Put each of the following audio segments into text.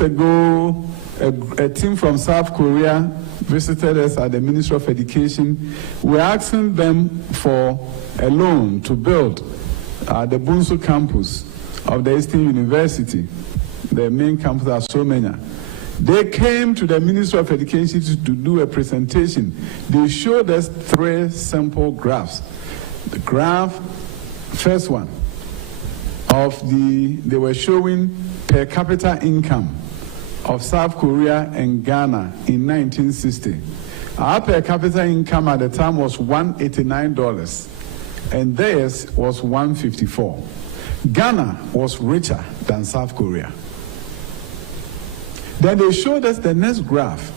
ago, a team from South Korea visited us at the Ministry of Education. We're asking them for a loan to build the Bunsu campus of the Eastern University. The main campus are so many. They came to the Ministry of Education to do a presentation. They showed us 3 simple graphs. The graph, first one, they were showing per capita income of South Korea and Ghana in 1960. Our per capita income at the time was $189, and theirs was $154. Ghana was richer than South Korea. Then they showed us the next graph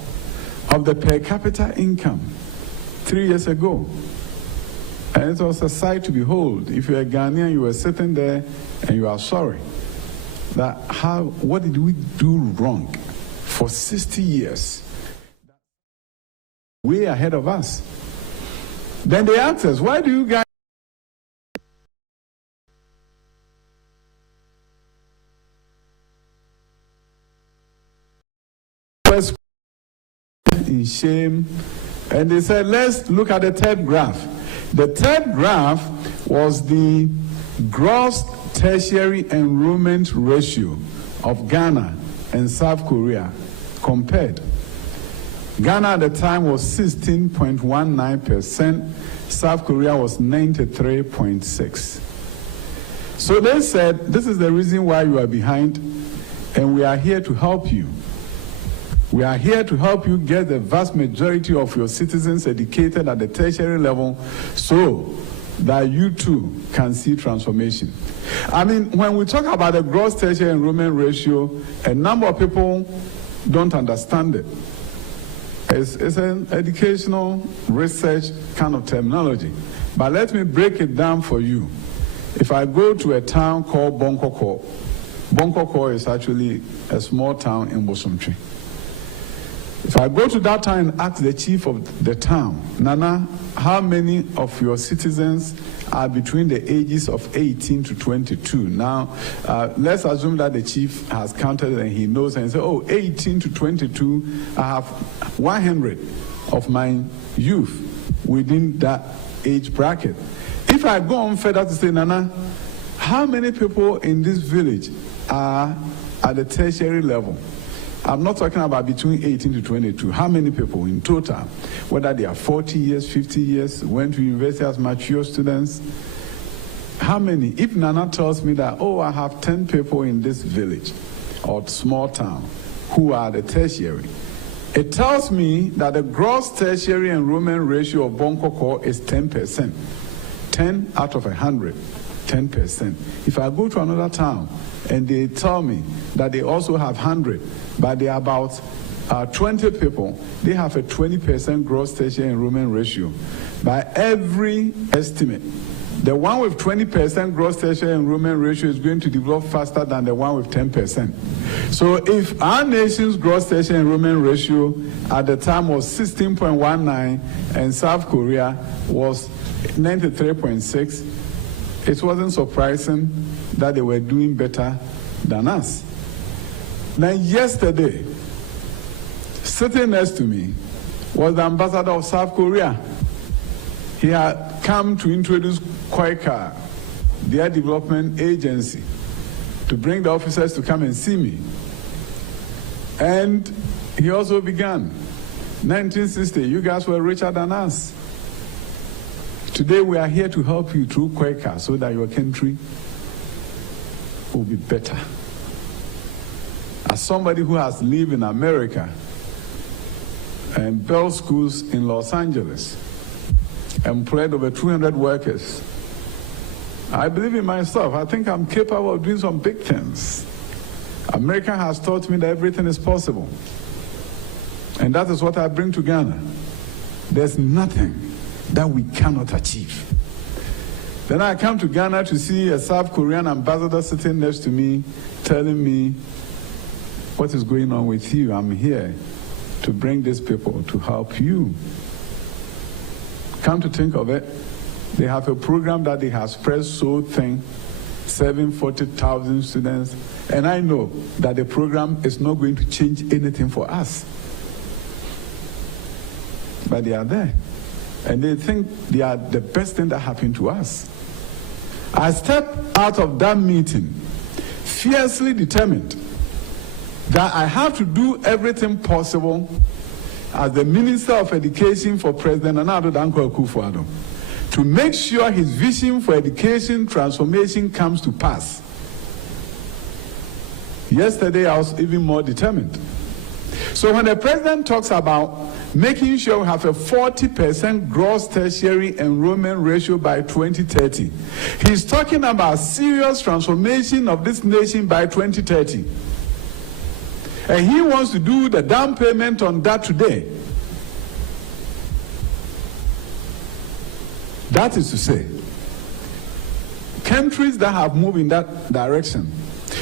of the per capita income 3 years ago. And it was a sight to behold. If you're a Ghanaian, you were sitting there and you are sorry that what did we do wrong for 60 years? Way ahead of us. Then they asked us, why do you guys in shame? And they said, let's look at the third graph. The third graph was the gross tertiary enrollment ratio of Ghana and South Korea compared. Ghana at the time was 16.19%, South Korea was 93.6%. So they said, this is the reason why you are behind, and we are here to help you. We are here to help you get the vast majority of your citizens educated at the tertiary level so that you too can see transformation. I mean, when we talk about the gross tertiary enrollment ratio, a number of people don't understand it. It's an educational research kind of terminology. But let me break it down for you. If I go to a town called Bonkoko, Bonkoko is actually a small town in Bosomtwe. If I go to that town and ask the chief of the town, Nana, how many of your citizens are between the ages of 18 to 22? Now, let's assume that the chief has counted and he knows and say, oh, 18 to 22, I have 100 of my youth within that age bracket. If I go on further to say, Nana, how many people in this village are at the tertiary level? I'm not talking about between 18 to 22. How many people in total, whether they are 40 years, 50 years, went to university as mature students? How many? If Nana tells me that, oh, I have 10 people in this village or small town who are the tertiary, it tells me that the gross tertiary enrollment ratio of Bonkoko is 10%. 10 out of 100, 10%. If I go to another town and they tell me that they also have 100, but they are about 20 people, they have a 20% gross tertiary enrollment ratio. By every estimate, the one with 20% gross tertiary enrollment ratio is going to develop faster than the one with 10%. So if our nation's gross tertiary enrollment ratio at the time was 16.19 and South Korea was 93.6, it wasn't surprising that they were doing better than us. Now, yesterday, sitting next to me was the ambassador of South Korea. He had come to introduce Quaker, their development agency, to bring the officers to come and see me. And he also began. 1960, you guys were richer than us. Today, we are here to help you through Quaker so that your country will be better. As somebody who has lived in America and built schools in Los Angeles, employed over 200 workers, I believe in myself. I think I'm capable of doing some big things. America has taught me that everything is possible. And that is what I bring to Ghana. There's nothing that we cannot achieve. Then I come to Ghana to see a South Korean ambassador sitting next to me, telling me, what is going on with you? I'm here to bring these people to help you. Come to think of it, they have a program that they have spread so thin, serving 40,000 students, And I know that the program is not going to change anything for us. But they are there. And they think they are the best thing that happened to us. I stepped out of that meeting fiercely determined that I have to do everything possible as the Minister of Education for President Akufo-addo to make sure his vision for education transformation comes to pass. Yesterday, I was even more determined. So when the president talks about making sure we have a 40% gross tertiary enrollment ratio by 2030, he's talking about serious transformation of this nation by 2030. And he wants to do the down payment on that today. That is to say, countries that have moved in that direction.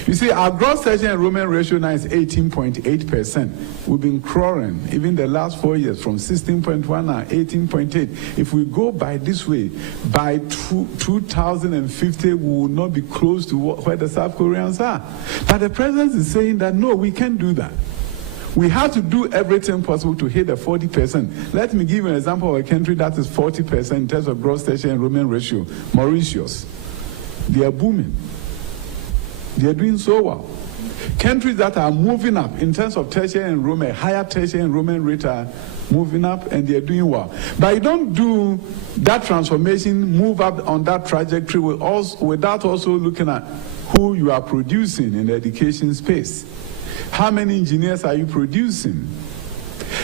You see, our gross tertiary enrollment ratio now is 18.8%. We've been crawling, even the last 4 years, from 16.1 now, 18.8. If we go by this way, by 2050, we will not be close to where the South Koreans are. But the president is saying that, no, we can't do that. We have to do everything possible to hit the 40%. Let me give you an example of a country that is 40% in terms of gross tertiary enrollment ratio, Mauritius. They are booming. They are doing so well. Countries that are moving up in terms of tertiary enrollment, higher tertiary enrollment rate are moving up and they are doing well. But you don't do that transformation, move up on that trajectory without also looking at who you are producing in the education space. How many engineers are you producing?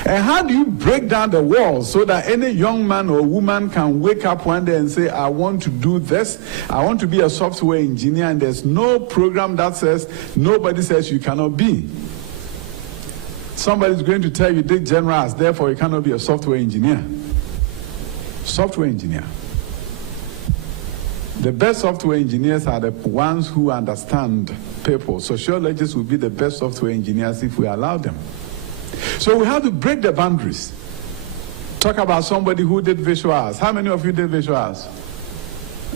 And how do you break down the walls so that any young man or woman can wake up one day and say, I want to do this, I want to be a software engineer, and there's no program that says, nobody says you cannot be. Somebody's going to tell you, dig generals, therefore you cannot be a software engineer. Software engineer. The best software engineers are the ones who understand people. Sociologists will be the best software engineers if we allow them. So we have to break the boundaries. Talk about somebody who did visual arts. How many of you did visual arts?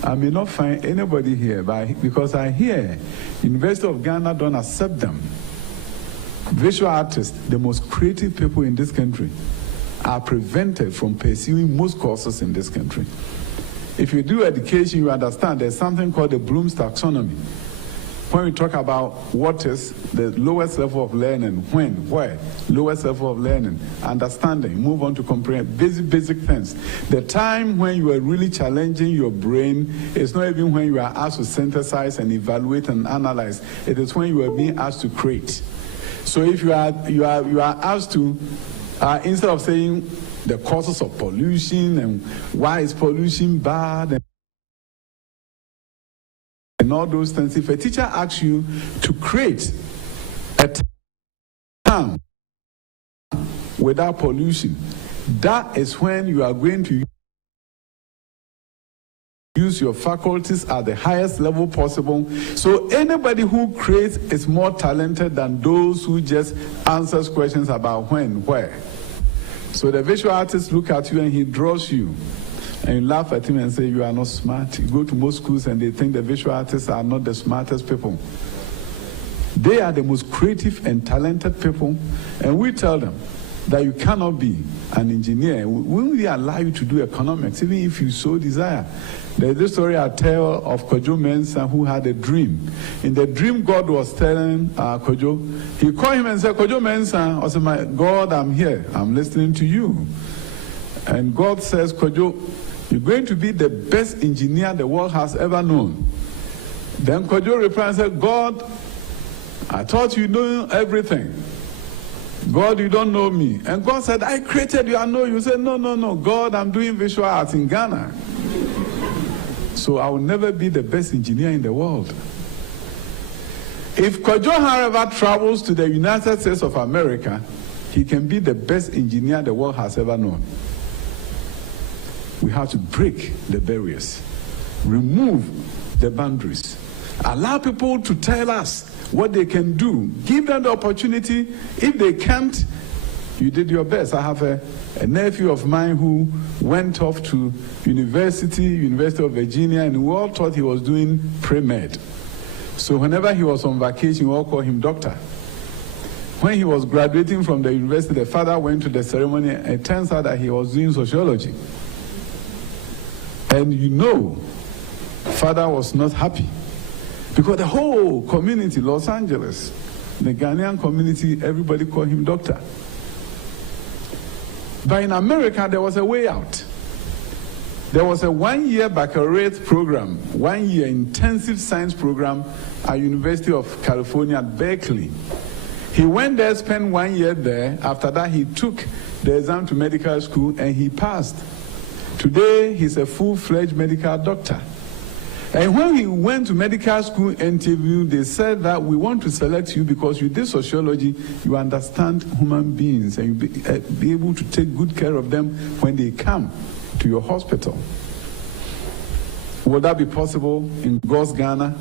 I may not find anybody here, but because I hear University of Ghana don't accept them. Visual artists, the most creative people in this country, are prevented from pursuing most courses in this country. If you do education, you understand there's something called the Bloom's taxonomy. When we talk about what is the lowest level of learning, when, where, lowest level of learning, understanding, move on to comprehend, basic things. The time when you are really challenging your brain is not even when you are asked to synthesize and evaluate and analyze. It is when you are being asked to create. So if you are asked to, instead of saying the causes of pollution and why is pollution bad, and all those things, if a teacher asks you to create a town without pollution, that is when you are going to use your faculties at the highest level possible. So anybody who creates is more talented than those who just answers questions about when, where. So the visual artist look at you and he draws you. And you laugh at him and say, you are not smart. You go to most schools and they think the visual artists are not the smartest people. They are the most creative and talented people. And we tell them that you cannot be an engineer. We only allow you to do economics, even if you so desire. There's this story I tell of Kojo Mensah, who had a dream. In the dream, God was telling Kojo, he called him and said, Kojo Mensah, I said, my God, I'm here. I'm listening to you. And God says, Kojo, you're going to be the best engineer the world has ever known. Then Kojo replied and said, God, I thought you knew everything. God, you don't know me. And God said, I created you, I know you. You said, no, God, I'm doing visual arts in Ghana. So I will never be the best engineer in the world. If Kojo, however, travels to the United States of America, he can be the best engineer the world has ever known. We have to break the barriers, remove the boundaries, allow people to tell us what they can do, give them the opportunity. If they can't, you did your best. I have a nephew of mine who went off to University of Virginia, and we all thought he was doing pre-med. So whenever he was on vacation, we all call him doctor. When he was graduating from the university, the father went to the ceremony, and it turns out that he was doing sociology. And you know, father was not happy. Because the whole community, Los Angeles, the Ghanaian community, everybody called him doctor. But in America, there was a way out. There was a 1-year baccalaureate program, 1-year intensive science program at University of California at Berkeley. He went there, spent 1 year there. After that, he took the exam to medical school and he passed. Today, he's a full-fledged medical doctor. And when he went to medical school interview, they said that we want to select you because you did sociology, you understand human beings, and you'll be able to take good care of them when they come to your hospital. Will that be possible in God's Ghana?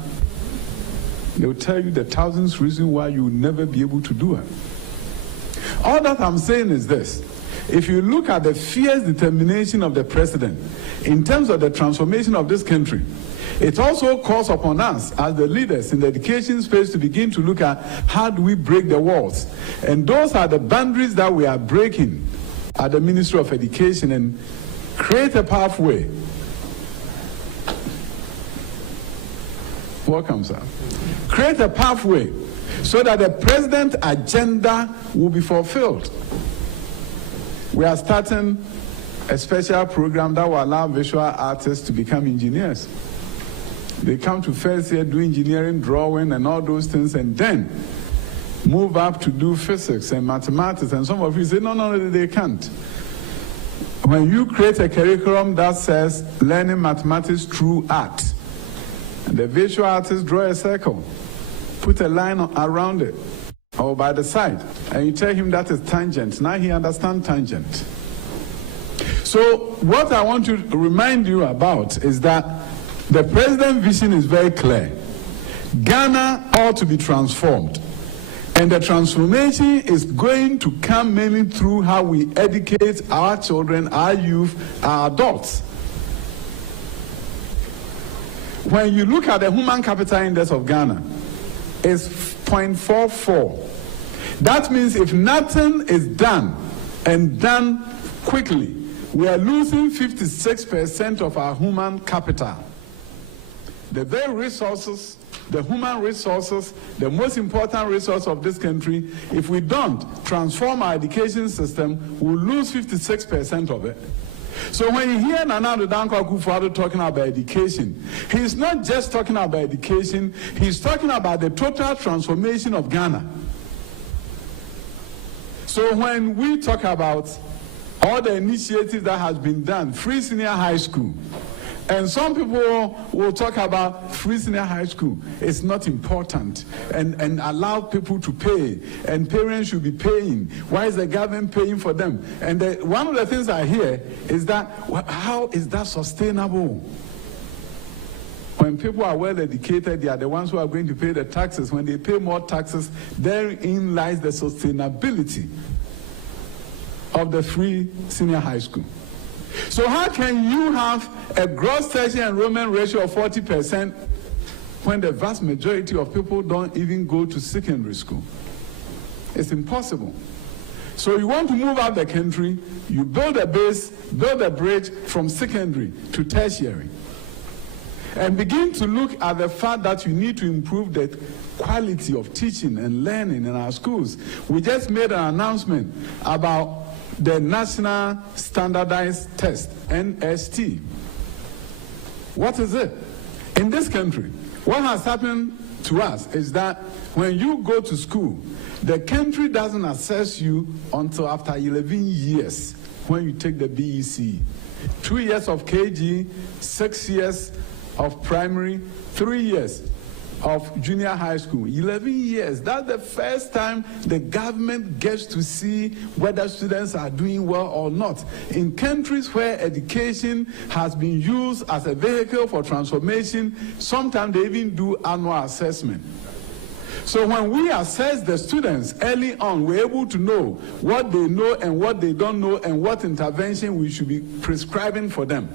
They will tell you the thousands reasons why you will never be able to do it. All that I'm saying is this. If you look at the fierce determination of the president in terms of the transformation of this country, it also calls upon us as the leaders in the education space to begin to look at how do we break the walls. And those are the boundaries that we are breaking at the Ministry of Education and create a pathway. Welcome, sir. Create a pathway so that the president's agenda will be fulfilled. We are starting a special program that will allow visual artists to become engineers. They come to first year, do engineering, drawing, and all those things, and then move up to do physics and mathematics. And some of you say, no, they can't. When you create a curriculum that says learning mathematics through art, and the visual artist draw a circle, put a line around it, or by the side, and you tell him that is tangent. Now he understands tangent. So what I want to remind you about is that the president's vision is very clear. Ghana ought to be transformed. And the transformation is going to come mainly through how we educate our children, our youth, our adults. When you look at the human capital index of Ghana, it's 0.44. That means if nothing is done and done quickly, we are losing 56% of our human capital. The very resources, the human resources, the most important resource of this country, if we don't transform our education system, we'll lose 56% of it. So when you hear Nana akufo-addo talking about education, he's not just talking about education, he's talking about the total transformation of Ghana. So when we talk about all the initiatives that has been done, free senior high school, and some people will talk about free senior high school. It's not important and allow people to pay, and parents should be paying. Why is the government paying for them? And one of the things I hear is that, how is that sustainable? When people are well educated, they are the ones who are going to pay the taxes. When they pay more taxes, therein lies the sustainability of the free senior high school. So how can you have a gross tertiary enrollment ratio of 40% when the vast majority of people don't even go to secondary school? It's impossible. So you want to move out the country, you build a base, build a bridge from secondary to tertiary. And begin to look at the fact that you need to improve the quality of teaching and learning in our schools. We just made an announcement about the National Standardized Test, NST. What is it? In this country, what has happened to us is that when you go to school, the country doesn't assess you until after 11 years when you take the BEC. 2 years of KG, 6 years of primary, 3 years of junior high school, 11 years. That's the first time the government gets to see whether students are doing well or not. In countries where education has been used as a vehicle for transformation, sometimes they even do annual assessment. So when we assess the students early on, we're able to know what they know and what they don't know and what intervention we should be prescribing for them.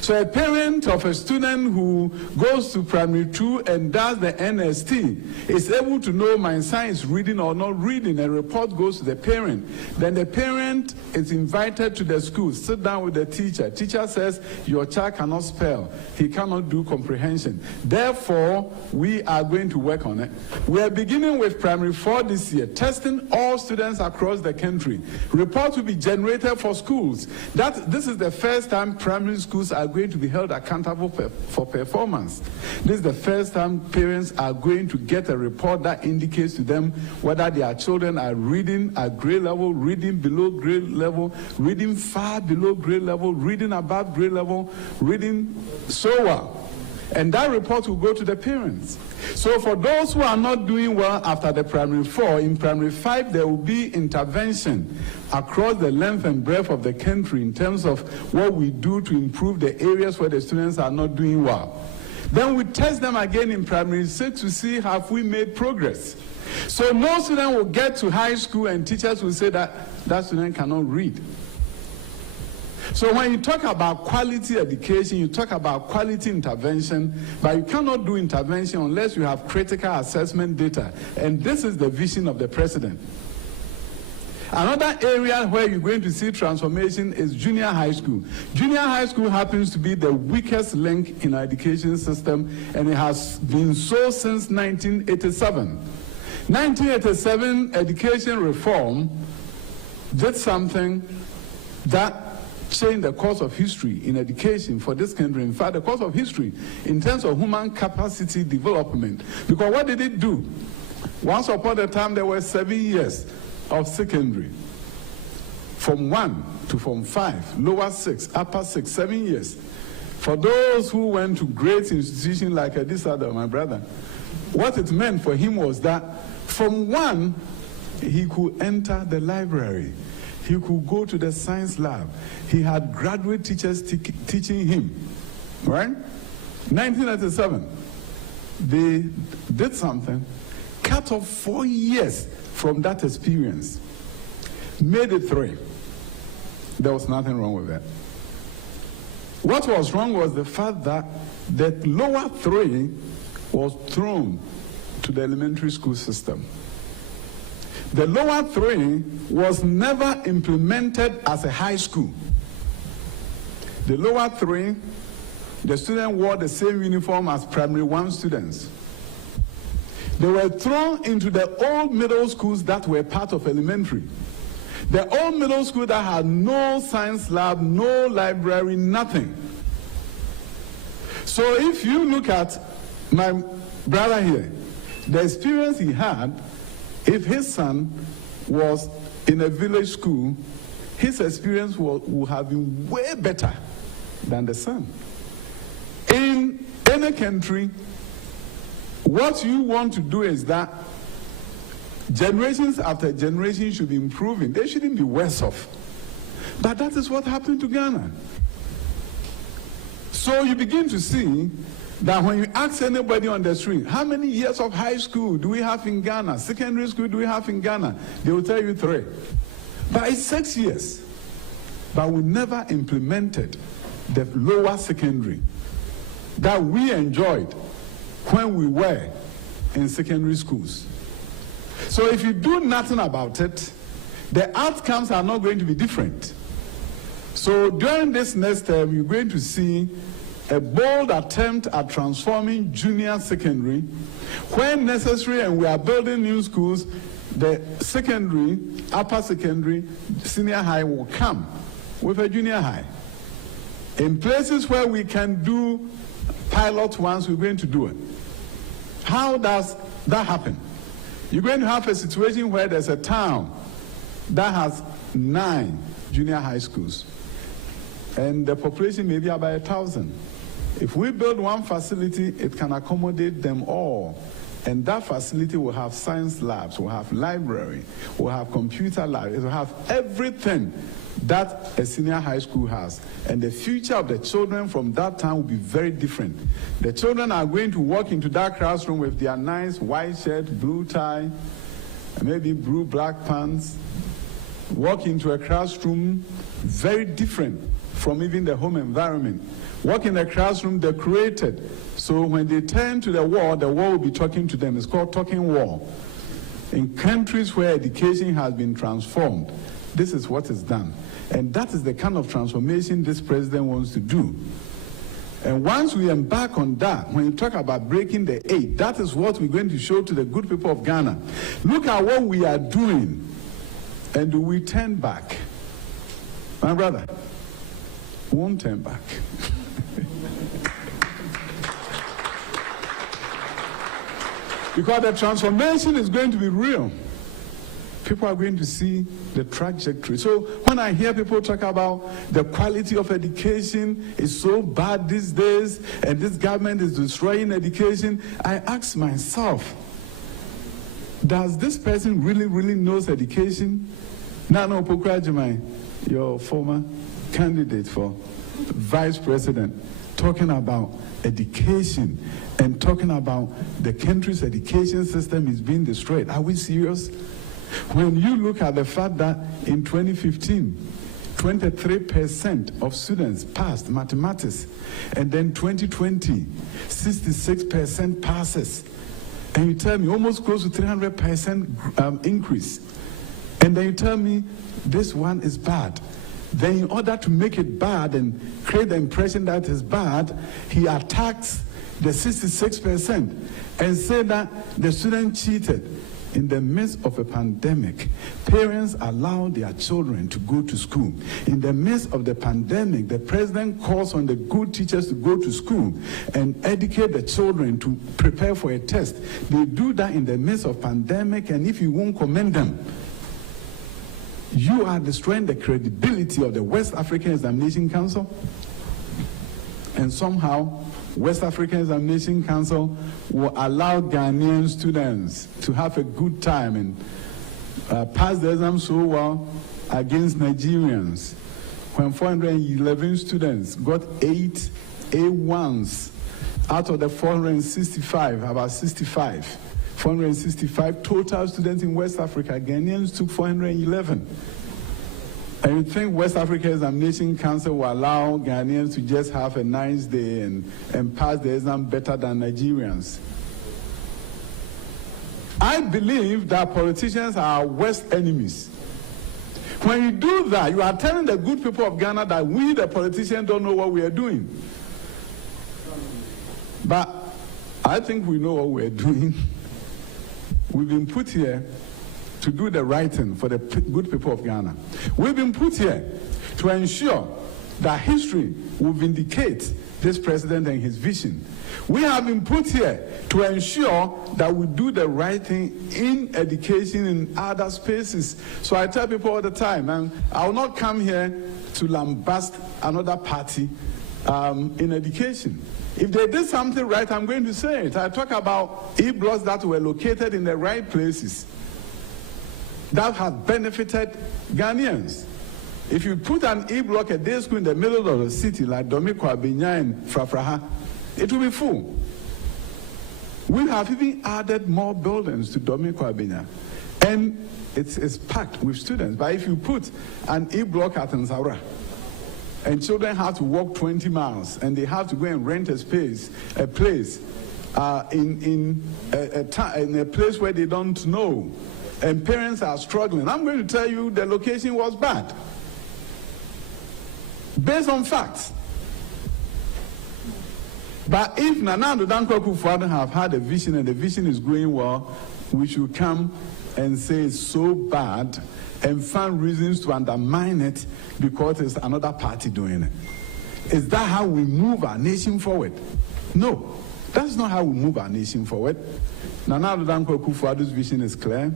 So a parent of a student who goes to primary 2 and does the NST is able to know my son is reading or not reading. A report goes to the parent. Then the parent is invited to the school, sit down with the teacher. Teacher says, your child cannot spell. He cannot do comprehension. Therefore, we are going to work on it. We are beginning with primary 4 this year, testing all students across the country. Reports will be generated for schools. This is the first time primary schools are going to be held accountable for performance. This is the first time parents are going to get a report that indicates to them whether their children are reading at grade level, reading below grade level, reading far below grade level, reading above grade level, reading so well. And that report will go to the parents. So for those who are not doing well after the primary 4, in primary 5 there will be intervention across the length and breadth of the country in terms of what we do to improve the areas where the students are not doing well. Then we test them again in primary 6 to see have we made progress. So no student will get to high school and teachers will say that that student cannot read. So when you talk about quality education, you talk about quality intervention, but you cannot do intervention unless you have critical assessment data. And this is the vision of the president. Another area where you're going to see transformation is junior high school. Junior high school happens to be the weakest link in our education system, and it has been so since 1987. 1987 education reform did something that changed the course of history in education for this country. In fact, the course of history in terms of human capacity development. Because what did it do? Once upon a time, there were 7 years of secondary. From 1 to Form 5, lower 6, upper 6, 7 years. For those who went to great institutions like Edem, my brother, what it meant for him was that from 1, he could enter the library. He could go to the science lab. He had graduate teachers teaching him, right? 1997, they did something, cut off 4 years from that experience, made it 3. There was nothing wrong with that. What was wrong was the fact that the lower 3 was thrown to the elementary school system. The lower 3 was never implemented as a high school. The lower 3, the student wore the same uniform as primary 1 students. They were thrown into the old middle schools that were part of elementary. The old middle school that had no science lab, no library, nothing. So if you look at my brother here, the experience he had, if his son was in a village school, his experience would have been way better than the son. In any country, what you want to do is that generations after generation should be improving. They shouldn't be worse off. But that is what happened to Ghana. So you begin to see that when you ask anybody on the street, how many years of high school do we have in Ghana? Secondary school do we have in Ghana? They will tell you 3. But it's 6 years. But we never implemented the lower secondary that we enjoyed when we were in secondary schools. So if you do nothing about it, the outcomes are not going to be different. So during this next term, you're going to see a bold attempt at transforming junior secondary. When necessary, and we are building new schools, the secondary, upper secondary, senior high will come with a junior high. In places where we can do pilot ones, we're going to do it. How does that happen? You're going to have a situation where there's a town that has 9 junior high schools, and the population may be about 1,000. If we build one facility, it can accommodate them all. And that facility will have science labs, will have library, will have computer labs, it will have everything that a senior high school has. And the future of the children from that time will be very different. The children are going to walk into that classroom with their nice white shirt, blue tie, maybe blue black pants, walk into a classroom very different from even the home environment. Walk in a classroom decorated, so when they turn to the wall will be talking to them. It's called talking wall. In countries where education has been transformed, this is what is done. And that is the kind of transformation this president wants to do. And once we embark on that, when you talk about breaking the 8, that is what we're going to show to the good people of Ghana. Look at what we are doing, and do we turn back? My brother, we won't turn back. Because the transformation is going to be real. People are going to see the trajectory. So when I hear people talk about the quality of education is so bad these days, and this government is destroying education, I ask myself, does this person really knows education? Nana Opokrajimai, your former candidate for vice president, talking about education and talking about the country's education system is being destroyed. Are we serious? When you look at the fact that in 2015, 23% of students passed mathematics, and then 2020, 66% passes, and you tell me almost close to 300% increase, and then you tell me this one is bad. Then in order to make it bad and create the impression that it's bad, he attacks the 66% and said that the student cheated. In the midst of a pandemic, parents allow their children to go to school. In the midst of the pandemic, the president calls on the good teachers to go to school and educate the children to prepare for a test. They do that in the midst of pandemic, and if you won't commend them, you are destroying the credibility of the West African Examination Council. And somehow, West African Examination Council will allow Ghanaian students to have a good time and pass the exam so well against Nigerians. When 411 students got 8 A1s out of the 465, about 65, 465 total students in West Africa, Ghanaians took 411. And you think West Africa Examination Council will allow Ghanaians to just have a nice day and pass the exam better than Nigerians? I believe that politicians are our worst enemies. When you do that, you are telling the good people of Ghana that we, the politicians, don't know what we are doing. But I think we know what we are doing. We've been put here to do the right thing for the good people of Ghana. We've been put here to ensure that history will vindicate this president and his vision. We have been put here to ensure that we do the right thing in education in other spaces. So I tell people all the time, and I will not come here to lambast another party in education. If they did something right, I'm going to say it. I talk about e-blocks that were located in the right places that have benefited Ghanaians. If you put an e-block a day school in the middle of the city like Domiko Abinya and Frafraha, it will be full. We have even added more buildings to Domiko Abinya, and it's packed with students. But if you put an e-block at Nsaura, and children have to walk 20 miles, and they have to go and rent a place in a place where they don't know, and parents are struggling, I'm going to tell you the location was bad. Based on facts. But if Nana Dankwa Akufo-Addo have had a vision and the vision is going well, we should come and say it's so bad and find reasons to undermine it because it's another party doing it. Is that how we move our nation forward? No, that's not how we move our nation forward. Nana Dankwa Akufo-Addo's vision is clear.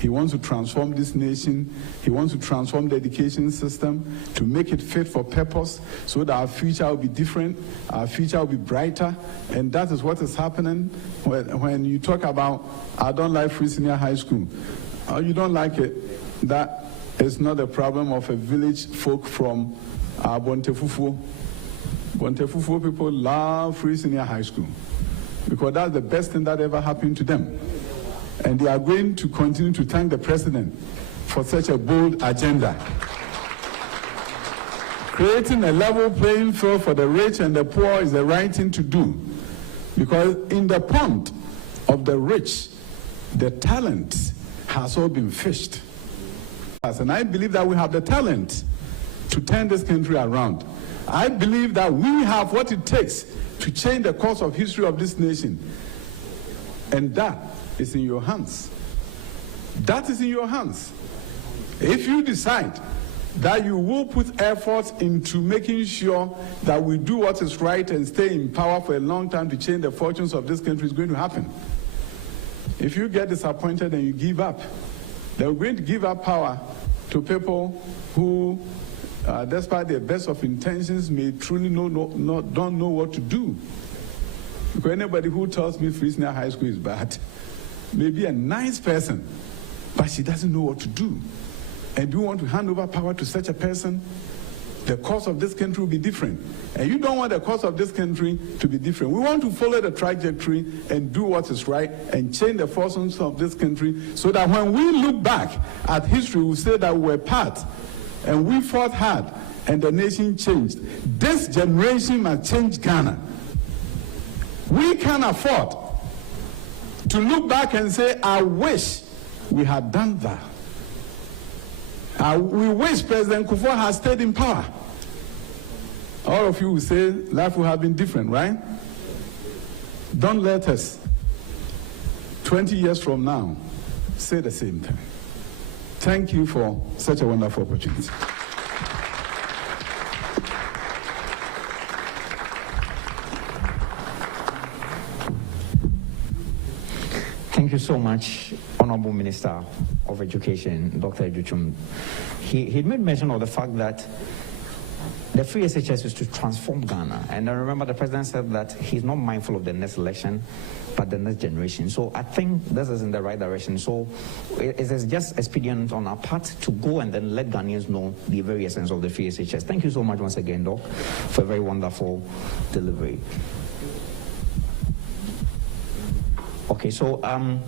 He wants to transform this nation. He wants to transform the education system to make it fit for purpose so that our future will be different, our future will be brighter, and that is what is happening when you talk about, I don't like free senior high school. You don't like it. That is not a problem of a village folk from Bontefufuo. Bontefufuo people love free senior high school because that's the best thing that ever happened to them. And they are going to continue to thank the president for such a bold agenda. Creating a level playing field for the rich and the poor is the right thing to do, because in the pond of the rich, the talent has all been fished. And I believe that we have the talent to turn this country around. I believe that we have what it takes to change the course of history of this nation. And that is in your hands. That is in your hands. If you decide that you will put efforts into making sure that we do what is right and stay in power for a long time to change the fortunes of this country, is going to happen. If you get disappointed and you give up, then we're going to give up power to people who, despite their best of intentions, may truly don't know what to do. Because anybody who tells me Free Senior High School is bad may be a nice person, but she doesn't know what to do. And do you want to hand over power to such a person? The course of this country will be different. And you don't want the course of this country to be different. We want to follow the trajectory and do what is right and change the fortunes of this country, so that when we look back at history, we say that we were part and we fought hard and the nation changed. This generation must change Ghana. We can't afford to look back and say, I wish we had done that. We wish President Akufo had stayed in power. All of you will say life would have been different, right? Don't let us, 20 years from now, say the same thing. Thank you for such a wonderful opportunity. Thank you so much, Honorable Minister of Education, Dr. Agyapong. He made mention of the fact that the free SHS is to transform Ghana. And I remember the president said that he's not mindful of the next election, but the next generation. So I think this is in the right direction. So it is just expedient on our part to go and then let Ghanaians know the very essence of the free SHS. Thank you so much once again, Doc, for a very wonderful delivery. Okay, so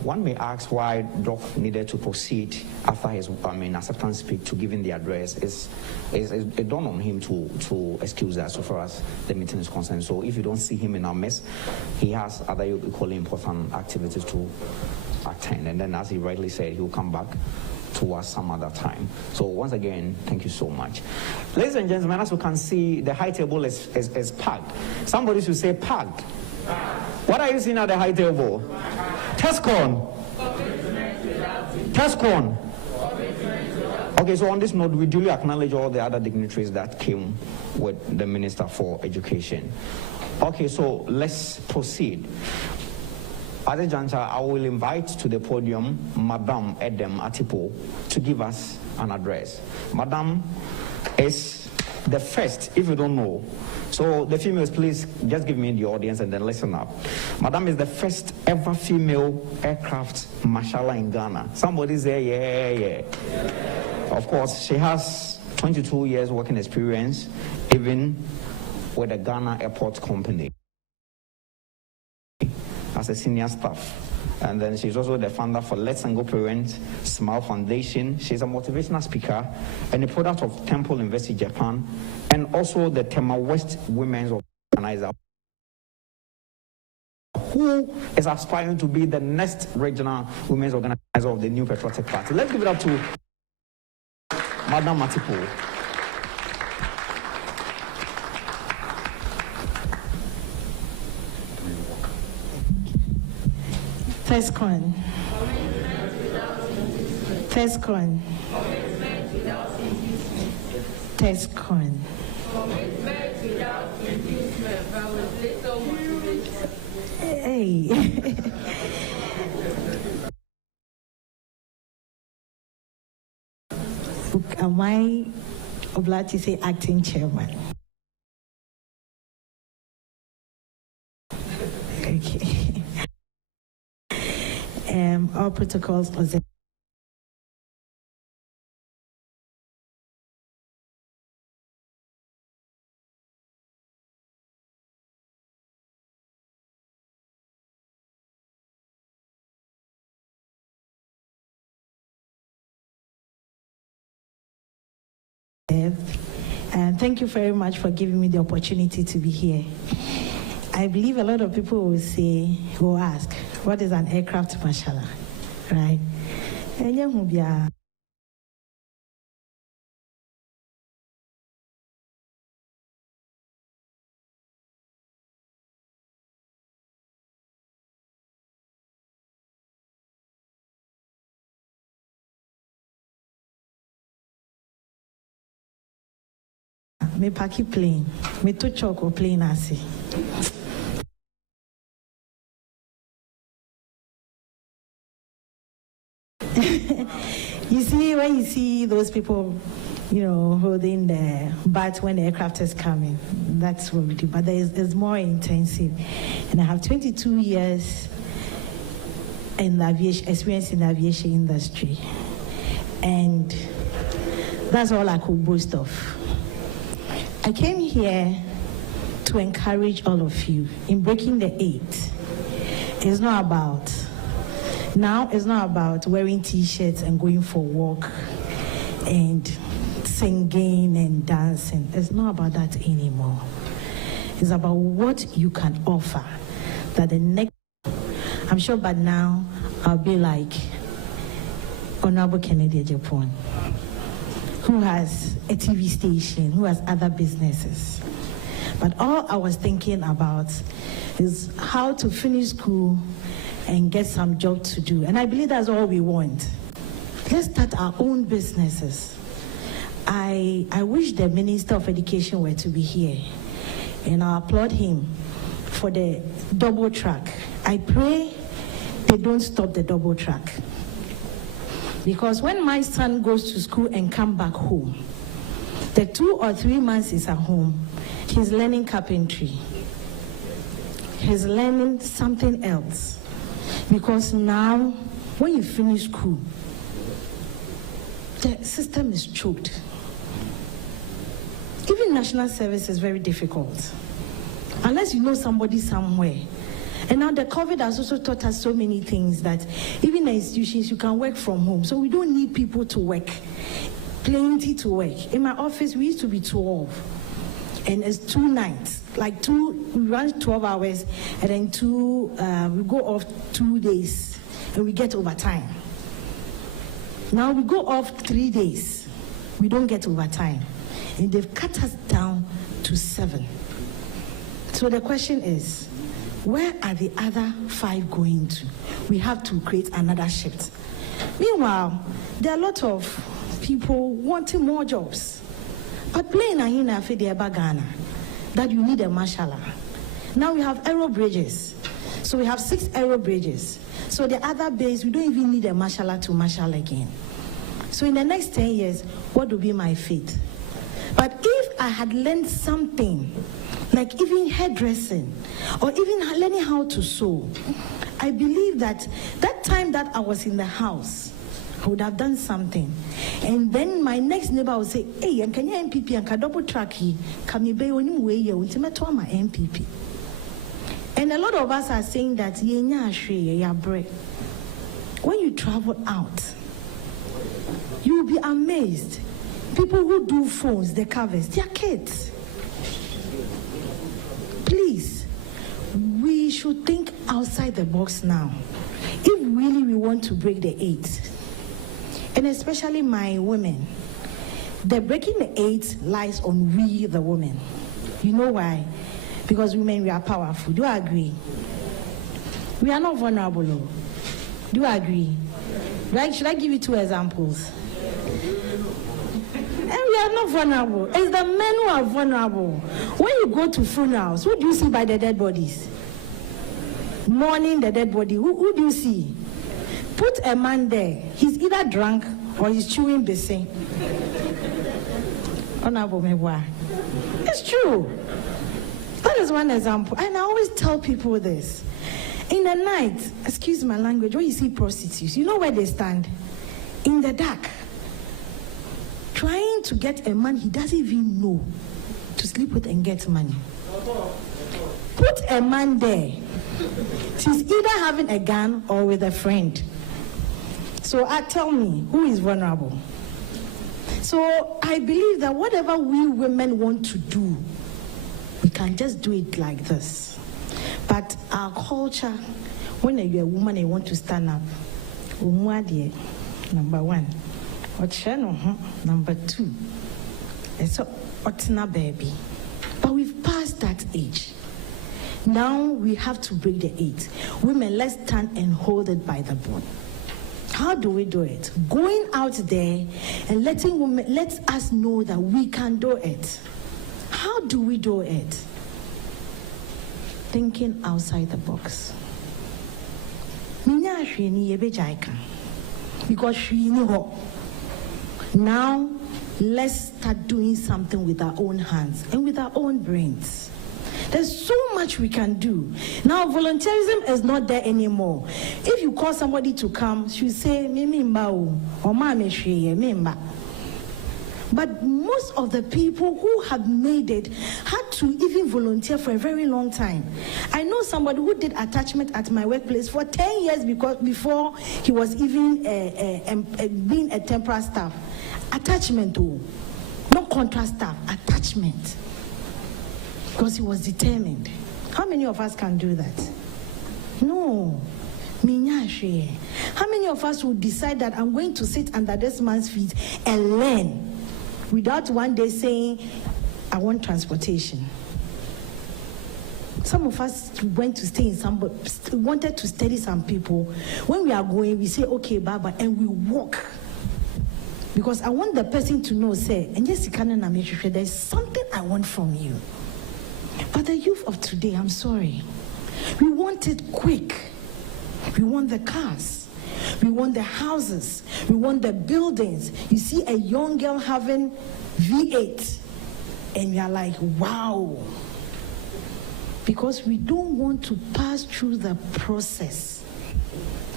one may ask why Doc needed to proceed after his acceptance speech to giving the address. It dawned on him to excuse us so far as the meeting is concerned. So if you don't see him in our midst, he has other equally important activities to attend. And then, as he rightly said, he will come back to us some other time. So once again, thank you so much. Ladies and gentlemen, as you can see, the high table is packed. Somebody should say packed. What are you seeing at the high table? Tescon. Tescon. Okay, so on this note, we duly acknowledge all the other dignitaries that came with the Minister for Education. Okay, so let's proceed. At the juncture, I will invite to the podium Madam Edem Attipoe to give us an address. Madam is the first, if you don't know. So the females, please just give me the audience and then listen up. Madam is the first ever female aircraft marshal in Ghana. Somebody say, yeah. Of course, she has 22 years working experience, even with the Ghana Airport Company as a senior staff. And then she's also the founder for Let's Go Parent Smile Foundation. She's a motivational speaker and a product of Temple University, Japan, and also the Tema West Women's Organizer, who is aspiring to be the next regional women's organizer of the new Patriotic Party. Let's give it up to Madam Attipoe. Tescon. Tescon. Tescon. Hey. Am I obliged to say acting chairman? Okay. All protocols observed. And thank you very much for giving me the opportunity to be here. I believe a lot of people will ask, what is an aircraft marshal, right? Me paki plane, me to choco plane asi. You see, when you see those people, holding the bat when the aircraft is coming, that's what we do. But it's more intensive. And I have 22 years in experience in the aviation industry. And that's all I could boast of. I came here to encourage all of you in breaking the 8. It's not about wearing t-shirts and going for walk and singing and dancing. It's not about that anymore. It's about what you can offer. That the next, I'm sure by now I'll be like Honorable Kennedy Agyapong, who has a TV station, who has other businesses. But all I was thinking about is how to finish school and get some job to do. And I believe that's all we want. Let's start our own businesses. I wish the Minister of Education were to be here, and I applaud him for the double track. I pray they don't stop the double track. Because when my son goes to school and come back home, the 2 or 3 months he's at home, he's learning carpentry. He's learning something else. Because now, when you finish school, the system is choked. Even national service is very difficult, unless you know somebody somewhere. And now the COVID has also taught us so many things that even in institutions, you can work from home. So we don't need people to work, plenty to work. In my office, we used to be 12. And it's 2 nights, we run 12 hours, and then we go off 2 days, and we get overtime. Now we go off 3 days, we don't get overtime. And they've cut us down to 7. So the question is, where are the other 5 going to? We have to create another shift. Meanwhile, there are a lot of people wanting more jobs. But playing in Ghana, that you need a marshal. Now we have aero bridges. So we have 6 aero bridges. So the other base, we don't even need a marshal to marshal again. So in the next 10 years, what will be my fate? But if I had learned something, like even hairdressing, or even learning how to sew, I believe that time that I was in the house, I would have done something. And then my next neighbor would say, hey, and can you MPP and can double track he? Can you be on way you ultimate my MPP? And a lot of us are saying that when you travel out, you will be amazed. People who do phones, the covers, they are kids. Please, we should think outside the box now. If really we want to break the 8, and especially my women, the breaking the 8 lies on we, the women. You know why? Because women, we are powerful. Do you agree? We are not vulnerable. Do you agree? Right? Should I give you 2 examples? And we are not vulnerable. It's the men who are vulnerable. When you go to funerals, who do you see by the dead bodies? Mourning the dead body. Who do you see? Put a man there. He's either drunk or he's chewing bese. Honorable Mebwa. It's true. That is one example. And I always tell people this. In the night, excuse my language, when you see prostitutes, you know where they stand? In the dark. Trying to get a man he doesn't even know to sleep with and get money. Put a man there. She's either having a gun or with a friend. So tell me, who is vulnerable? So I believe that whatever we women want to do, we can just do it like this. But our culture, when you're a woman and you want to stand up, number one. Number two. It's not baby. But we've passed that age. Now we have to break the 8. Women, let's stand and hold it by the bone. How do we do it? Going out there and letting women, let us know that we can do it. How do we do it? Thinking outside the box. Because she knew. Now, let's start doing something with our own hands and with our own brains. There's so much we can do. Now, volunteerism is not there anymore. If you call somebody to come, she'll say, but most of the people who have made it had to even volunteer for a very long time. I know somebody who did attachment at my workplace for 10 years before he was even being a temporary staff. Attachment, not contract staff, attachment. Because he was determined. How many of us can do that? No. How many of us would decide that I'm going to sit under this man's feet and learn without one day saying, I want transportation? Some of us went to stay in wanted to study some people. When we are going, we say, okay, Baba, and we walk. Because I want the person to know, say, and yes, there's something I want from you. But the youth of today, I'm sorry, we want it quick. We want the cars. We want the houses. We want the buildings. You see a young girl having V8, and we are like, wow. Because we don't want to pass through the process.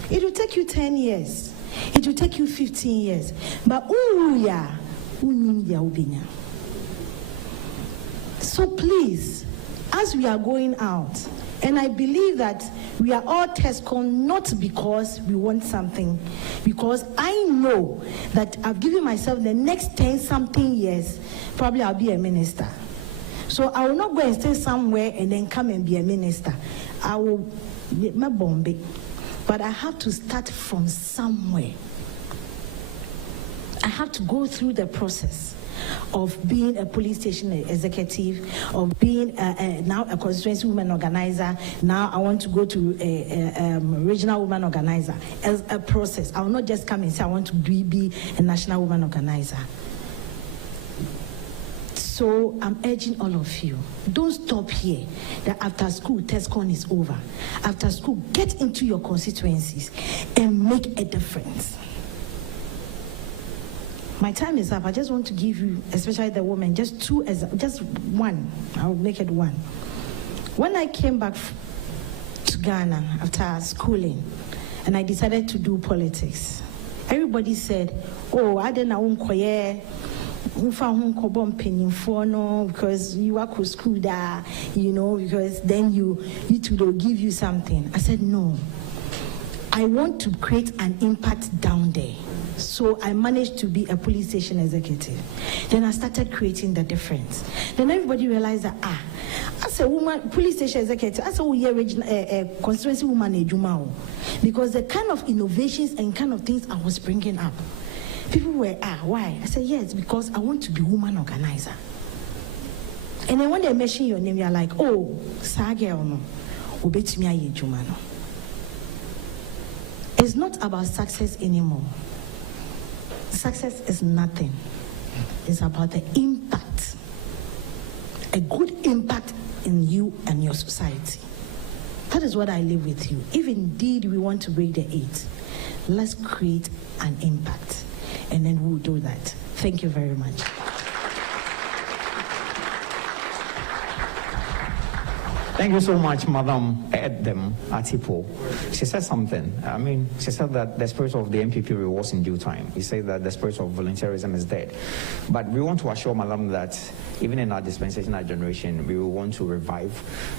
It will take you 10 years. It will take you 15 years. But so please, as we are going out, and I believe that we are all Tescon not because we want something, because I know that I've given myself the next 10-something years, probably I'll be a minister. So I will not go and stay somewhere and then come and be a minister. I will be my Bombay. But I have to start from somewhere. I have to go through the process of being a police station executive, of being now a constituency women organizer. Now I want to go to a regional women organizer as a process. I will not just come and say I want to be a national women organizer. So I'm urging all of you, don't stop here. That after school, Tescon is over. After school, get into your constituencies and make a difference. My time is up. I just want to give you, especially the women, just one. I'll make it one. When I came back to Ghana after schooling, and I decided to do politics, everybody said, oh, I didn't know because you work with school there, because then you will give you something. I said, no. I want to create an impact down there. So I managed to be a police station executive. Then I started creating the difference. Then everybody realized that, as a woman, police station executive, as a constituency woman, because the kind of innovations and kind of things I was bringing up, people were, why? I said, yes, because I want to be woman organizer. And then when they mention your name, you're like, oh, Sagel, no. It's not about success anymore. Success is nothing. It's about the impact. A good impact in you and your society. That is what I live with you. If indeed we want to break the 8, let's create an impact. And then we'll do that. Thank you very much. Thank you so much, Madam Edem Attipoe. She said something. She said that the spirit of the MPP rewards in due time. He said that the spirit of volunteerism is dead. But we want to assure Madam that even in our dispensational generation, we will want to revive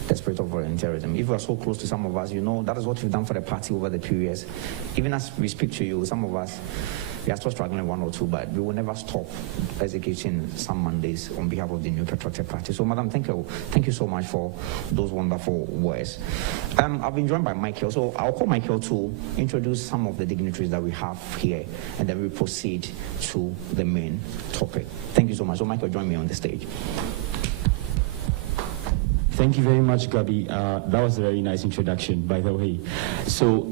the spirit of volunteerism. If we are so close to some of us, that is what we've done for the party over the periods. Even as we speak to you, some of us, We are still struggling one or two, but we will never stop executing some Mondays on behalf of the New Patriotic Party. So, Madam, thank you so much for those wonderful words. I've been joined by Michael, so I'll call Michael to introduce some of the dignitaries that we have here, and then we proceed to the main topic. Thank you so much. So, Michael, join me on the stage. Thank you very much, Gabi. That was a very nice introduction, by the way. So,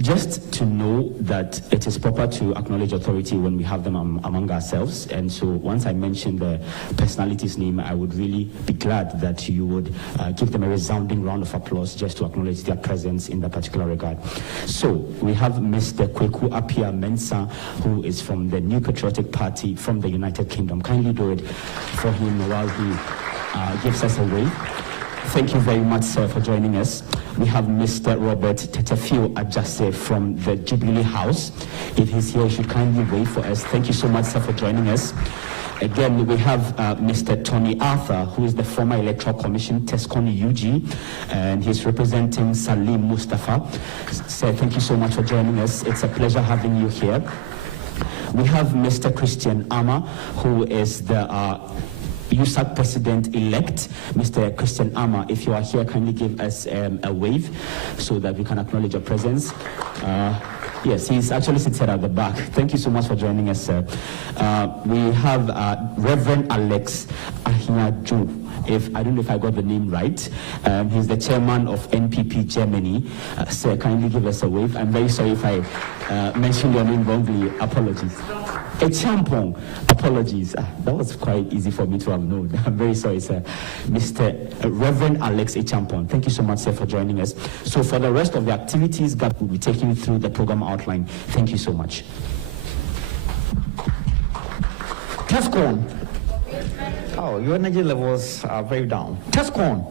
just to know that it is proper to acknowledge authority when we have them among ourselves. And so once I mention the personality's name, I would really be glad that you would give them a resounding round of applause just to acknowledge their presence in that particular regard. So we have Mr. Kweku Apia Mensah, who is from the New Patriotic Party from the United Kingdom. Kindly do it for him while he gives us a wave. Thank you very much, sir, for joining us. We have Mr. Robert Tetefio-Adjase from the Jubilee House. If he's here, he should kindly wait for us. Thank you so much, sir, for joining us. Again, we have Mr. Tony Arthur, who is the former Electoral Commission, Tescon UG, and he's representing Salim Mustafa. Sir, thank you so much for joining us. It's a pleasure having you here. We have Mr. Christian Ama, who is the Ugacc President-elect. Mr. Christian Ama, if you are here, kindly give us a wave so that we can acknowledge your presence. Yes, he's actually seated at the back. Thank you so much for joining us, sir. We have Reverend Alex Ahyaju. I don't know if I got the name right. He's the chairman of NPP Germany. Sir, kindly give us a wave. I'm very sorry if I mentioned your name wrongly. Apologies. Agyapong. Apologies. That was quite easy for me to have known. I'm very sorry, sir. Mr. Reverend Alex Agyapong. Thank you so much, sir, for joining us. So for the rest of the activities, Gab will be taking you through the program outline. Thank you so much. Tescon. Oh, your energy levels are very down. Tescon.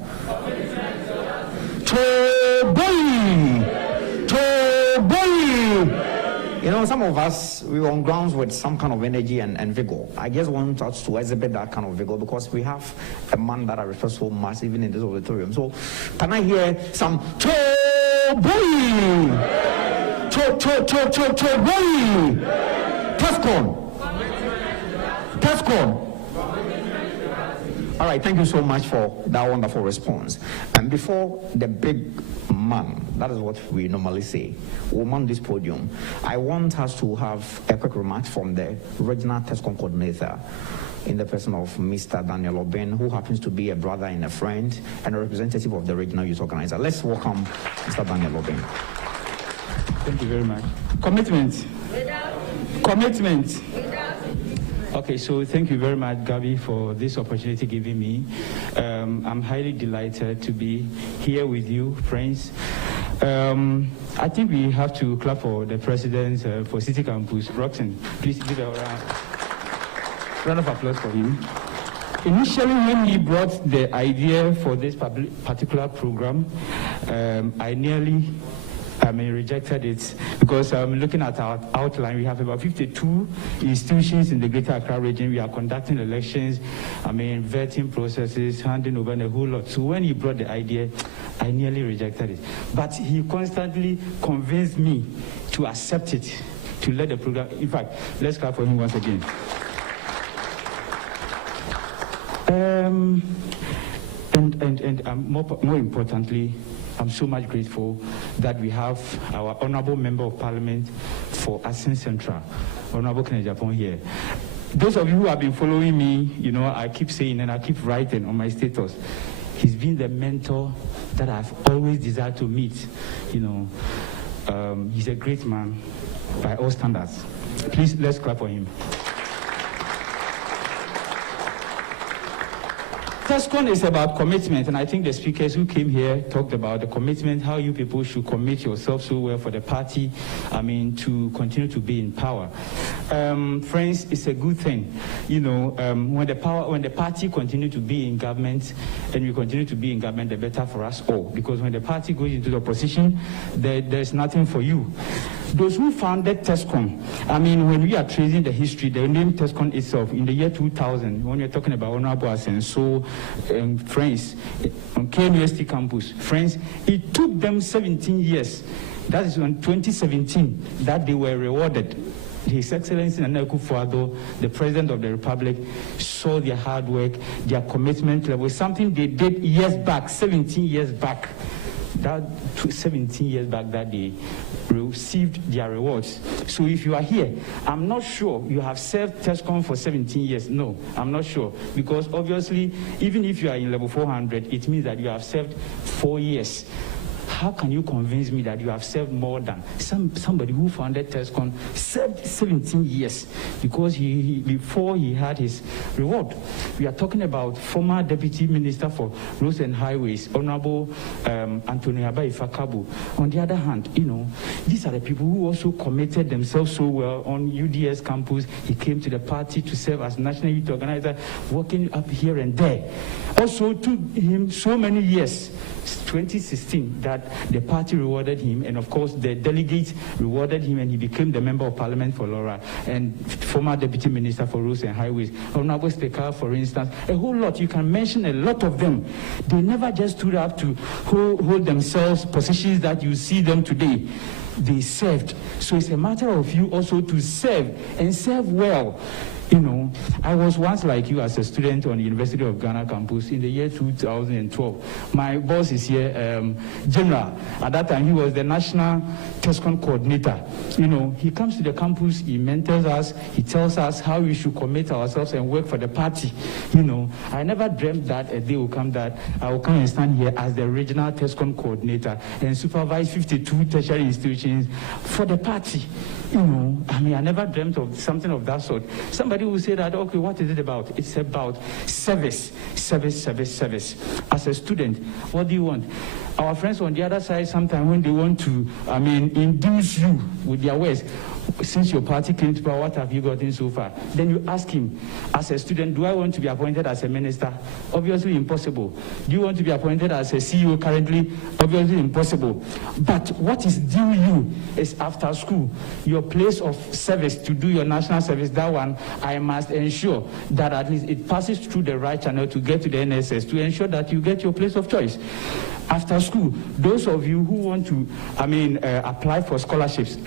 You know, some of us, we were on grounds with some kind of energy and vigor. I just want us to exhibit that kind of vigor because we have a man that I respect so much, even in this auditorium. So, can I hear some Tescon. All right, thank you so much for that wonderful response. And before the big man, that is what we normally say, will man this podium, I want us to have a quick remark from the regional Tescon coordinator in the person of Mr. Daniel Oben, who happens to be a brother and a friend and a representative of the regional youth organizer. Let's welcome Mr. Daniel Oben. Thank you very much. Commitment. Commitment. Okay, so thank you very much, Gabi, for this opportunity given me. I'm highly delighted to be here with you, friends. I think we have to clap for the president for City Campus, Roxanne. Please give a round of applause for him. Initially, when he brought the idea for this particular program, I nearly rejected it because looking at our outline, we have about 52 institutions in the Greater Accra region. We are conducting elections, vetting processes, handing over a whole lot. So when he brought the idea, I nearly rejected it. But he constantly convinced me to accept it, to let the program. In fact, let's clap for him once again. And more importantly, I'm so much grateful that we have our Honorable Member of Parliament for Asin Central, Honorable Agyapong here. Those of you who have been following me, you know, I keep saying and I keep writing on my status, he's been the mentor that I've always desired to meet. You know, he's a great man by all standards. Please, let's clap for him. Tescon is about commitment, and I think the speakers who came here talked about the commitment, how you people should commit yourself so well for the party, to continue to be in power. Friends, it's a good thing. You know, when the party continue to be in government, and we continue to be in government, the better for us all. Because when the party goes into the opposition, there's nothing for you. Those who founded Tescon, when we are tracing the history, the name Tescon itself, in the year 2000, when we're talking about Honorable Asenso, friends, on KNUST campus, friends, it took them 17 years. That is on 2017 that they were rewarded His Excellency Nana Akufo-Addo, the President of the Republic, saw their hard work, their commitment level, something they did years back, 17 years back. That 17 years back that they received their rewards. So if you are here, I'm not sure you have served Tescon for 17 years. No, I'm not sure. Because obviously, even if you are in level 400, it means that you have served 4 years. How can you convince me that you have served more than somebody who founded Tescon served 17 years because before he had his reward? We are talking about former Deputy Minister for Roads and Highways, Honorable Anthony Abai-Fakabu. On the other hand, these are the people who also committed themselves so well on UDS campus. He came to the party to serve as National Youth Organizer, working up here and there. Also took him so many years, 2016, that the party rewarded him, and of course the delegates rewarded him, and he became the Member of Parliament for Laura and former Deputy Minister for Roads and Highways. Honorable Speaker, for instance, a whole lot. You can mention a lot of them. They never just stood up to hold themselves positions that you see them today. They served. So it's a matter of you also to serve and serve well. I was once like you as a student on the University of Ghana campus in the year 2012. My boss is here, General. At that time, he was the National Tescon Coordinator. He comes to the campus, he mentors us, he tells us how we should commit ourselves and work for the party. I never dreamt that a day will come that I will come and stand here as the Regional Tescon Coordinator and supervise 52 tertiary institutions for the party. I never dreamt of something of that sort. Somebody will say that, okay, what is it about? It's about service. As a student, what do you want? Our friends on the other side, sometimes when they want to, induce you with their words, since your party came to power, what have you gotten so far? Then you ask him, as a student, do I want to be appointed as a minister? Obviously impossible. Do you want to be appointed as a CEO currently? Obviously impossible. But what is due you is after school, your place of service to do your national service, that one, I must ensure that at least it passes through the right channel to get to the NSS, to ensure that you get your place of choice. After school, those of you who want to, apply for scholarships,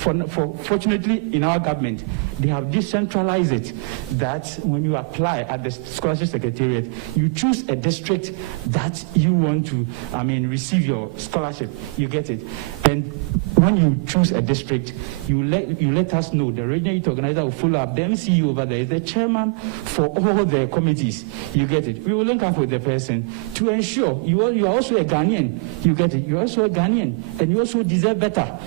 fortunately, in our government, they have decentralized it, that when you apply at the Scholarship Secretariat, you choose a district that you want to, receive your scholarship. You get it. And when you choose a district, you let us know. The regional youth organizer will follow up. The MCU over there is the chairman for all the committees. You get it. We will link up with the person to ensure you are also a Ghanaian. You get it. You're also a Ghanaian, and you also deserve better.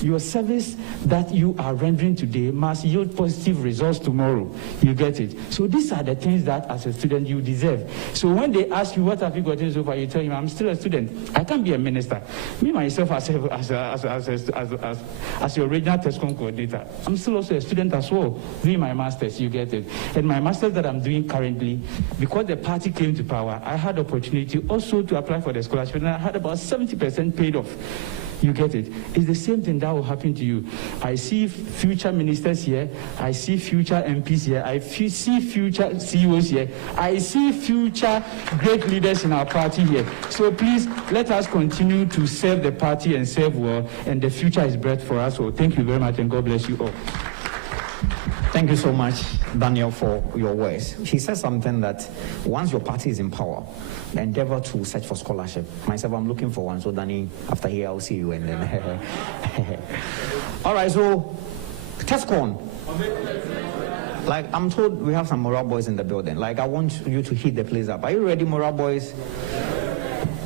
Your service that you are rendering today must yield positive results tomorrow. You get it? So these are the things that as a student you deserve. So when they ask you, what have you gotten so far, you tell him, I'm still a student. I can't be a minister. Me, myself, as your regional Tescon coordinator, I'm still also a student as well, doing my master's, you get it? And my master's that I'm doing currently, because the party came to power, I had the opportunity also to apply for the scholarship, and I had about 70% paid off. You get it? It's the same thing that will happen to you. I see future ministers here. I see future MPs here. I see future CEOs here. I see future great leaders in our party here. So please, let us continue to serve the party and serve well, and the future is bright for us. So thank you very much, and God bless you all. Thank you so much, Daniel, for your words. He said something that once your party is in power, endeavor to search for scholarship. Myself, I'm looking for one. So, Danny, after here, I'll see you. And then, all right. So, Tescon. Like I'm told, we have some Moral boys in the building. Like I want you to heat the place up. Are you ready, Moral boys?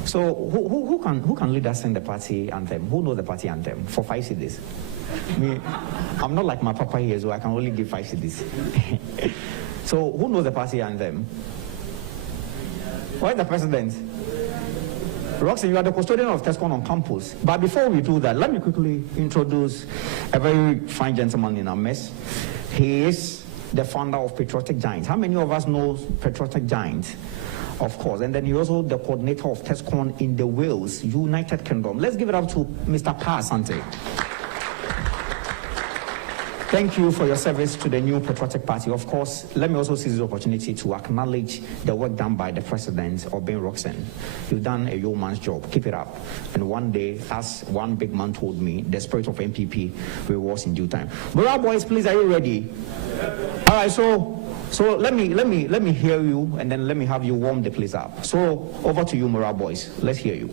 So, who can lead us in the party anthem? Who knows the party anthem for 5 CDs? Me, I'm not like my papa here, so I can only give 5 CDs. So, who knows the party anthem? Why the president? Roxy, you are the custodian of Tescon on campus. But before we do that, let me quickly introduce a very fine gentleman in our midst. He is the founder of Patriotic Giants. How many of us know Patriotic Giants? Of course. And then he's also the coordinator of Tescon in the Wales, United Kingdom. Let's give it up to Mr. Pa Asante. Thank you for your service to the new Patriotic Party. Of course, let me also seize the opportunity to acknowledge the work done by the President, Ben Roxen. You've done a yeoman's job. Keep it up. And one day, as one big man told me, the spirit of MPP rewards in due time. Mora boys, please, are you ready? All right, so let me hear you, and then let me have you warm the place up. So over to you, Mora boys. Let's hear you.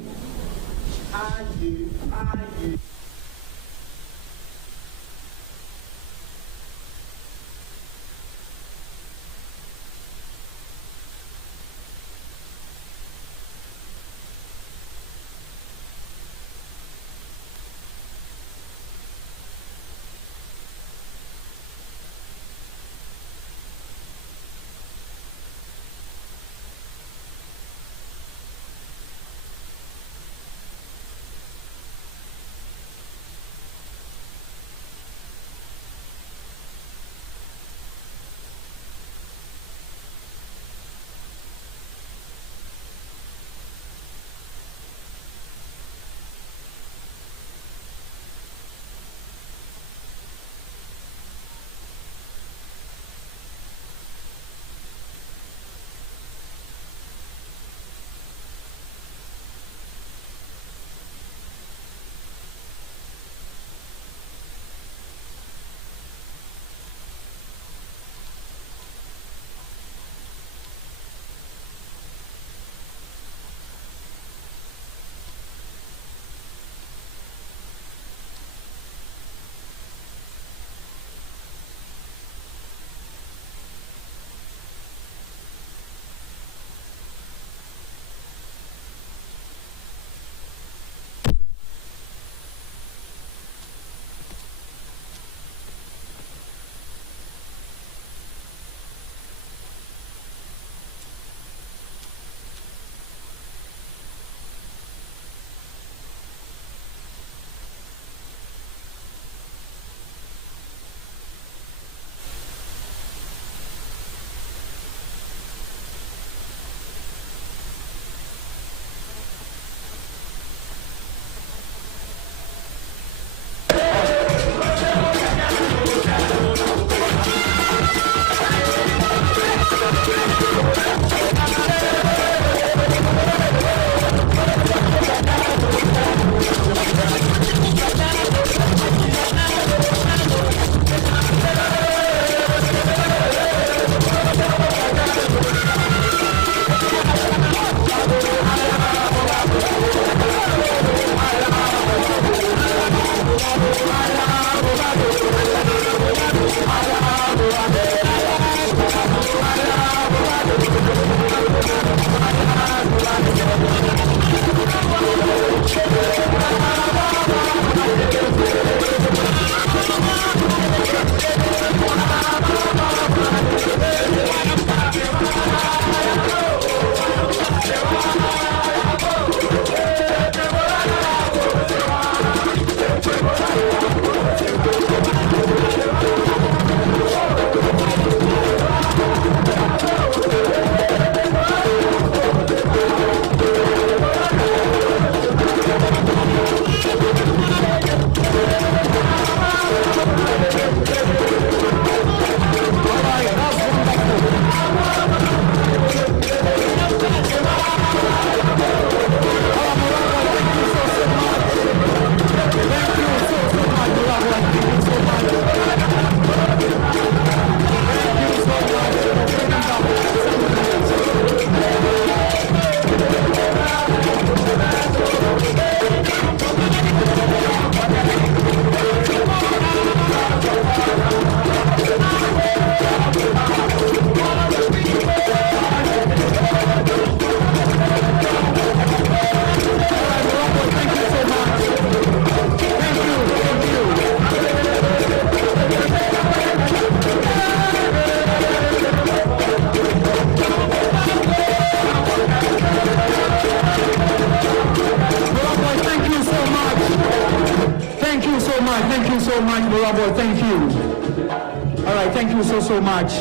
So much.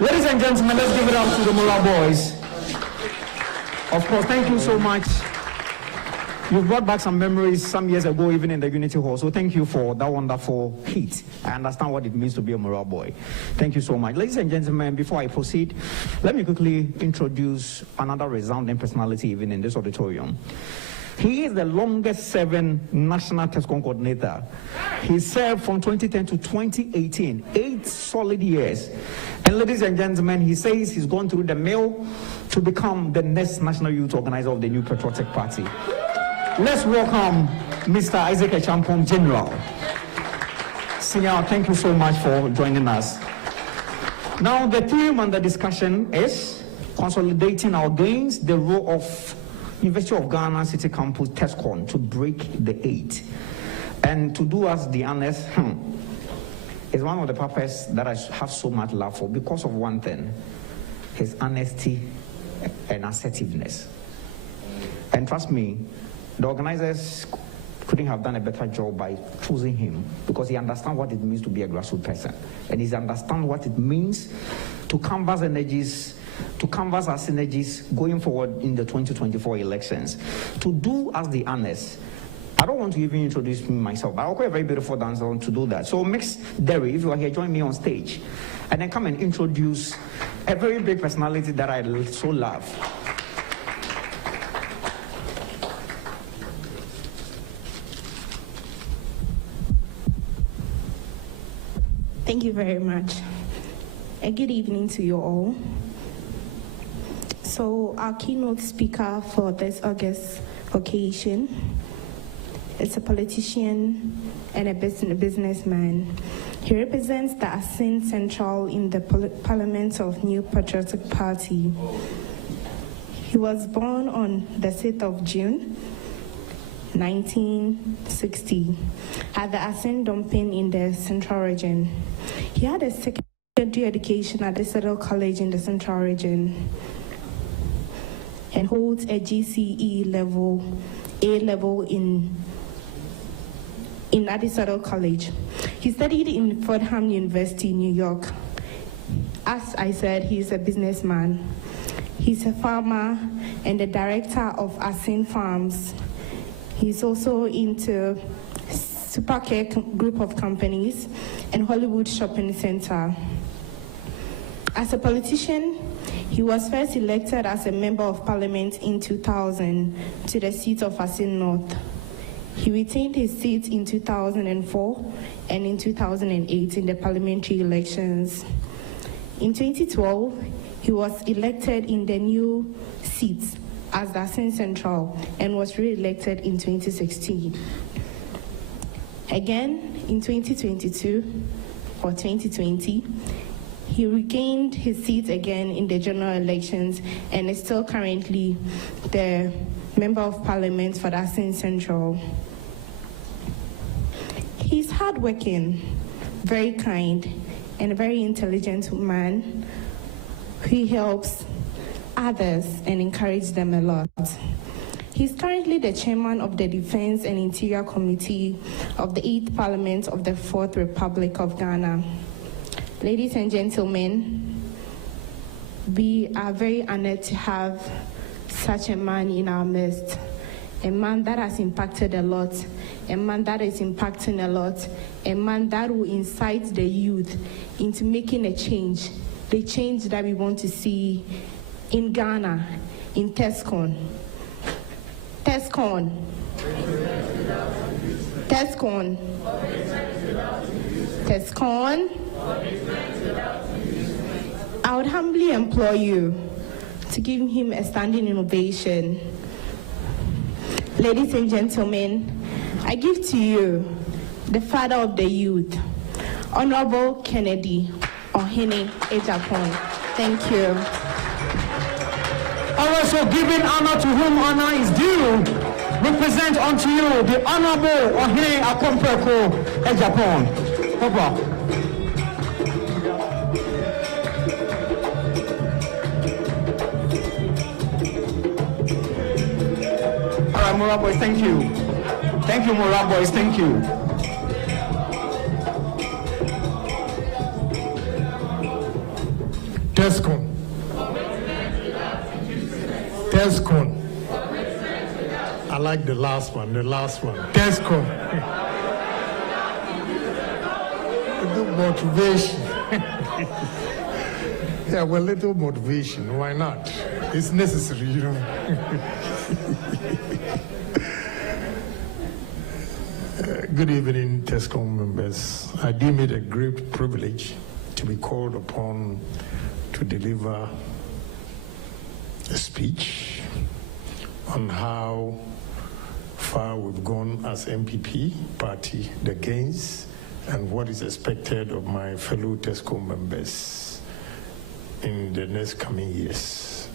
Ladies and gentlemen, let's give it up to the Mora boys. Of course, thank you so much. You brought back some memories some years ago, even in the Unity Hall. So thank you for that wonderful hit. I understand what it means to be a moral boy. Thank you so much. Ladies and gentlemen, before I proceed, let me quickly introduce another resounding personality even in this auditorium. He is the longest serving national Tescon coordinator. He served from 2010 to 2018, 8 solid years. And ladies and gentlemen, he says he's gone through the mill to become the next national youth organizer of the new Patriotic Party. Let's welcome Mr. Isaac Agyapong, General. Senior, thank you so much for joining us. Now, the theme and the discussion is consolidating our gains, the role of University of Ghana City Campus Tescon to break the 8. And to do us the honors, is one of the purposes that I have so much love for because of one thing, his honesty and assertiveness. And trust me, the organizers couldn't have done a better job by choosing him because he understands what it means to be a grassroots person. And he understands what it means to canvas energies, to canvas our synergies going forward in the 2024 elections. To do us the honors, I don't want to even introduce me myself, but I'll call a very beautiful dancer to do that. So Mix Derry, if you are here, join me on stage. And then come and introduce a very big personality that I so love. Thank you very much. A good evening to you all. So our keynote speaker for this August occasion is a politician and a businessman. He represents the Asin Central in the Parliament of New Patriotic Party. He was born on the 6th of June, 1960, at the Asin Dumping in the Central Region. He had a secondary education at the Cedar College in the Central Region and holds a GCE level, A level in Addis-Ababa College. He studied in Fordham University, New York. As I said, he's a businessman. He's a farmer and the director of Asin Farms. He's also into Supercare Group of Companies and Hollywood Shopping Center. As a politician, he was first elected as a member of parliament in 2000 to the seat of Asin North. He retained his seat in 2004 and in 2008 in the parliamentary elections. In 2012, he was elected in the new seats as the Asin Central and was re-elected in 2016. Again, in 2022 or 2020, he regained his seat again in the general elections and is still currently the Member of Parliament for the Asin Central. He's hardworking, very kind, and a very intelligent man who helps others and encourages them a lot. He's currently the chairman of the Defense and Interior Committee of the 8th Parliament of the 4th Republic of Ghana. Ladies and gentlemen, we are very honored to have such a man in our midst, a man that has impacted a lot, a man that is impacting a lot, a man that will incite the youth into making a change, the change that we want to see in Ghana, in Tescon. Tescon. Tescon. Tescon. I would humbly implore you to give him a standing ovation. Ladies and gentlemen, I give to you the father of the youth, Honorable Kennedy Ohene Agyapong. Thank you. Also giving honor to whom honor is due, represent unto you the Honorable Ohene Agyapong. Papa. All right, Moral Boys, thank you. Thank you, Moral Boys, thank you. Tescon. Tescon. I like the last one, Tescon. Little motivation. Yeah, well, little motivation, why not? It's necessary, you know. Good evening, Tescon members. I deem it a great privilege to be called upon to deliver a speech on how far we've gone as MPP party, the gains, and what is expected of my fellow Tescon members in the next coming years.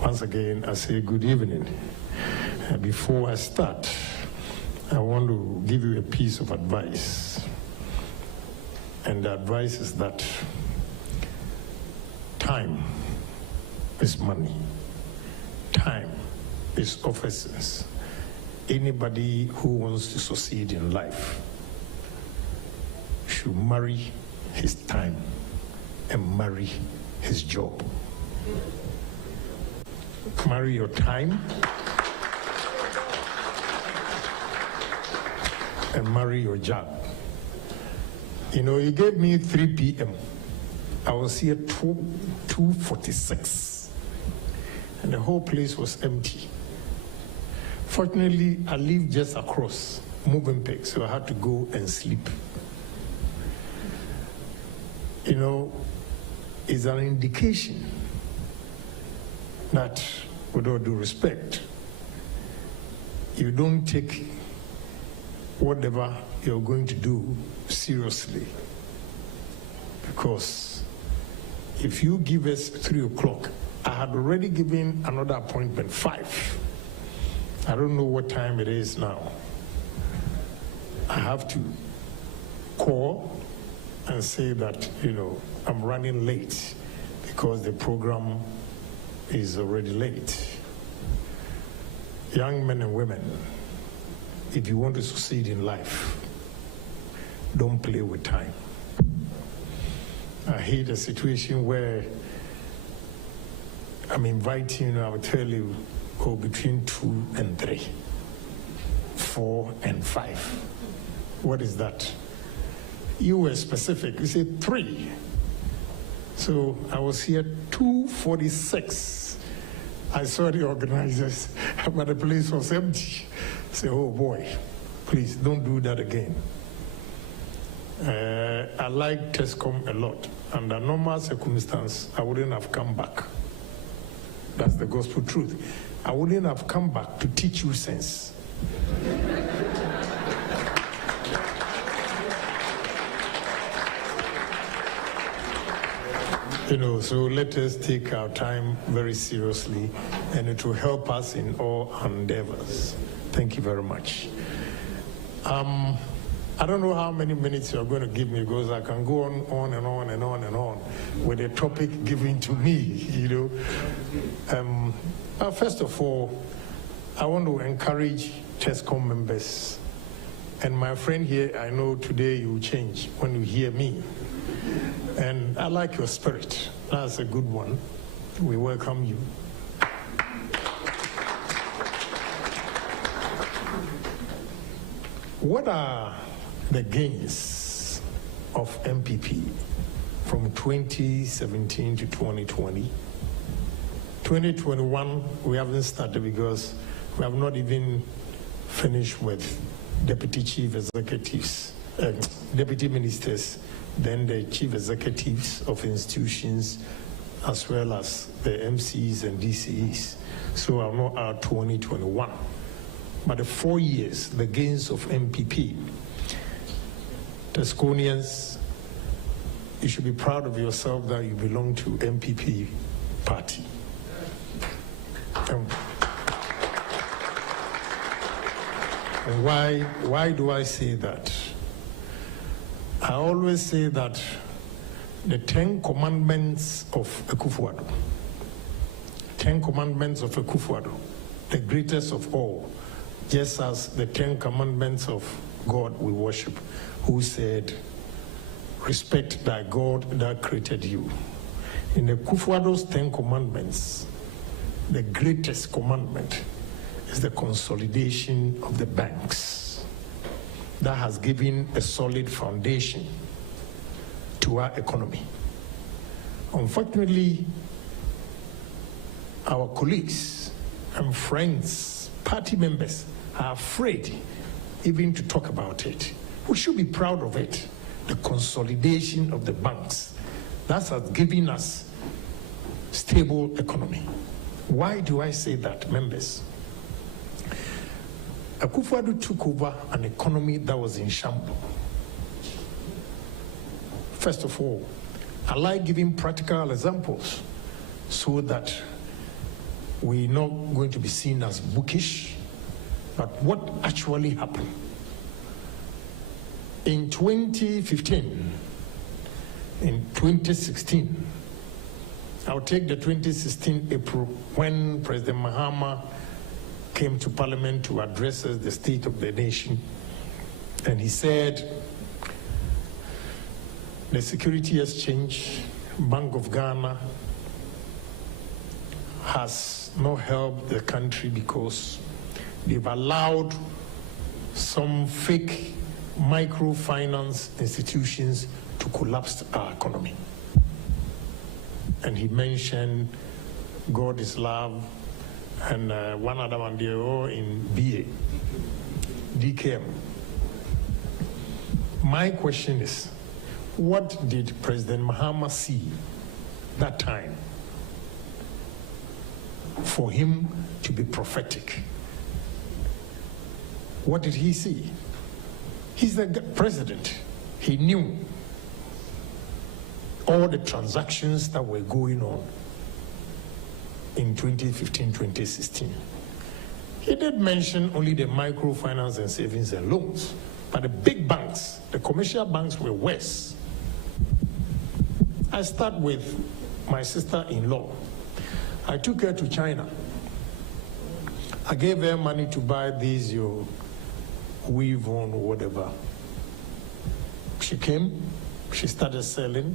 Once again, I say good evening. Before I start, I want to give you a piece of advice. And the advice is that time is money. Time is of essence. Anybody who wants to succeed in life should marry his time and marry his job. Marry your time and marry your job. You know, you gave me 3 p.m. I was here 2:46, and the whole place was empty. Fortunately, I live just across Movenpick, so I had to go and sleep. You know, it's an indication that, with all due respect, you don't take whatever you're going to do seriously. Because if you give us 3 o'clock, I had already given another appointment, 5. I don't know what time it is now. I have to call and say that, you know, I'm running late because the program is already late. Young men and women, if you want to succeed in life, don't play with time. I hate a situation where I'm inviting you, I will tell you, go between 2 and 3, 4 and 5. What is that? You were specific, you said 3. So I was here 2:46. I saw the organizers, but the place was empty. I said, oh boy, please don't do that again. I like Tescom a lot. Under normal circumstance, I wouldn't have come back. That's the gospel truth. I wouldn't have come back to teach you sense. You know, so let us take our time very seriously, and it will help us in all endeavors. Thank you very much. I don't know how many minutes you're going to give me, because I can go on and on and on and on with a topic given to me, you know. First of all, I want to encourage Tescom members. And my friend here, I know today you will change when you hear me. And I like your spirit. That's a good one. We welcome you. What are the gains of MPP from 2017 to 2020? 2021, we haven't started because we have not even finished with deputy chief executives, deputy ministers, then the chief executives of institutions, as well as the MCs and DCEs. So I'm not out 2021. But the 4 years, the gains of MPP, Tesconians, you should be proud of yourself that you belong to MPP party. And why do I say that? I always say that the 10 commandments of akufo-addo, 10 commandments of akufo-addo, the greatest of all, just as the 10 commandments of God we worship, who said, respect thy God that created you. In the akufo-addo's 10 commandments, the greatest commandment is the consolidation of the banks that has given a solid foundation to our economy. Unfortunately, our colleagues and friends, party members, are afraid even to talk about it. We should be proud of it, the consolidation of the banks. That has given us stable economy. Why do I say that, members? Akufo-Addo took over an economy that was in shambles. First of all, I like giving practical examples so that we're not going to be seen as bookish, but what actually happened. In 2015, in 2016, I'll take the 2016 April when President Mahama came to Parliament to address the state of the nation, and he said, the Security Exchange, Bank of Ghana, has not helped the country because they've allowed some fake microfinance institutions to collapse our economy. And he mentioned God is Love and one other one there, all in BA, DKM. My question is, what did President Mahama see that time for him to be prophetic? What did he see? He's the president. He knew all the transactions that were going on in 2015, 2016. He did mention only the microfinance and savings and loans, but the big banks, the commercial banks, were worse. I start with my sister-in-law. I took her to China. I gave her money to buy these, your weave on or whatever. She came, she started selling,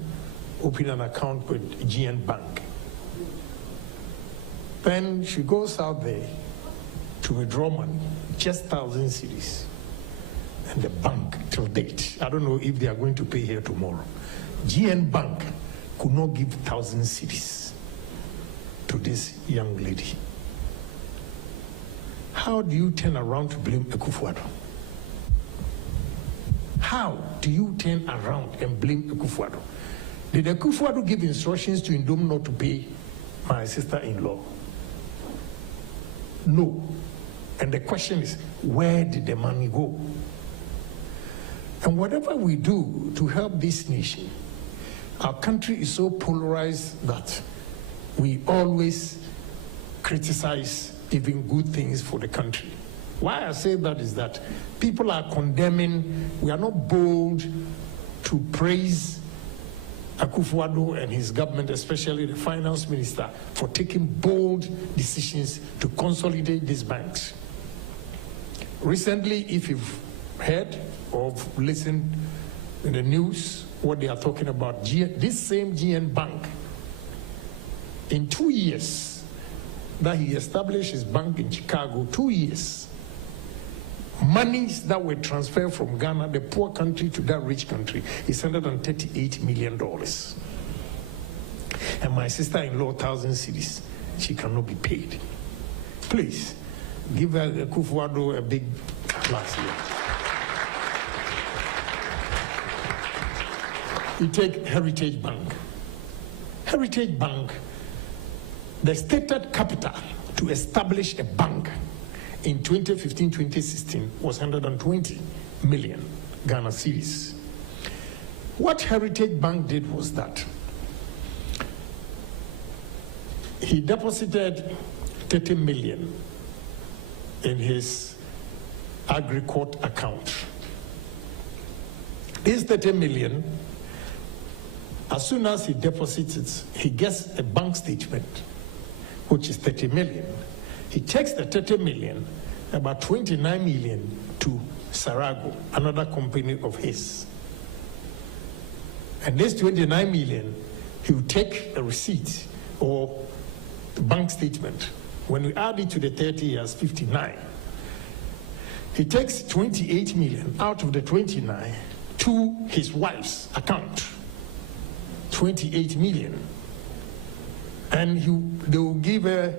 opened an account with GN Bank. Then she goes out there to withdraw money, just 1,000 cedis. And the bank, till date, I don't know if they are going to pay her tomorrow. GN Bank could not give 1,000 cedis to this young lady. How do you turn around to blame Akufo-Addo? How do you turn around and blame Akufo-Addo? Did Akufo-Addo give instructions to Indom not to pay my sister-in-law? No. And the question is, where did the money go? And whatever we do to help this nation, our country is so polarized that we always criticize even good things for the country. Why I say that is that people are condemning, we are not bold to praise Akufo-Addo and his government, especially the finance minister, for taking bold decisions to consolidate these banks. Recently, if you've heard or listened in the news, what they are talking about, this same GN Bank, in 2 years that he established his bank in Chicago, 2 years, monies that were transferred from Ghana, the poor country, to that rich country, is $138 million. And my sister-in-law, 1,000 cedis, she cannot be paid. Please, give Akufo-Addo a big class here. You take Heritage Bank. Heritage Bank, the stated capital to establish a bank in 2015-2016 was 120 million Ghana cedis. What Heritage Bank did was that he deposited 30 million in his agri-court account. This 30 million, as soon as he deposits it, he gets a bank statement, which is 30 million. He takes the 30 million, about 29 million, to Sarago, another company of his. And this 29 million, he will take a receipt or the bank statement When we add it to the 30 years, 59. He takes 28 million out of the 29 to his wife's account. 28 million. And they will give her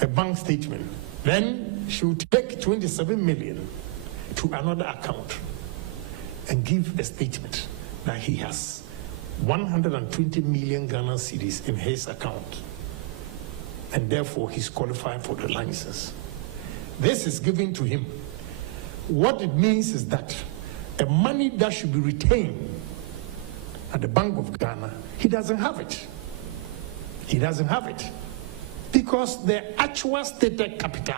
a bank statement. Then she will take 27 million to another account and give a statement that he has 120 million Ghana cedis in his account. And therefore he's qualified for the license. This is given to him. What it means is that the money that should be retained at the Bank of Ghana, he doesn't have it. He doesn't have it. Because the actual stated capital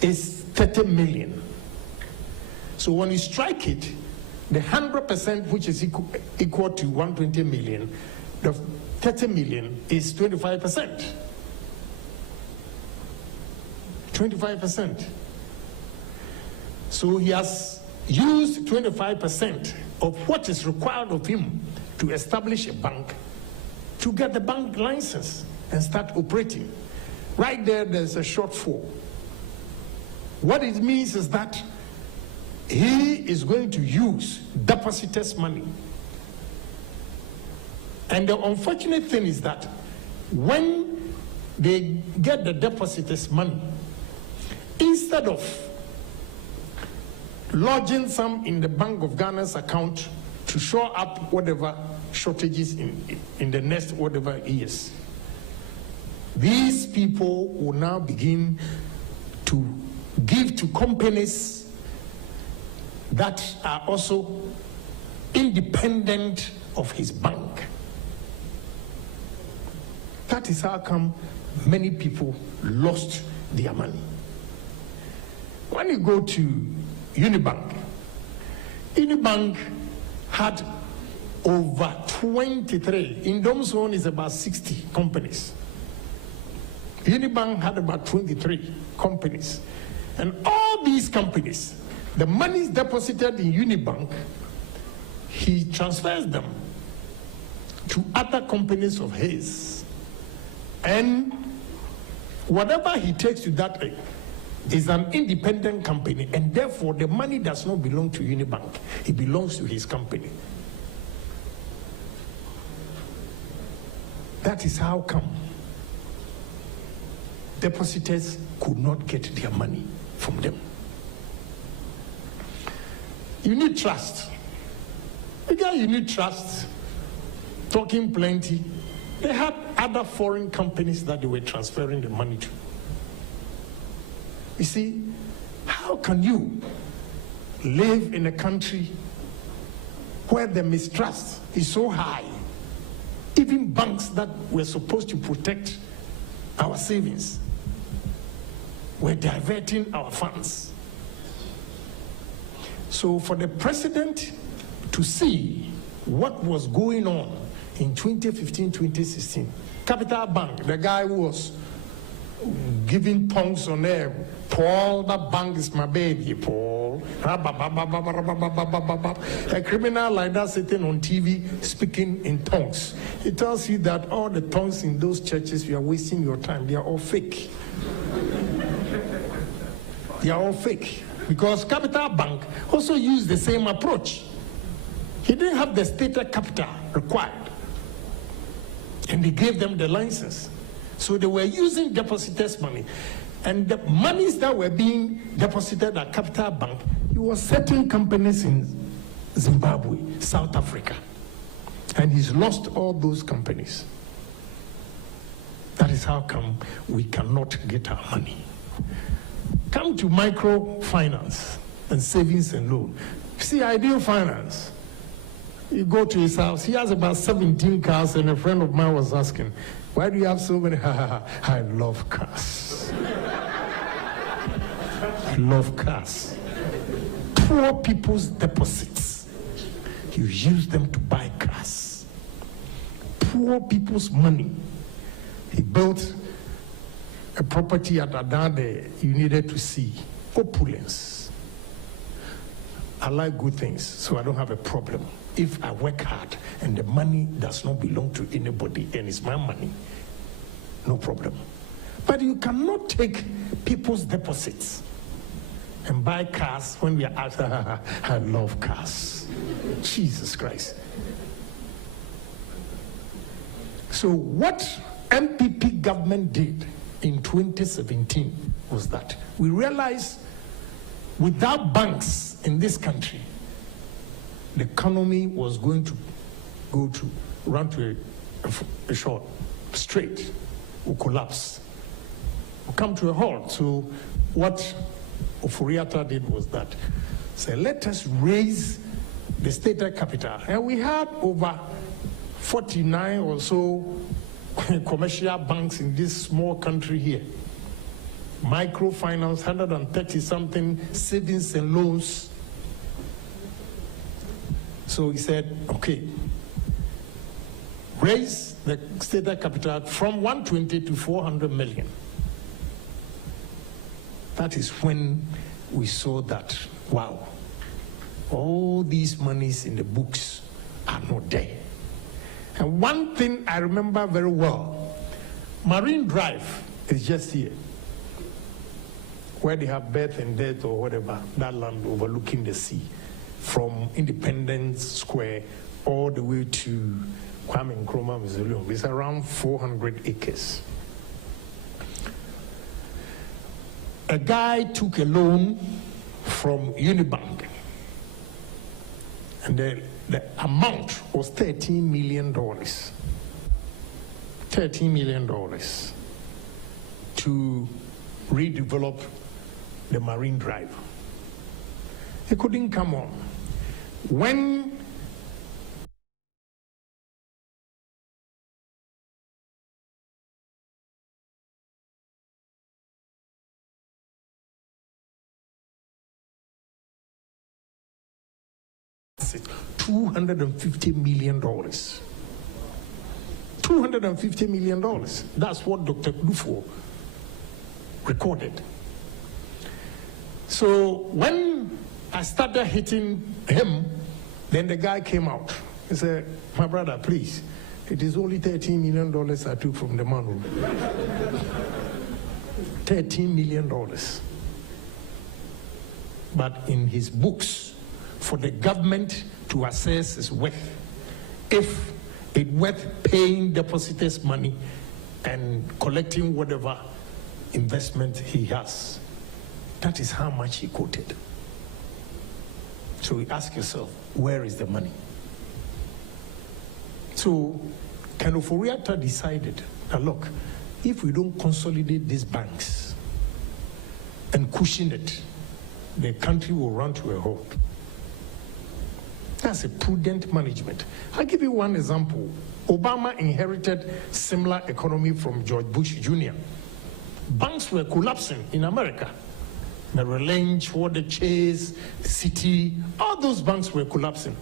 is 30 million. So when you strike it, the 100%, which is equal to 120 million, the 30 million is 25%. 25%. So he has used 25% of what is required of him to establish a bank, to get the bank license and start operating. Right there, there's a shortfall. What it means is that he is going to use depositors' money. And the unfortunate thing is that when they get the depositors' money, instead of lodging some in the Bank of Ghana's account to shore up whatever shortages in the next whatever years, these people will now begin to give to companies that are also independent of his bank. That is how come many people lost their money. When you go to Unibank had over 23. In Domzone is about 60 companies. Unibank had about 23 companies. And all these companies, the money is deposited in Unibank, he transfers them to other companies of his. And whatever he takes to that is an independent company, and therefore the money does not belong to Unibank. It belongs to his company. That is how come depositors could not get their money from them. You need trust. Again, you need trust. Talking plenty. They had other foreign companies that they were transferring the money to. You see, how can you live in a country where the mistrust is so high? Even banks that were supposed to protect our savings were diverting our funds. So for the president to see what was going on in 2015, 2016, Capital Bank, the guy who was giving tongues on air, Paul, that bank is my baby, Paul. A criminal like that sitting on TV speaking in tongues. It tells you that all the tongues in those churches, you are wasting your time. They are all fake. They are all fake. Because Capital Bank also used the same approach. He didn't have the stated capital required. And they gave them the license. So they were using depositors' money. And the monies that were being deposited at Capital Bank, it was certain companies in Zimbabwe, South Africa. And he's lost all those companies. That is how come we cannot get our money. Come to microfinance and savings and loan. See, Ideal Finance. You go to his house, he has about 17 cars, and a friend of mine was asking, why do you have so many? I love cars. I love cars. Poor people's deposits, you use them to buy cars. Poor people's money. He built a property at Adade you needed to see. Opulence. I like good things, so I don't have a problem. If I work hard and the money does not belong to anybody and it's my money, no problem. But you cannot take people's deposits and buy cars when we are out. I love cars. Jesus Christ. So what MPP government did in 2017 was that we realized without banks in this country, the economy was going to run to a short straight, will collapse, will come to a halt. So what Oforiatta did was that, say, let us raise the state capital. And we had over 49 or so commercial banks in this small country here. Microfinance, 130-something savings and loans. So he said, okay, raise the state capital from 120 to 400 million. That is when we saw that, wow, all these monies in the books are not there. And one thing I remember very well, Marine Drive is just here, where they have birth and death or whatever, that land overlooking the sea, from Independence Square all the way to Kwame Nkrumah Mausoleum. It's around 400 acres. A guy took a loan from Unibank, and the amount was $13 million. $13 million to redevelop the Marine Drive. It couldn't come on. When $250 million. $250 million. That's what Dr. Dufo recorded. So when I started hitting him, then the guy came out. He said, my brother, please, it is only $13 million I took from the man. $13 million. But in his books, for the government to assess its worth, if it's worth paying depositors money and collecting whatever investment he has, that is how much he quoted. So you ask yourself, where is the money? So Ken Oforiatta decided that, look, if we don't consolidate these banks and cushion it, the country will run to a halt. That's a prudent management. I'll give you one example. Obama inherited similar economy from George Bush Jr. Banks were collapsing in America. Merrill Lynch, Water Chase, Citi, all those banks were collapsing.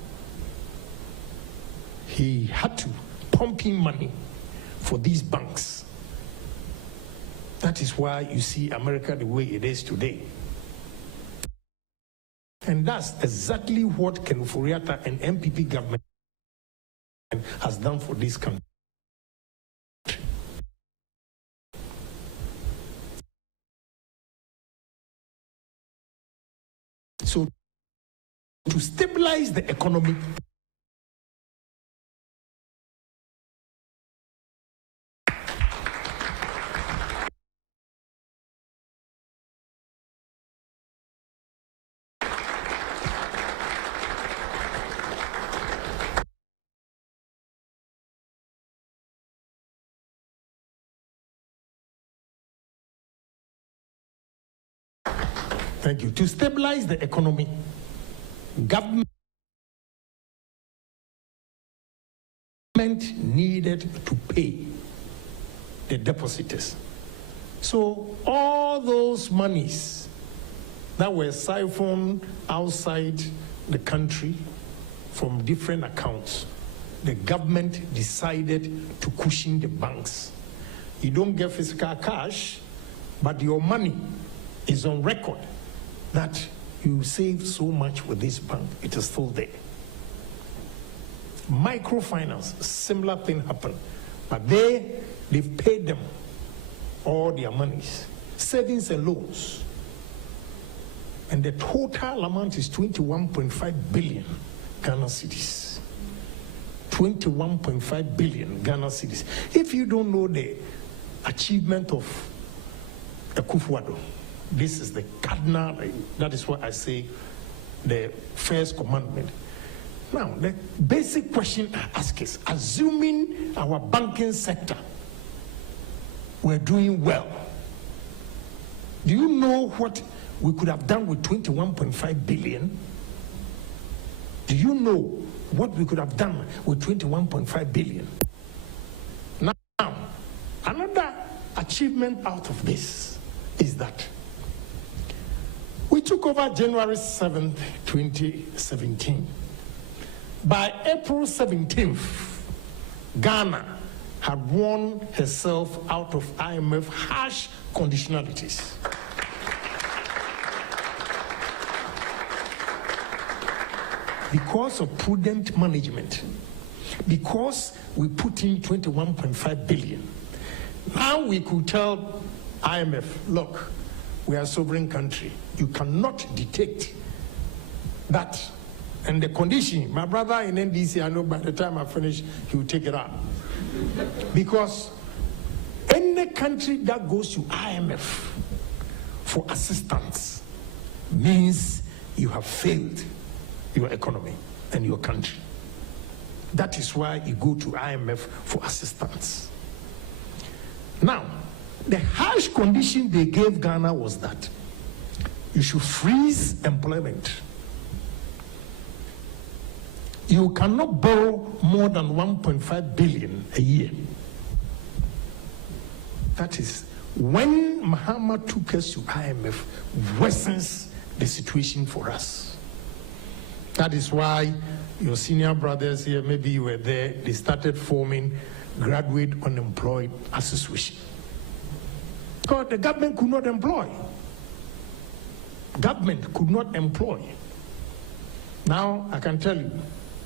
He had to pump in money for these banks. That is why you see America the way it is today. And that's exactly what Ken Oforiatta and MPP government has done for this country. So to stabilize the economy, thank you. To stabilize the economy, government needed to pay the depositors. So all those monies that were siphoned outside the country from different accounts, the government decided to cushion the banks. You don't get physical cash, but your money is on record that you saved so much with this bank. It is still there. Microfinance, similar thing happened, but they've paid them all their monies, savings and loans. And the total amount is 21.5 billion Ghana cedis. 21.5 billion Ghana cedis. If you don't know the achievement of akufo-addo, this is the cardinal, that is what I say, the first commandment. Now, the basic question I ask is, assuming our banking sector were doing well, do you know what we could have done with 21.5 billion? Do you know what we could have done with 21.5 billion? Now, another achievement out of this is that we took over January 7th, 2017. By April 17th, Ghana had won herself out of IMF harsh conditionalities. Because of prudent management, because we put in 21.5 billion. Now we could tell IMF, look, we are a sovereign country. You cannot dictate that. And the condition, my brother in NDC, I know by the time I finish, he will take it up. Because any country that goes to IMF for assistance means you have failed your economy and your country. That is why you go to IMF for assistance. Now, the harsh condition they gave Ghana was that you should freeze employment. You cannot borrow more than 1.5 billion a year. That is, when Mahama took us to IMF, worsens the situation for us. That is why your senior brothers here, maybe you were there, they started forming Graduate Unemployed Association. Because the government could not employ. Government could not employ. Now, I can tell you,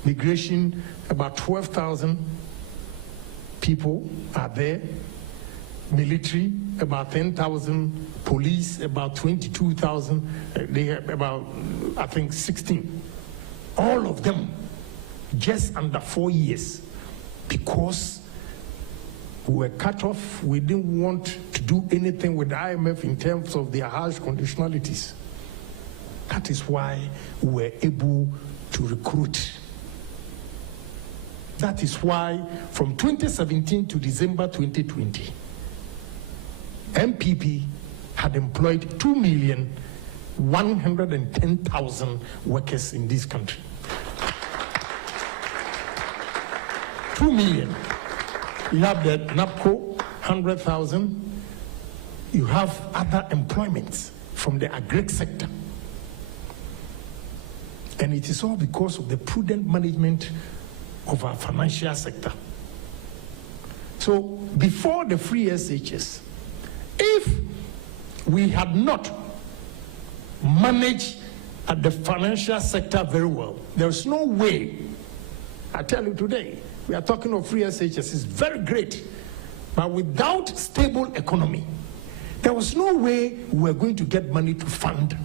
migration, about 12,000 people are there. Military, about 10,000. Police, about 22,000. They have about, I think, 16. All of them just under 4 years, because we were cut off. We didn't want to do anything with the IMF in terms of their harsh conditionalities. That is why we were able to recruit. That is why from 2017 to December 2020, MPP had employed 2,110,000 workers in this country. 2 million. You have the NAPCO, 100,000. You have other employments from the agri sector. And it is all because of the prudent management of our financial sector. So before the free SHS, if we had not managed at the financial sector very well, there's no way. I tell you today, we are talking of free SHS, it's very great, but without stable economy, there was no way we were going to get money to fund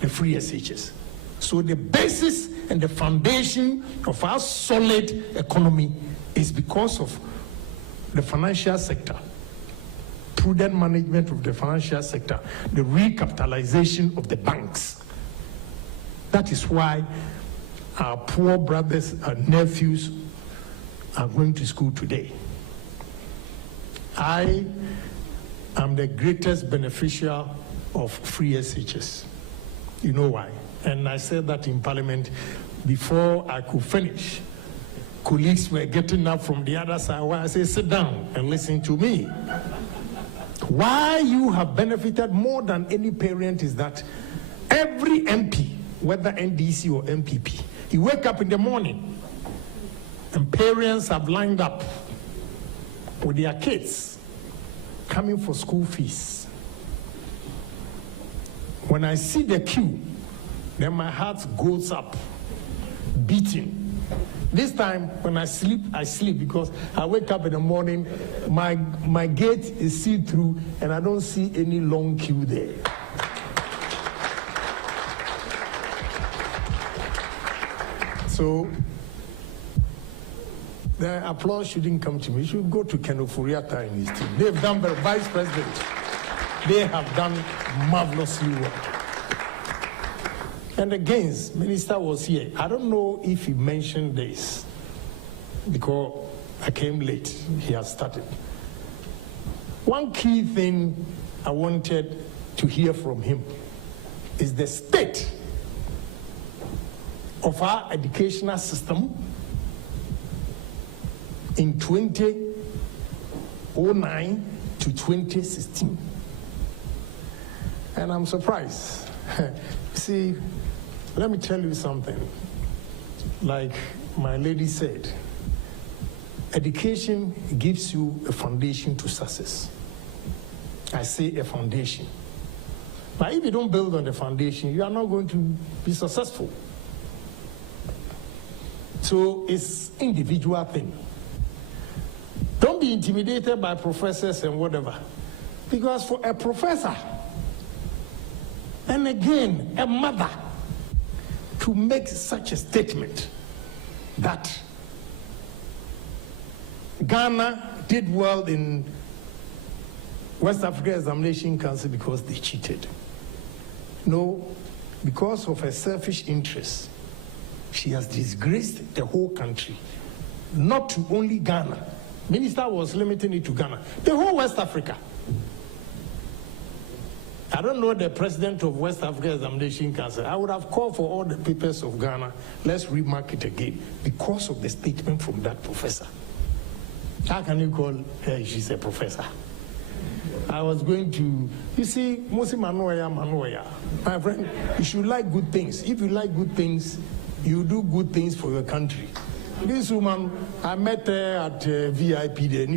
the free SHS. So the basis and the foundation of our solid economy is because of the financial sector, prudent management of the financial sector, the recapitalization of the banks. That is why our poor brothers and nephews are going to school today. I am the greatest beneficiary of free SHS. You know why? And I said that in Parliament before I could finish. Colleagues were getting up from the other side. Why I say, sit down and listen to me. Why you have benefited more than any parent is that every MP, whether NDC or MPP, you wake up in the morning and parents have lined up with their kids coming for school fees. When I see the queue, then my heart goes up, beating. This time, when I sleep because I wake up in the morning, my gate is see-through, and I don't see any long queue there. So, the applause shouldn't come to me. It should go to Kenofuriata and his team. They've done the vice president. They have done marvelously well. And the Gaines minister was here. I don't know if he mentioned this because I came late. He has started. One key thing I wanted to hear from him is the state of our educational system in 2009 to 2016. And I'm surprised. See, let me tell you something. Like my lady said, education gives you a foundation to success. I say a foundation. But if you don't build on the foundation, you are not going to be successful. So it's individual thing. Don't be intimidated by professors and whatever. Because for a professor, and again, a mother, to make such a statement that Ghana did well in West Africa Examination Council because they cheated. No, because of her selfish interest, she has disgraced the whole country, not to only Ghana. Minister was limiting it to Ghana, the whole West Africa. I don't know the president of West Africa Examination Council. I would have called for all the papers of Ghana. Let's remark it again because of the statement from that professor. How can you call her? She's a professor. I was going to, you see, Mosi Manoya. My friend, you should like good things. If you like good things, you do good things for your country. This woman, I met her at VIP there. I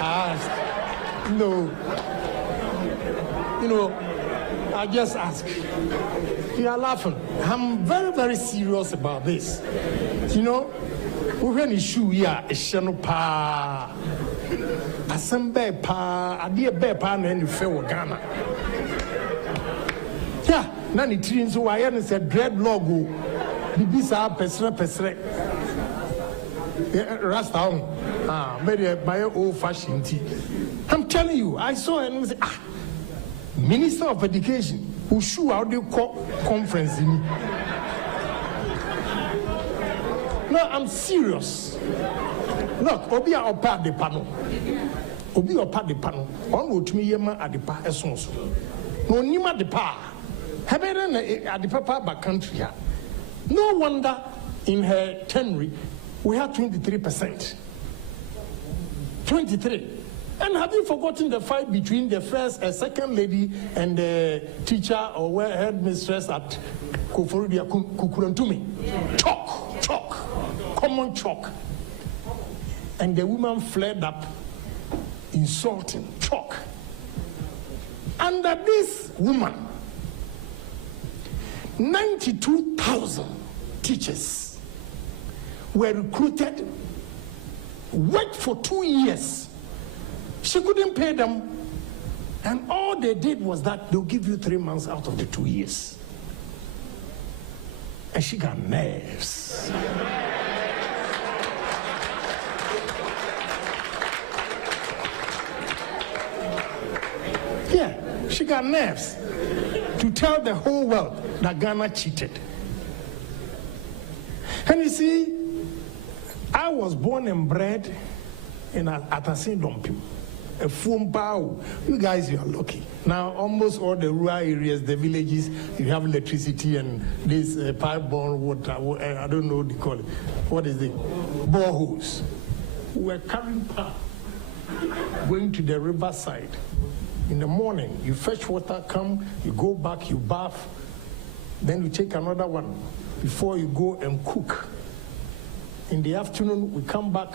asked, no. You know, I just ask. You are laughing. I'm very, very serious about this. You know, when you shoe here, a shano pa, a sambe pa, a dear bear pan, and you fell Ghana. Yeah, Nanny Trins, who I am said dread logo, the bisa pesre. Rasta, maybe my old fashioned tea. I'm telling you, I saw it and said, Minister of Education, who show out the conference in me. No, I'm serious. Look, Obi a opa the panel. Obi opa the panel. On would me yema at the pa essence. No nima the pa. Have at the papa back country. No wonder in her tenure we have 23%. 23. And have you forgotten the fight between the first and second lady and the teacher or headmistress at Kukurantumi? Chalk, common chalk. And the woman flared up, insulting, chalk. Under this woman, 92,000 teachers were recruited, worked for 2 years. She couldn't pay them, and all they did was that they'll give you 3 months out of the 2 years. And she got nerves. Yeah, she got nerves to tell the whole world that Ghana cheated. And you see, I was born and bred in Attipoe. A phone power. You guys, you are lucky. Now, almost all the rural areas, the villages, you have electricity and this pipe-borne water. I don't know what they call it. What is it? Boreholes. We were carrying power, going to the riverside. In the morning, you fetch water, come, you go back, you bath, then you take another one before you go and cook. In the afternoon, we come back.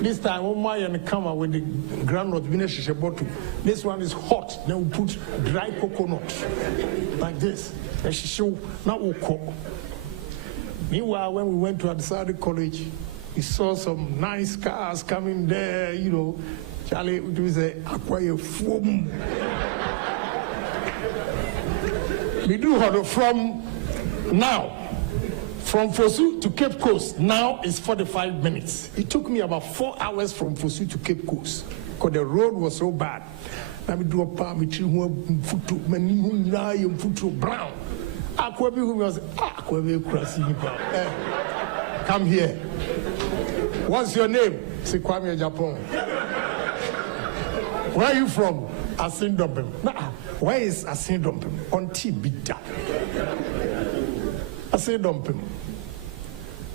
This time, one come out with the groundnut bottle. This one is hot. Then we put dry coconut like this. And she show now we cook. Meanwhile, when we went to Attipoe College, we saw some nice cars coming there. You know, Charlie, it was a acquire foam. We do have from now. From Fosu to Cape Coast, now is 45 minutes. It took me about 4 hours from Fosu to Cape Coast because the road was so bad. Now we do a palm between brown. Come here. What's your name? Say Kwame Agyapong. Where are you from? Asindompem. Where is Asindompem? On Tibita. Asindompem.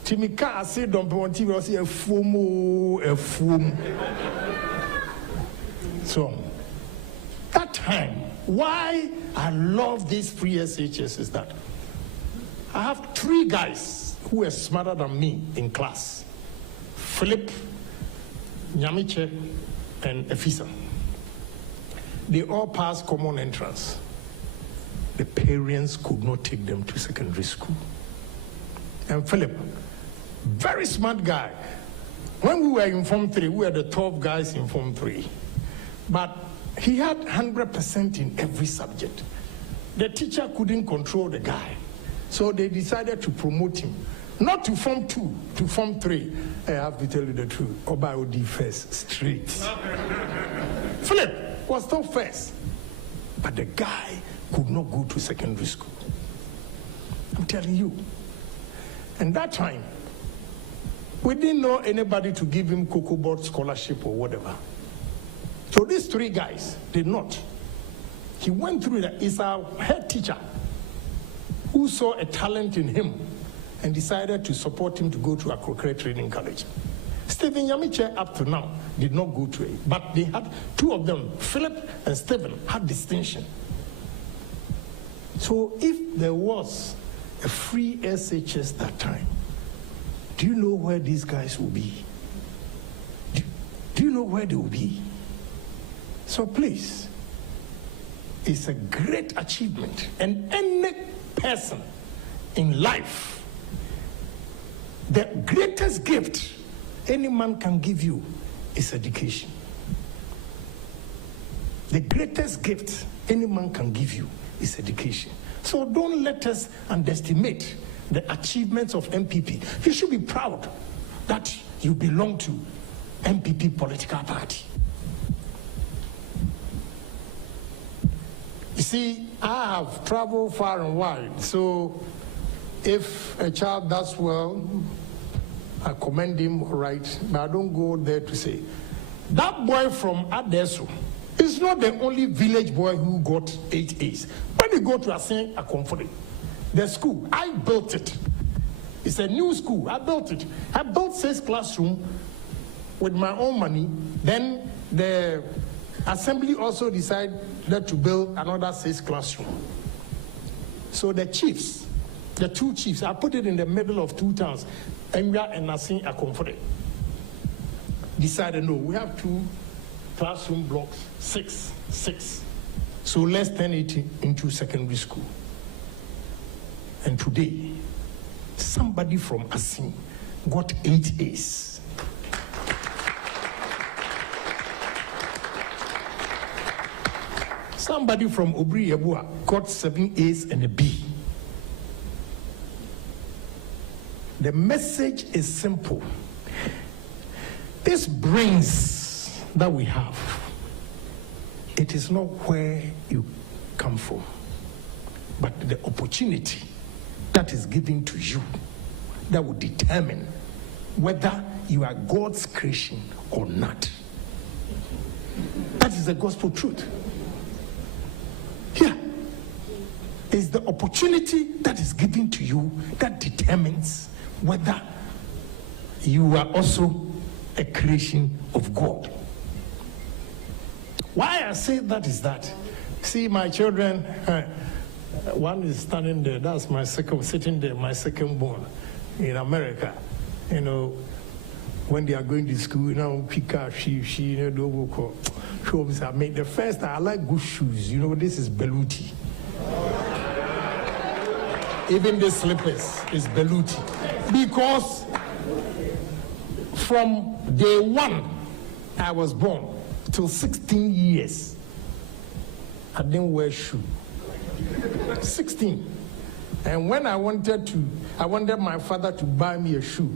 Timika Asindompem on TV. I see a foam. So that time, why I love these free SHS is that I have 3 guys who are smarter than me in class. Philip, Nyamiche, and Efisa. They all passed common entrance. The parents could not take them to secondary school. And Philip, very smart guy. When we were in Form 3, we were the 12 guys in Form 3. But he had 100% in every subject. The teacher couldn't control the guy. So they decided to promote him. Not to Form 2, to Form 3. I have to tell you the truth. Oba Odi first, straight. Philip was still first. But the guy could not go to secondary school. I'm telling you. And that time, we didn't know anybody to give him Cocoa Board scholarship or whatever. So these 3 guys did not. He went through that. He's our head teacher who saw a talent in him and decided to support him to go to Akokre Training College. Stephen Nyamiche, up to now, did not go to it. But they had 2 of them, Philip and Stephen, had distinction. So if there was a free SHS that time, do you know where these guys will be? Do you know where they will be? So please, it's a great achievement. And any person in life, the greatest gift any man can give you is education. The greatest gift any man can give you is education. So don't let us underestimate the achievements of MPP. You should be proud that you belong to MPP political party. You see, I have traveled far and wide, so if a child does well, I commend him, all right, but I don't go there to say, that boy from Adesu is not the only village boy who got 8 A's. When you go to Asin Akomfore, the school, I built it. It's a new school, I built it. I built 6 classrooms with my own money. Then the assembly also decided to build another 6 classrooms. So the chiefs, the 2 chiefs, I put it in the middle of 2 towns, Enga and Asin Akomfore, decided, no, we have 2 classroom blocks, 6. So let's turn it into secondary school. And today, somebody from Asin got 8 A's. Somebody from Obri Yabua got 7 A's and a B. The message is simple. This brains that we have, it is not where you come from, but the opportunity that is given to you that will determine whether you are God's creation or not. That is the gospel truth. Here is the opportunity that is given to you that determines whether you are also a creation of God. Why I say that is that, see my children, one is standing there, that's my second, sitting there, my second born in America. you know, when they are going to school, you know, pick up, she, you know, I made the first, I like good shoes. You know, this is Beluti. Even the slippers is Beluti. Because from day one I was born till 16 years, I didn't wear shoe. 16. And when I wanted my father to buy me a shoe.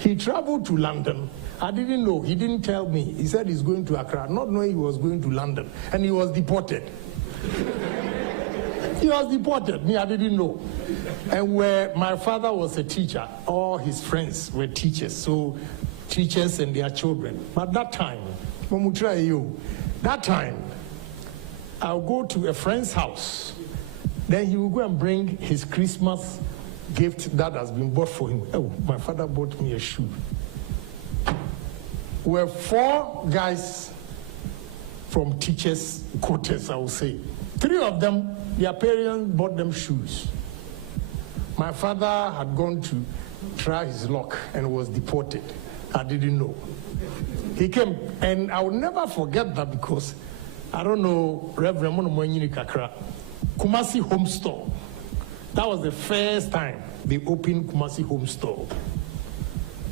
He traveled to London. I didn't know. He didn't tell me. He said he's going to Accra, not knowing he was going to London. And he was deported. He was deported. Me, I didn't know. And where my father was a teacher, all his friends were teachers. So teachers and their children. But that time, I'll go to a friend's house. Then he will go and bring his Christmas gift that has been bought for him. Oh, my father bought me a shoe. We're 4 guys from teachers' quarters, I would say. 3 of them, their parents bought them shoes. My father had gone to try his luck and was deported. I didn't know. He came, and I will never forget that because, I don't know, Reverend Monomoyini Kakra, Kumasi Home Store. That was the first time they opened Kumasi Home Store.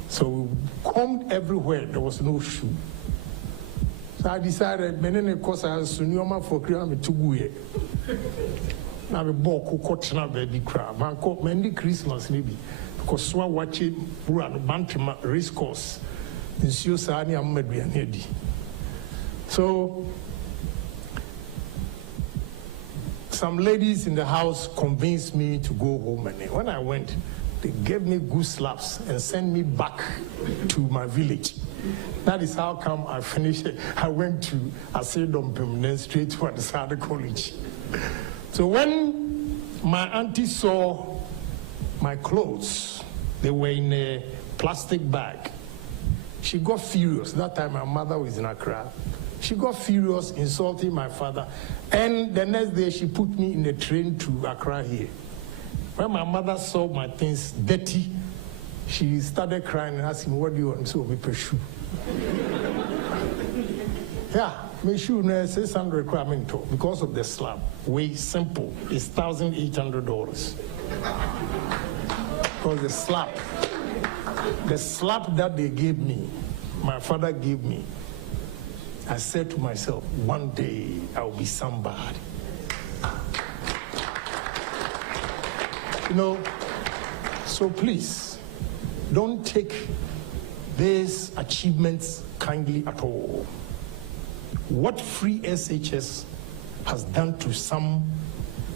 So we combed everywhere, there was no shoe. So I decided, menene kosa sunyoma for kriya me tuguye. Na me boko kochna baby crab. Man ko mendi Christmas maybe because swa watching bura no bantima race course. Nsio sa ni ameduane edi. So some ladies in the house convinced me to go home, and when I went, they gave me good slaps and sent me back to my village. That is how come I finished it. I went to Asedompim, then straight to Adisada College. So when my auntie saw my clothes, they were in a plastic bag. She got furious. That time my mother was in Accra. She got furious, insulting my father. And the next day, she put me in a train to Accra here. When my mother saw my things dirty, she started crying and asking, what do you want? So we pursue. Yeah, my shoe now 600 requirement because of the slab. Way simple. It's $1,800. Because the slap that they gave me, my father gave me, I said to myself, one day I'll be somebody. You know, so please, don't take these achievements kindly at all. What free SHS has done to some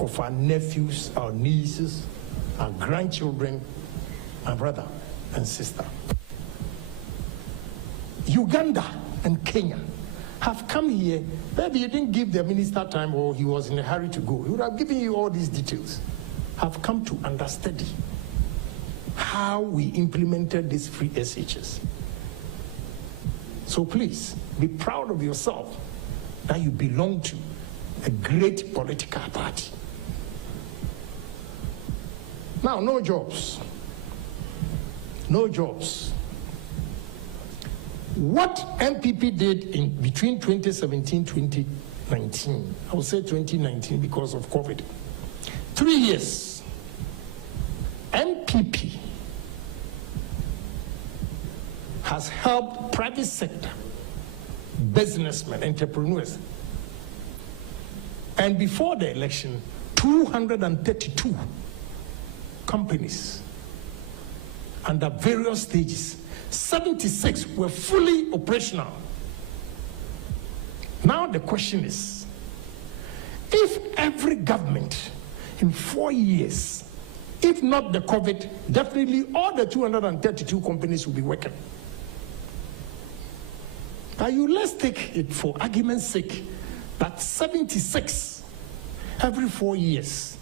of our nephews, our nieces, our grandchildren, my brother and sister. Uganda and Kenya have come here. Maybe you didn't give the minister time or he was in a hurry to go. He would have given you all these details. Have come to understudy how we implemented this free SHS. So please, be proud of yourself that you belong to a great political party. Now, no jobs. No jobs. What MPP did in between 2017 and 2019, I would say 2019 because of COVID, 3 years, MPP has helped private sector, businessmen, entrepreneurs, and before the election, 232 companies under various stages. 76 were fully operational. Now the question is, if every government in 4 years, if not the COVID, definitely all the 232 companies will be working. Now let's take it for argument's sake that 76 every 4 years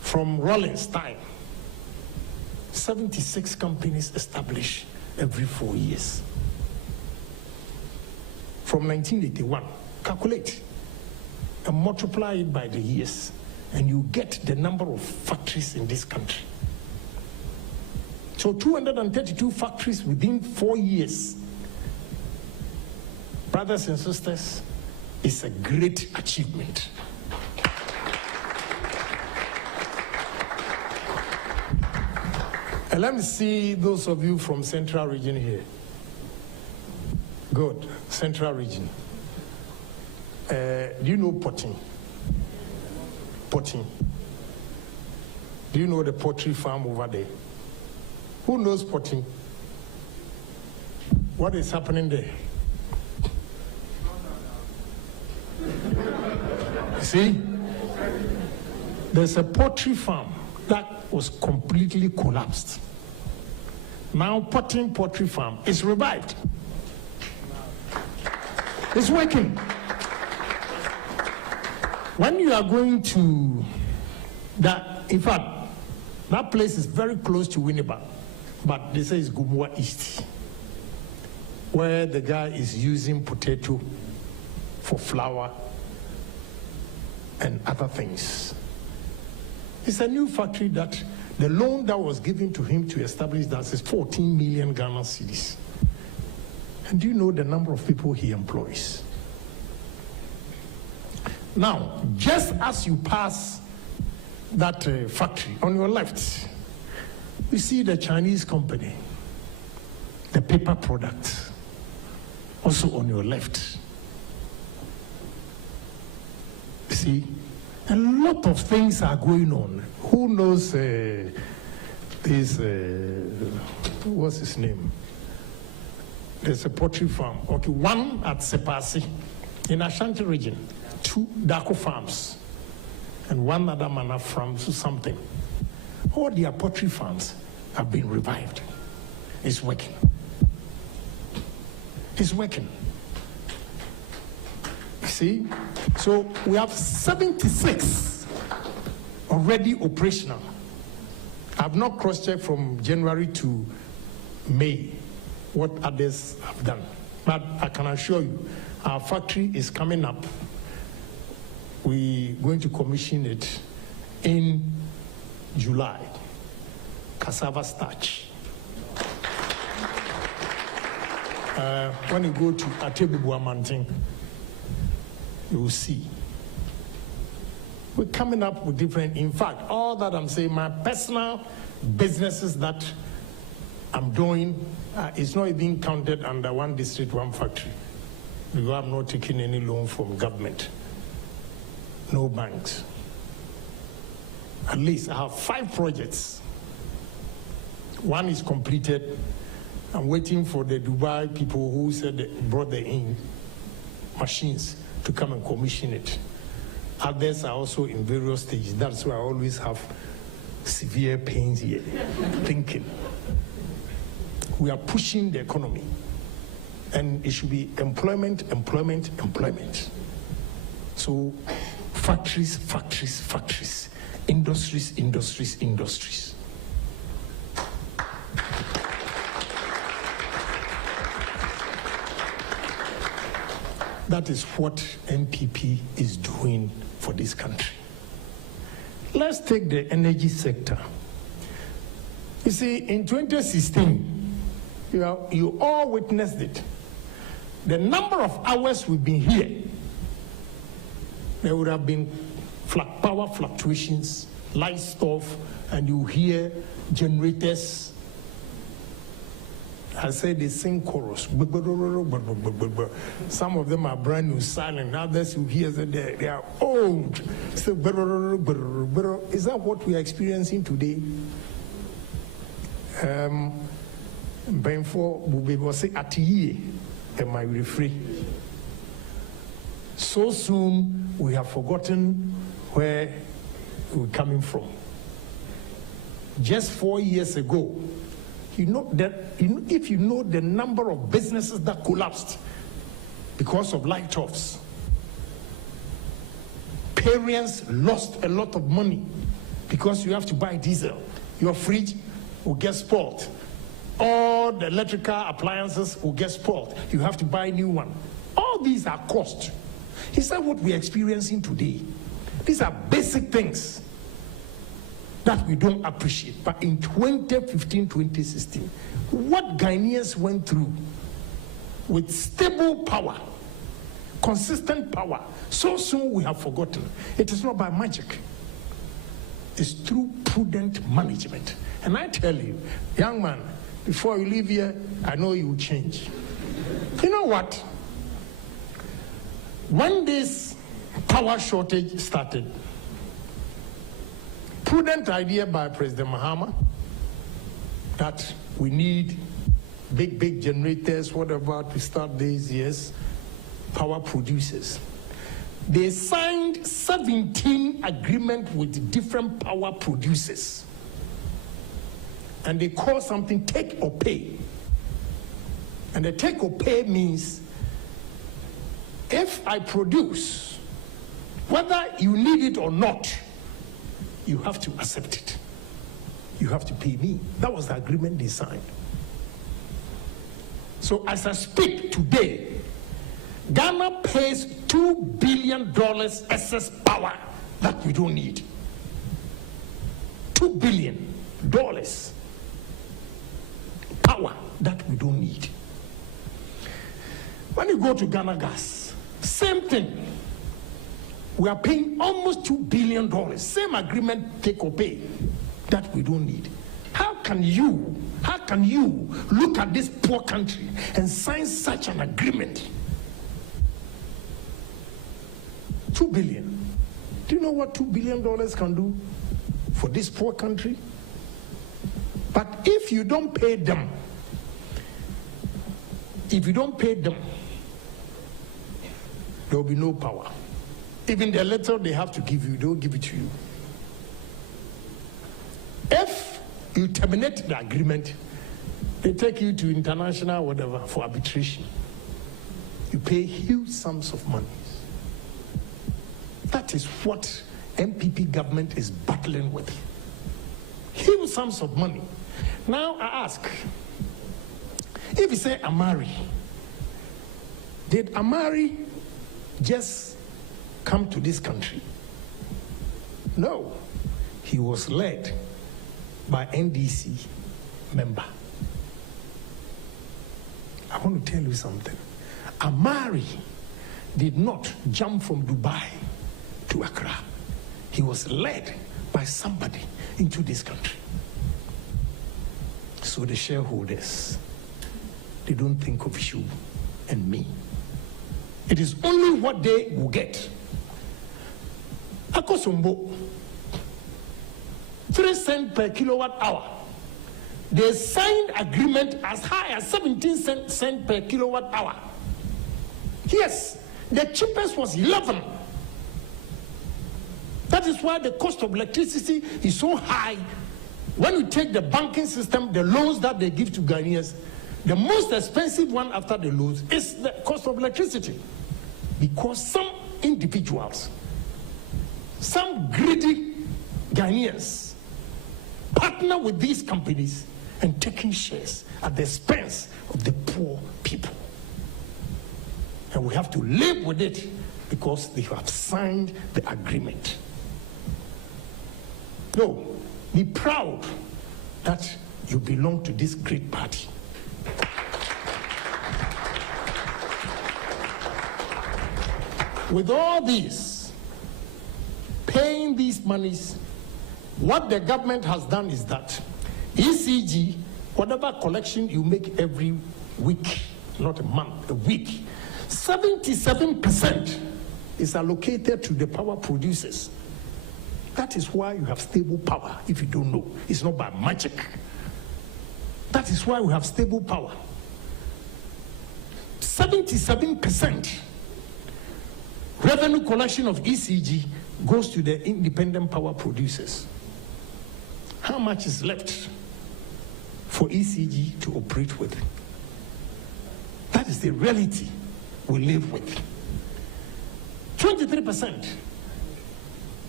from Rollins' time, 76 companies established every 4 years. From 1981, calculate and multiply it by the years, and you get the number of factories in this country. So 232 factories within 4 years. Brothers and sisters, it's a great achievement. And let me see those of you from Central Region here. Good, Central Region. Do you know potting? Potting. Do you know the pottery farm over there? Who knows potting? What is happening there? See? There's a pottery farm that was completely collapsed. Now pottery farm is revived. It's working. When you are going to that, in fact, that place is very close to Winneba, but they say it's Gumua East, where the guy is using potato for flour and other things. It's a new factory that the loan that was given to him to establish that is 14 million Ghana cedis. And do you know the number of people he employs? Now, just as you pass that factory, on your left, you see the Chinese company, the paper product, also on your left. See, a lot of things are going on. Who knows this, what's his name? There's a pottery farm. Okay, one at Sepasi in Ashanti region, 2 Dako farms, and one other Mana farms or something. All their pottery farms have been revived. It's working. It's working. See? So we have 76 already operational. I've not cross-checked from January to May what others have done. But I can assure you, our factory is coming up. We're going to commission it in July. Cassava starch. When you go to Attipoe, you will see. We're coming up with different, in fact, all that I'm saying, my personal businesses that I'm doing is not even counted under one district, one factory. Because I'm not taking any loan from government. No banks. At least I have 5 projects. One is completed. I'm waiting for the Dubai people who said they brought the in machines to come and commission it. Others are also in various stages. That's why I always have severe pains here, thinking. We are pushing the economy, and it should be employment, employment, employment. So factories, factories, factories, industries, industries, industries. That is what MPP is doing for this country. Let's take the energy sector. You see, in 2016, you all witnessed it. The number of hours we've been here, there would have been power fluctuations, light stuff, and you hear generators. I say they sing chorus. Some of them are brand new, silent. Others you hear that they are old. So, is that what we are experiencing today? So soon we have forgotten where we're coming from. Just 4 years ago, you know that if you know the number of businesses that collapsed because of light-offs, parents lost a lot of money because you have to buy diesel. Your fridge will get spoiled. All the electrical appliances will get spoiled. You have to buy a new one. All these are cost. Is that what we're experiencing today? These are basic things that we don't appreciate. But in 2015, 2016, what Ghanaians went through with stable power, consistent power, so soon we have forgotten. It is not by magic. It's through prudent management. And I tell you, young man, before you leave here, I know you will change. You know what? When this power shortage started, prudent idea by President Mahama that we need big generators, whatever, to start these years, power producers. They signed 17 agreements with different power producers. And they call something take or pay. And the take or pay means if I produce, whether you need it or not, you have to accept it. You have to pay me. That was the agreement they signed. So as I speak today, Ghana pays $2 billion excess power that we don't need. $2 billion power that we don't need. When you go to Ghana Gas, same thing. We are paying almost $2 billion, same agreement, take or pay, that we don't need. How can you look at this poor country and sign such an agreement? $2 billion. Do you know what $2 billion can do for this poor country? But if you don't pay them, there will be no power. Even the little they have to give you, they'll give it to you. If you terminate the agreement, they take you to international whatever for arbitration. You pay huge sums of money. That is what MPP government is battling with. Huge sums of money. Now I ask, if you say Amari, did Amari just come to this country? No. He was led by NDC member. I want to tell you something. Amari did not jump from Dubai to Accra. He was led by somebody into this country. So the shareholders, they don't think of you and me. It is only what they will get. Akosombo, 3 cents per kilowatt hour. They signed agreement as high as 17 cents per kilowatt hour. Yes, the cheapest was 11. That is why the cost of electricity is so high. When you take the banking system, the loans that they give to Ghanaians, the most expensive one after the loans is the cost of electricity. Because some individuals, some greedy Ghanaians, partner with these companies and taking shares at the expense of the poor people. And we have to live with it because they have signed the agreement. No, be proud that you belong to this great party. With all these, paying these monies, what the government has done is that ECG, whatever collection you make every week, not a month, a week, 77% is allocated to the power producers. That is why you have stable power, if you don't know. It's not by magic. That is why we have stable power. 77% revenue collection of ECG goes to the independent power producers. How much is left for ECG to operate with? That is the reality we live with. 23%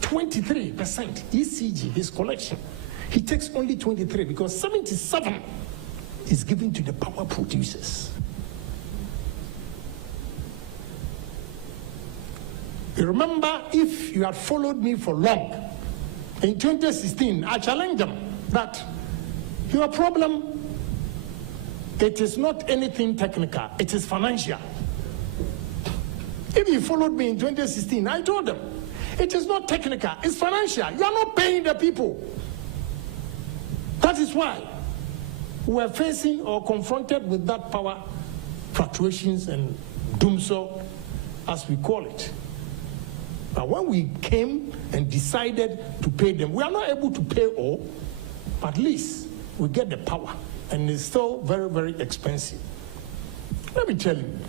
ECG, his collection. He takes only 23 because 77 is given to the power producers. You remember, if you had followed me for long, In 2016, I challenged them that your problem, it is not anything technical, it is financial. If you followed me in 2016, I told them, it is not technical, it's financial. You are not paying the people. That is why we are facing or confronted with that power fluctuations and doomsday, as we call it. But when we came and decided to pay them, we are not able to pay all, but at least we get the power, and it's still very, very expensive. Let me tell you,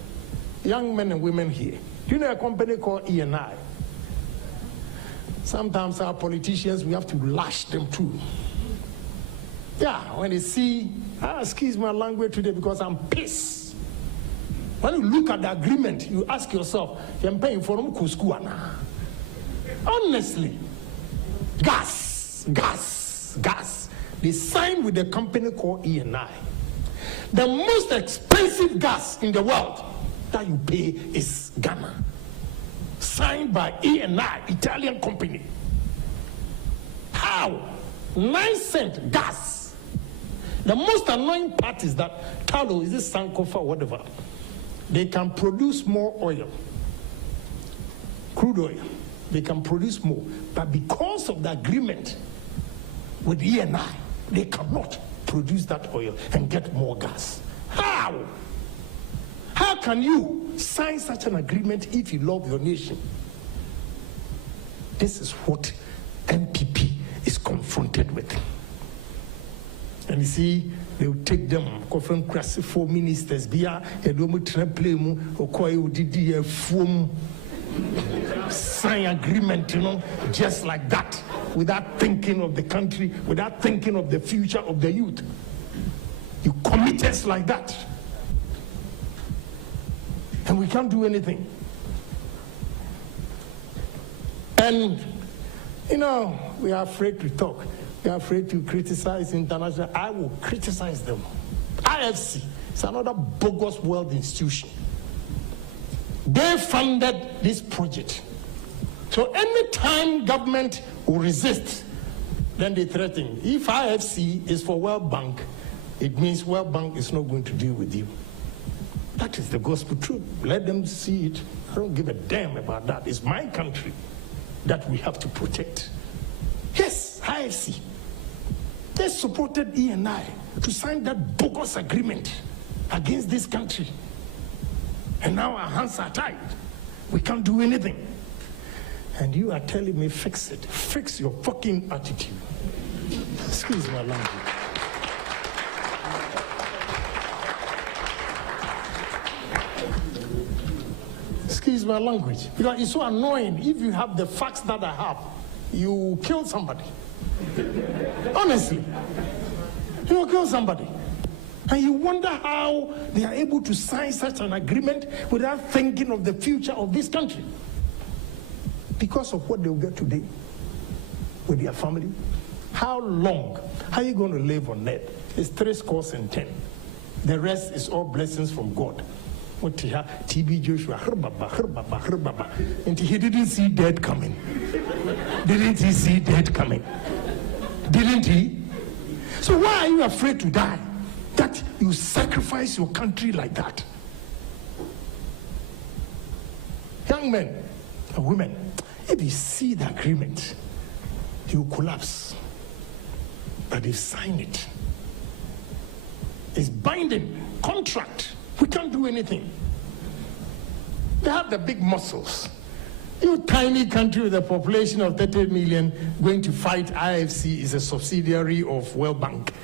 young men and women here, do you know a company called E&I? Sometimes our politicians, we have to lash them too. Yeah, when they see, excuse my language today because I'm pissed. When you look at the agreement, you ask yourself, you're paying for them kuskuana. Honestly, gas. They signed with a company called E&I. The most expensive gas in the world that you pay is Ghana. Signed by E&I, Italian company. How? 9-cent gas. The most annoying part is that Talo, is this Sankofa or whatever, they can produce more oil, crude oil. They can produce more, but because of the agreement with E&I, they cannot produce that oil and get more gas. How? How can you sign such an agreement if you love your nation? This is what MPP is confronted with. And you see, they will take them, confront crassy 4 ministers, bia, edomu treplemu, okoye udidi fum, sign agreement, you know, just like that, without thinking of the country, without thinking of the future of the youth. You commit us like that. And we can't do anything. And, you know, we are afraid to talk. We are afraid to criticize international. I will criticize them. IFC is another bogus world institution. They funded this project. So anytime government will resist, then they threaten. If IFC is for World Bank, it means World Bank is not going to deal with you. That is the gospel truth. Let them see it. I don't give a damn about that. It's my country that we have to protect. Yes, IFC. They supported E&I to sign that bogus agreement against this country. And now our hands are tied. We can't do anything. And you are telling me, fix it. Fix your fucking attitude. Excuse my language. Excuse my language. Because it's so annoying. If you have the facts that I have, you kill somebody. Honestly. You will kill somebody. And you wonder how they are able to sign such an agreement without thinking of the future of this country. Because of what they'll get today with their family. How long? How are you going to live on that? It's 3 scores and 10. The rest is all blessings from God. TB Joshua, and he didn't see death coming. Didn't he see death coming? Didn't he? So why are you afraid to die? That you sacrifice your country like that? Young men and women, if you see the agreement, you collapse. But they sign it. It's binding contract. We can't do anything. They have the big muscles. You tiny country with a population of 30 million going to fight IFC is a subsidiary of World Bank.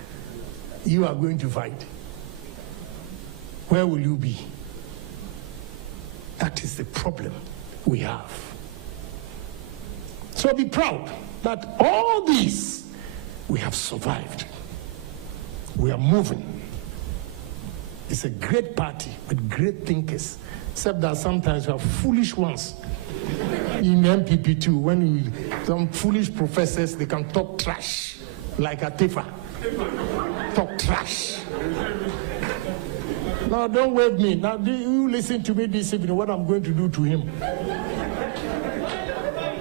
You are going to fight. Where will you be? That is the problem we have. So be proud that all these we have survived. We are moving. It's a great party with great thinkers, except that sometimes we have foolish ones. In MPP too, when some foolish professors, they can talk trash, like Attipoe. Talk trash. Now don't wave me. Now you listen to me this evening, what I'm going to do to him.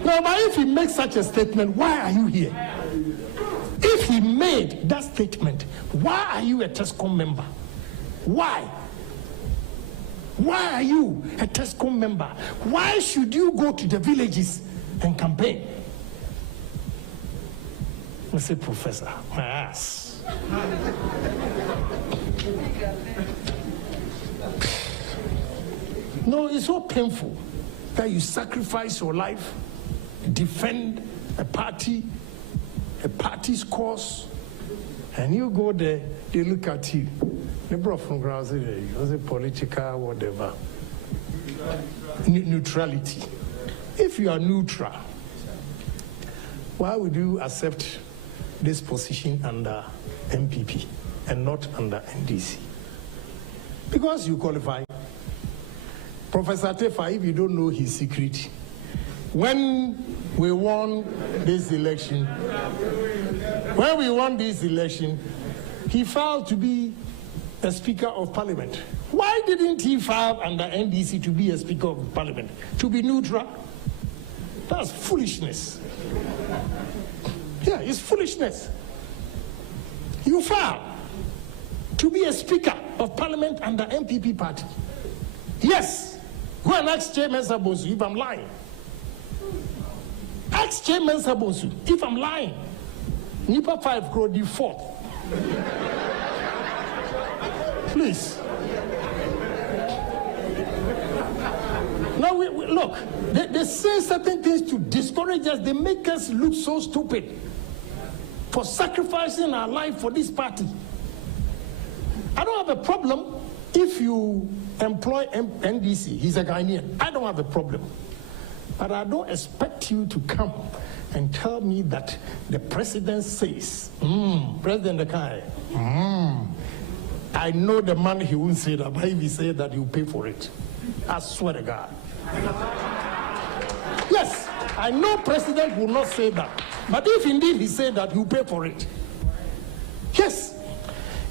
No, but if he makes such a statement, why are you here? If he made that statement, why are you a Tescon member? Why? Why are you a Tescon member? Why should you go to the villages and campaign? I say, Professor, my ass. No, it's so painful that you sacrifice your life, defend a party's cause, and you go there, they look at you. They brought from ground, say, political, whatever. Neutrality. If you are neutral, why would you accept this position under MPP and not under NDC? Because you qualify. Professor Tefa, if you don't know his secret, when we won this election, he filed to be a Speaker of Parliament. Why didn't he file under NDC to be a Speaker of Parliament? To be neutral? That's foolishness. Yeah, it's foolishness. You filed to be a Speaker of Parliament under MPP party. Yes. Go and ask Chairman Sabosu if I'm lying. Ask Chairman Sabosu if I'm lying. Nipa 5 crore default. Please. Now, look, they say certain things to discourage us. They make us look so stupid for sacrificing our life for this party. I don't have a problem if you employ NDC. He's a Ghanaian. I don't have a problem. But I don't expect you to come and tell me that the president says, President Akai, I know the man, he won't say that, but if he said that, he'll pay for it. I swear to God. Yes, I know president will not say that. But if indeed he said that, he'll pay for it. Yes.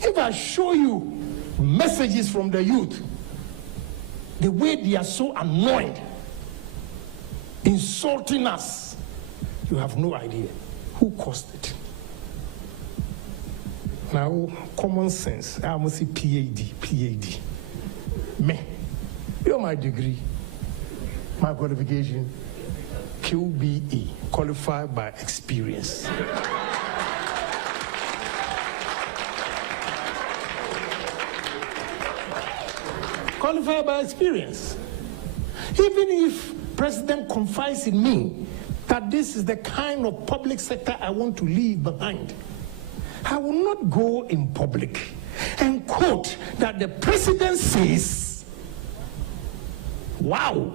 If I show you messages from the youth, the way they are so annoyed, insulting us, you have no idea who caused it. Now, common sense, I must say PhD. Me, you're my degree, my qualification, QBE, qualified by experience. Qualified by experience. Even if President confides in me that this is the kind of public sector I want to leave behind, I will not go in public and quote that the president says, wow.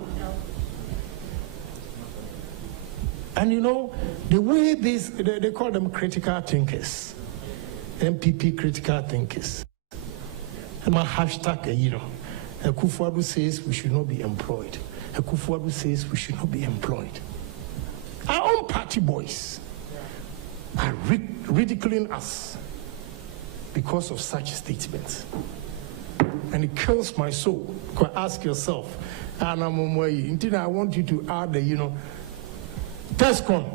And you know, the way they call them critical thinkers, MPP critical thinkers. And my hashtag, you know, akufo-addo says we should not be employed. Akufo-addo says we should not be employed. Our own party boys are ridiculing us because of such statements. And it kills my soul. Because ask yourself, and I want you to add the, you know, Tescon.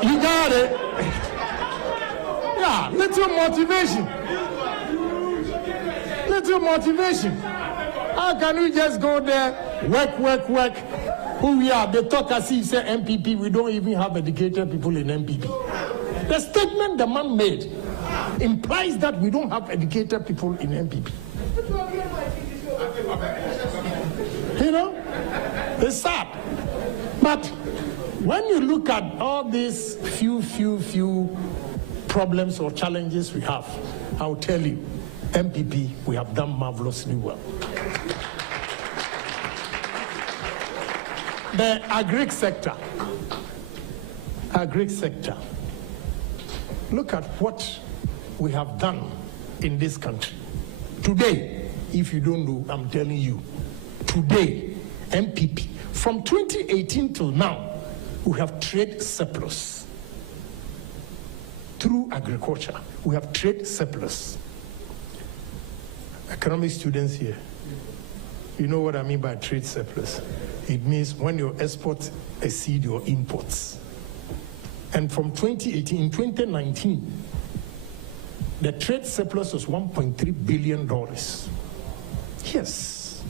You got it. Yeah, little motivation. How can we just go there, work? Who we are? They talk as if say MPP. We don't even have educated people in MPP. The statement the man made implies that we don't have educated people in MPP. You know, it's sad. But when you look at all these few problems or challenges we have, I'll tell you, MPP, we have done marvelously well. The agric sector. Look at what we have done in this country. Today, if you don't know, I'm telling you, today, MPP, from 2018 till now, we have trade surplus. Through agriculture, we have trade surplus. Economic students here, you know what I mean by trade surplus. It means when your exports exceed your imports. And from 2018, in 2019, the trade surplus was $1.3 billion. Yes.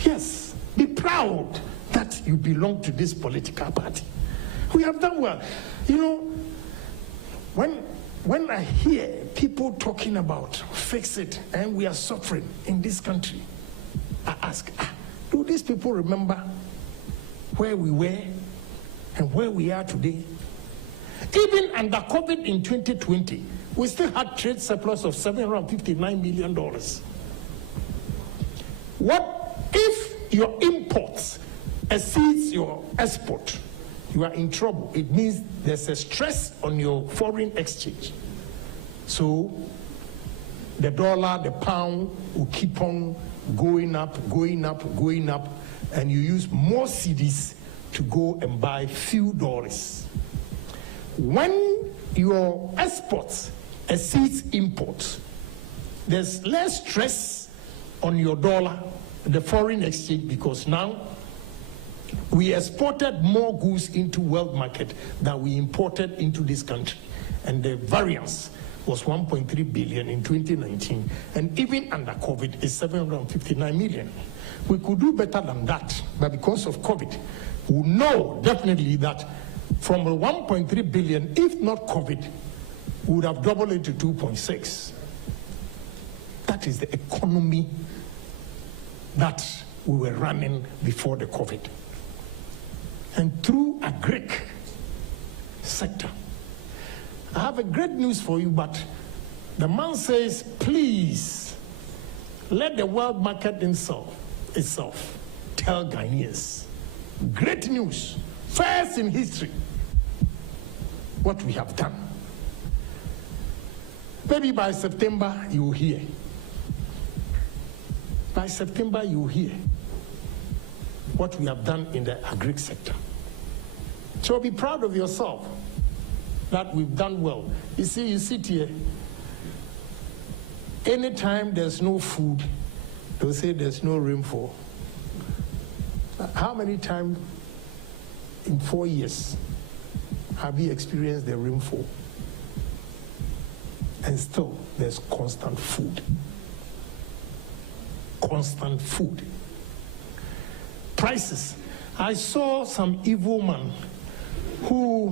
Yes. Be proud that you belong to this political party. We have done well. You know, when I hear people talking about fix it and we are suffering in this country, I ask, do these people remember where we were and where we are today? Even under COVID in 2020, we still had trade surplus of $759 million. What if your imports exceeds your export? You are in trouble. It means there's a stress on your foreign exchange. So the dollar, the pound will keep on going up, and you use more cedis to go and buy few dollars. When your exports exceeds imports, there's less stress on your dollar, the foreign exchange, because now we exported more goods into world market than we imported into this country. And the variance was 1.3 billion in 2019. And even under COVID, it's 759 million. We could do better than that, but because of COVID, we know definitely that from 1.3 billion, if not COVID, we would have doubled it to 2.6. That is the economy that we were running before the COVID. And through a Greek sector, I have a great news for you, but the man says, please, let the world market itself tell Ghanaians. Great news, first in history, what we have done. Maybe by September you will hear. By September you will hear what we have done in the agri sector. So be proud of yourself that we've done well. You see, you sit here, anytime there's no food, they'll say there's no rainfall. How many times in 4 years have you experienced the rainfall? And still, there's constant food. Constant food. Prices. I saw some evil man who,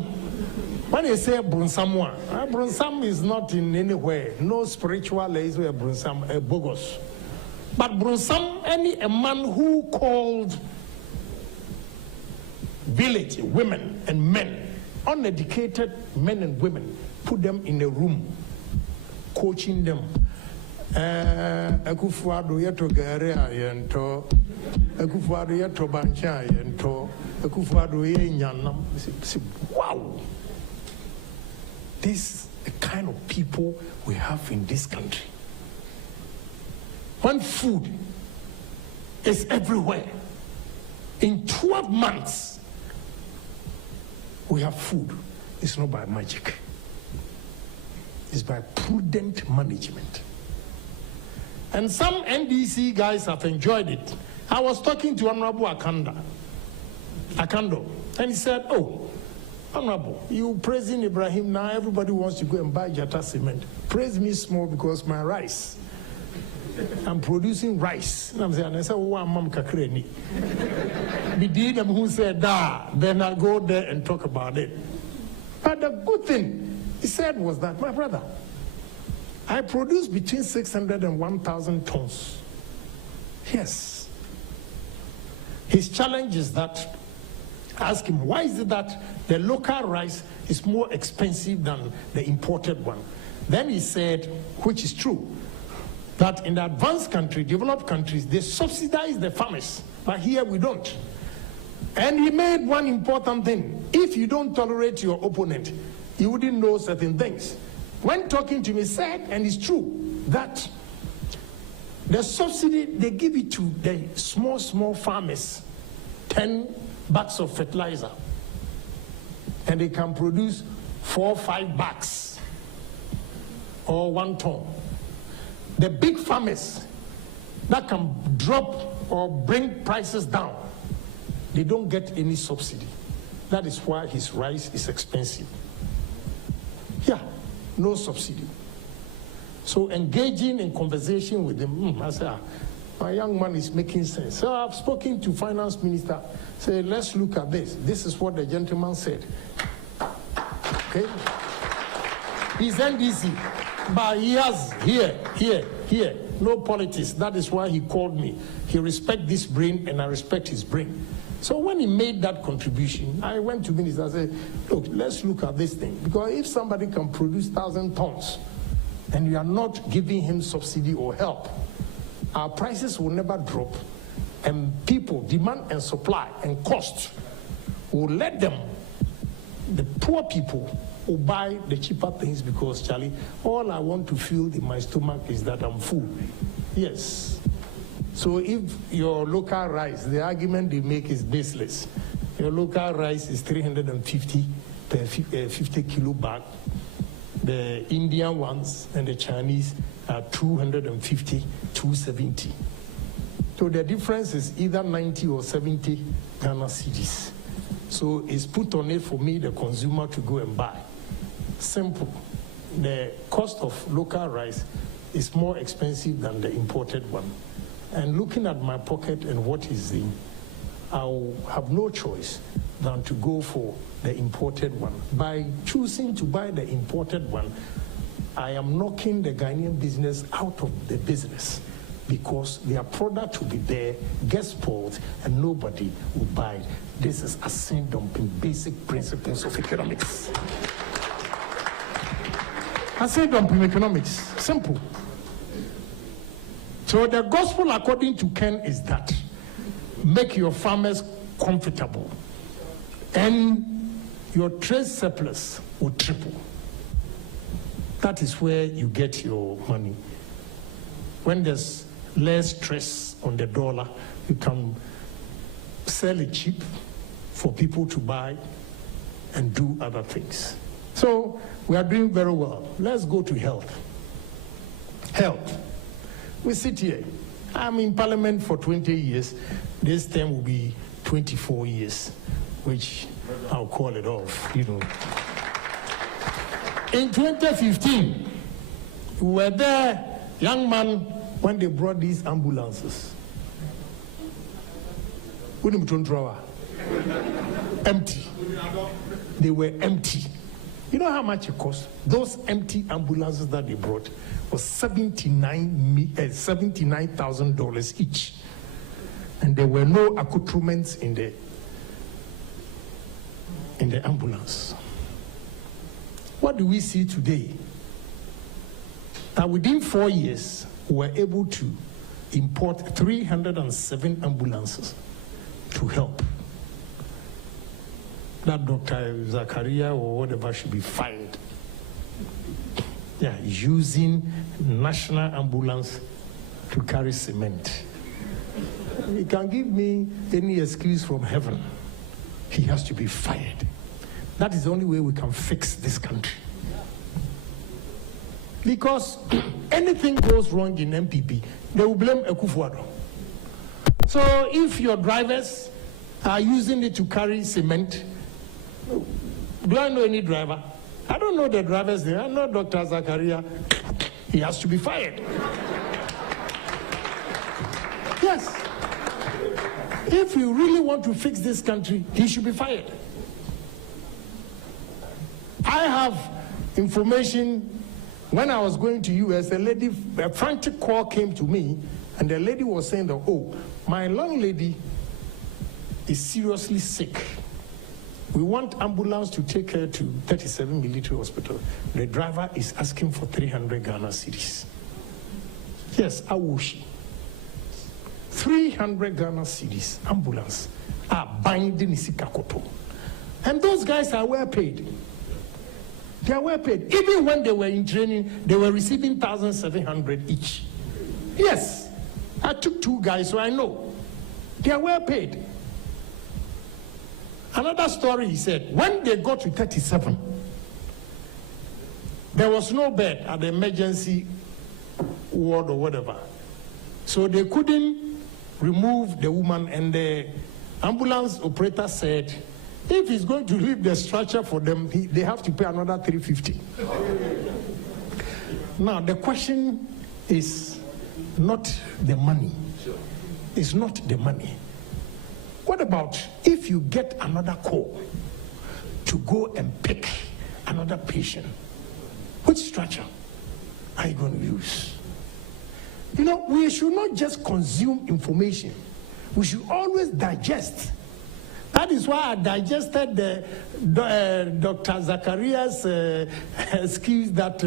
when they say Brunsam, Brunsam is not in anywhere. No spiritual lays where Brunsam, a bogus. But Brunsam, a man who called village women and men, uneducated men and women, put them in a room, coaching them. Akufo-addo yeto gare ayento, Akufo-addo yeto bancha ayento, Akufo-addo ye nyanam. Wow! This is the kind of people we have in this country. When food is everywhere, in 12 months, we have food. It's not by magic. It's by prudent management. And some NDC guys have enjoyed it. I was talking to Honorable Akando, and he said, oh, Honorable, you praising Ibrahim, now everybody wants to go and buy Jata cement. Praise me small because my rice, I'm producing rice. And I'm saying, I said, oh, I'm kakreni. We did them who said, then I'll go there and talk about it. But the good thing he said was that, my brother, I produce between 600 and 1,000 tons. Yes. His challenge is that, ask him, why is it that the local rice is more expensive than the imported one? Then he said, which is true, that in the advanced countries, developed countries, they subsidize the farmers, but here we don't. And he made one important thing. If you don't tolerate your opponent, you wouldn't know certain things. When talking to me, he said, and it's true, that the subsidy, they give it to the small farmers, 10 bags of fertilizer, and they can produce 4 or 5 bags, or 1 ton. the big farmers that can drop or bring prices down, they don't get any subsidy. That is why his rice is expensive. Yeah, no subsidy. So engaging in conversation with them, I say, my young man is making sense. So I've spoken to finance minister, say, let's look at this. This is what the gentleman said. Okay? He's NDC, but he has here, no politics. That is why he called me. He respects this brain and I respect his brain. So when he made that contribution, I went to minister and said, look, let's look at this thing. Because if somebody can produce 1,000 tons and you are not giving him subsidy or help, our prices will never drop, and people, demand and supply and cost, will let them, the poor people, will buy the cheaper things because, Charlie, all I want to feel in my stomach is that I'm full. Yes. So if your local rice, the argument they make is baseless. Your local rice is 350 per 50 kilo bag. The Indian ones and the Chinese are 250, 270. So the difference is either 90 or 70 Ghana cedis. So it's put on it for me, the consumer, to go and buy. Simple. The cost of local rice is more expensive than the imported one. And looking at my pocket and what is in, I'll have no choice than to go for the imported one. By choosing to buy the imported one, I am knocking the Ghanaian business out of the business because their product will be there, get spoiled, and nobody will buy it. This is ascent dumping, basic principles of economics. Ascent dumping economics, simple. So the gospel according to Ken is that make your farmers comfortable and your trade surplus will triple. That is where you get your money. When there's less stress on the dollar, you can sell it cheap for people to buy and do other things. So we are doing very well. Let's go to health. Health. We sit here. I'm in parliament for 20 years. This term will be 24 years, which I'll call it off, you know. In 2015, we were there, young man, when they brought these ambulances. Empty. They were empty. You know how much it cost? Those empty ambulances that they brought was $79,000 each. And there were no accoutrements in the ambulance. What do we see today? That within 4 years, we were able to import 307 ambulances to help. That Dr. Zakaria or whatever should be fired. Yeah, using national ambulance to carry cement. He can give me any excuse from heaven. He has to be fired. That is the only way we can fix this country. Because anything goes wrong in MPP, they will blame akufo-addo. So if your drivers are using it to carry cement, do I know any driver? I don't know the drivers there. I know Dr. Zakaria. He has to be fired. Yes. If you really want to fix this country, he should be fired. I have information. When I was going to US, a frantic call came to me, and the lady was saying that, oh, my landlady is seriously sick. We want ambulance to take her to 37 military hospital. The driver is asking for 300 Ghana cedis. Yes, Awoshi. 300 Ghana cedis, ambulance, are binding Isikakoto. And those guys are well paid. They are well paid. Even when they were in training, they were receiving 1,700 each. Yes, I took 2 guys, so I know. They are well paid. Another story, he said, when they got to 37, there was no bed at the emergency ward or whatever. So they couldn't remove the woman, and the ambulance operator said, if he's going to leave the structure for them, they have to pay another $350. Now, the question is not the money. It's not the money. What about if you get another call to go and pick another patient? Which structure are you going to use? You know, we should not just consume information. We should always digest. That is why I digested Dr. Zacharias' excuse that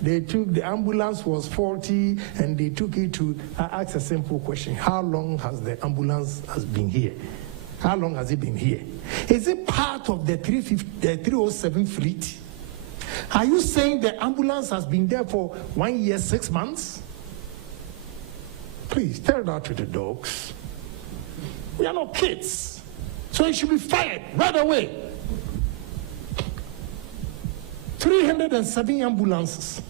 they took, the ambulance was faulty and they took it to, I asked a simple question. How long has the ambulance been here? How long has it been here? Is it part of the 307 fleet? Are you saying the ambulance has been there for 1 year, 6 months? Please, tell that to the dogs. We are not kids. So it should be fired right away. 307 ambulances.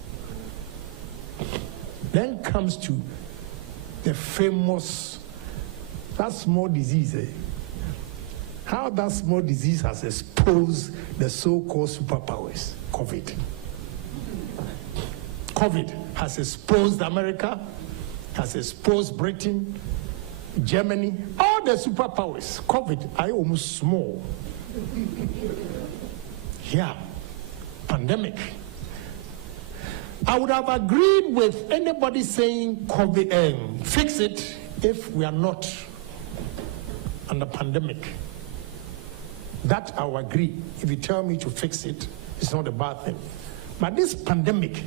Then comes to the famous, that small disease. How that small disease has exposed the so-called superpowers. COVID. COVID has exposed America, has exposed Britain, Germany, all the superpowers. COVID, I almost small. Yeah, pandemic. I would have agreed with anybody saying COVID, fix it if we are not under pandemic. That I will agree. If you tell me to fix it, it's not a bad thing. But this pandemic,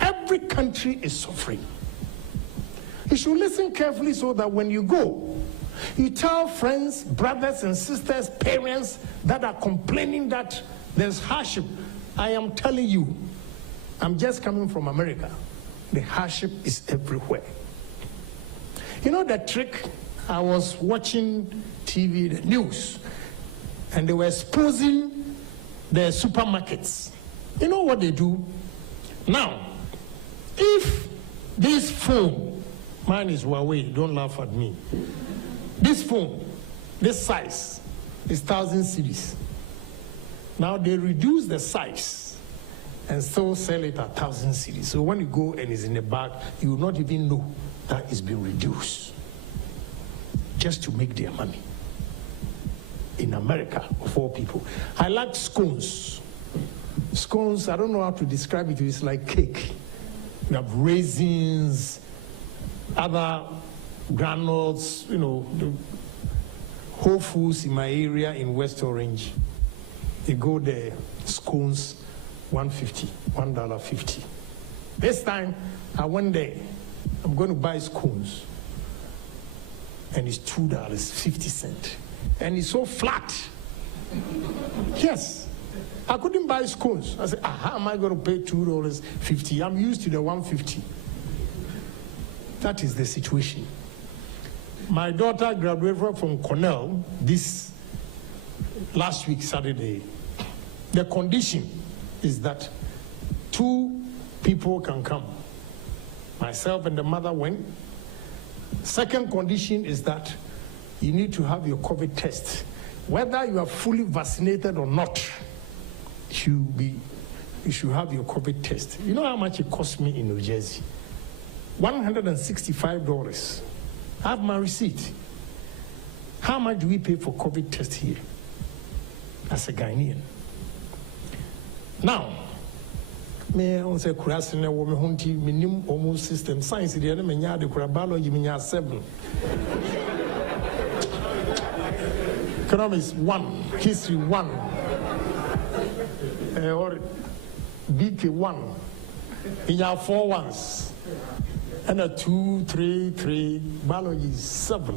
every country is suffering. You should listen carefully so that when you go, you tell friends, brothers and sisters, parents that are complaining that there's hardship. I am telling you, I'm just coming from America. The hardship is everywhere. You know the trick? I was watching TV, the news, and they were exposing the supermarkets. You know what they do? Now, if this phone, mine is Huawei, don't laugh at me. This phone, this size, is 1,000 cedis. Now they reduce the size and still sell it at 1,000 cedis. So when you go and it's in the bag, you will not even know that it's been reduced. Just to make their money. In America, of all people. I like scones. Scones, I don't know how to describe it, it's like cake. You have raisins, other granules, you know, the Whole Foods in my area in West Orange. You go there, scones, $1.50. This time, I went there, I'm going to buy scones. And it's $2.50. And it's so flat. Yes. I couldn't buy scones. I said, how am I going to pay $2.50? I'm used to the $1.50. That is the situation. My daughter graduated from Cornell this last week, Saturday. The condition is that 2 people can come. Myself and the mother went. Second condition is that you need to have your COVID test. Whether you are fully vaccinated or not, you should have your COVID test. You know how much it cost me in New Jersey? $165. I have my receipt. How much do we pay for COVID test here as a Ghanaian? Now, me on say kurasi na wo me honti minim omo system science dey na me nya de kura biology me nya 7. Economics 1, history 1, or BK 1, in your 4 ones, and a 2, 3, 3, biology 7.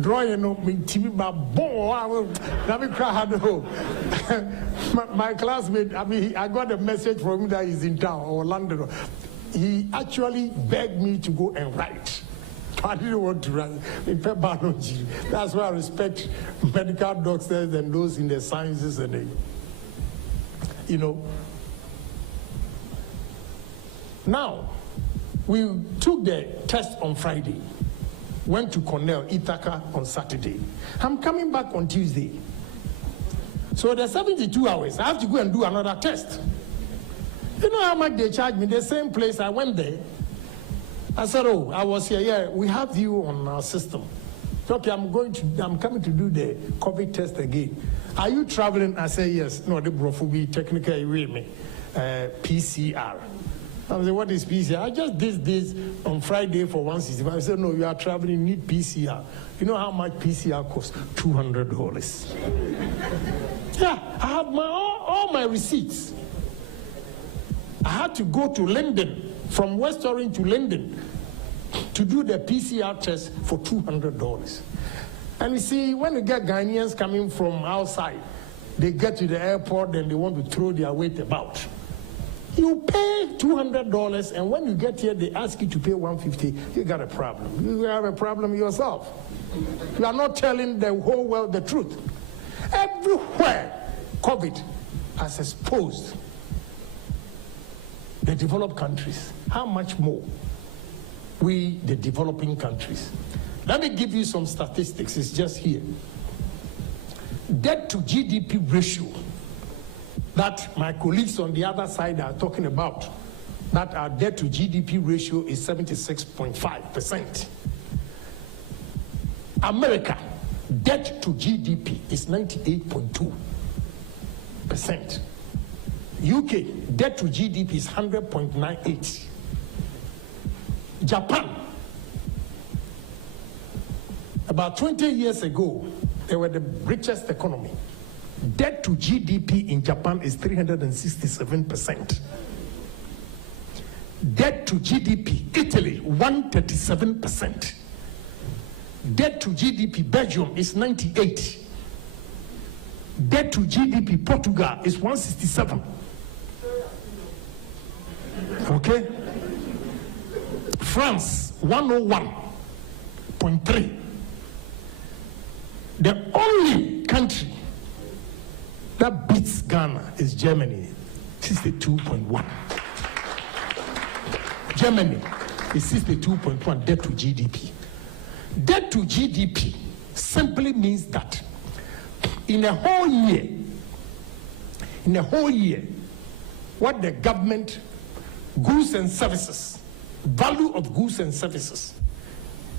Drawing up me TV my classmate, I got a message from him that he's in town or London. He actually begged me to go and write. I didn't want to write biology. That's why I respect medical doctors and those in the sciences and you know. Now, we took the test on Friday, went to Cornell, Ithaca on Saturday. I'm coming back on Tuesday. So the 72 hours, I have to go and do another test. You know how much they charge me? The same place I went there. I said, oh, I was here. Yeah, we have you on our system. Okay, I'm coming to do the COVID test again. Are you traveling? I say yes. No, the brophobia technically with me. PCR. I said, what is PCR? I just did this on Friday for 165. I said, no, you are traveling, you need PCR. You know how much PCR costs? $200. Yeah, I have all my receipts. I had to go to London, from West Orange to London, to do the PCR test for $200. And you see, when you get Ghanaians coming from outside, they get to the airport and they want to throw their weight about. You pay $200, and when you get here, they ask you to pay $150. You got a problem. You have a problem yourself. You are not telling the whole world the truth. Everywhere, COVID has exposed the developed countries. How much more we, the developing countries? Let me give you some statistics. It's just here. Debt to GDP ratio that my colleagues on the other side are talking about, that our debt to GDP ratio is 76.5%. America, debt to GDP is 98.2%. UK, debt to GDP is 100.98. Japan, about 20 years ago, they were the richest economy. Debt to GDP in Japan is 367%. Debt to GDP, Italy, 137%. Debt to GDP, Belgium is 98. Debt to GDP, Portugal is 167. Okay? France, 101.3. The only country that beats Ghana is Germany, 62.1. Germany is 62.1 debt to GDP. Debt to GDP simply means that in a whole year, what the government, goods and services, value of goods and services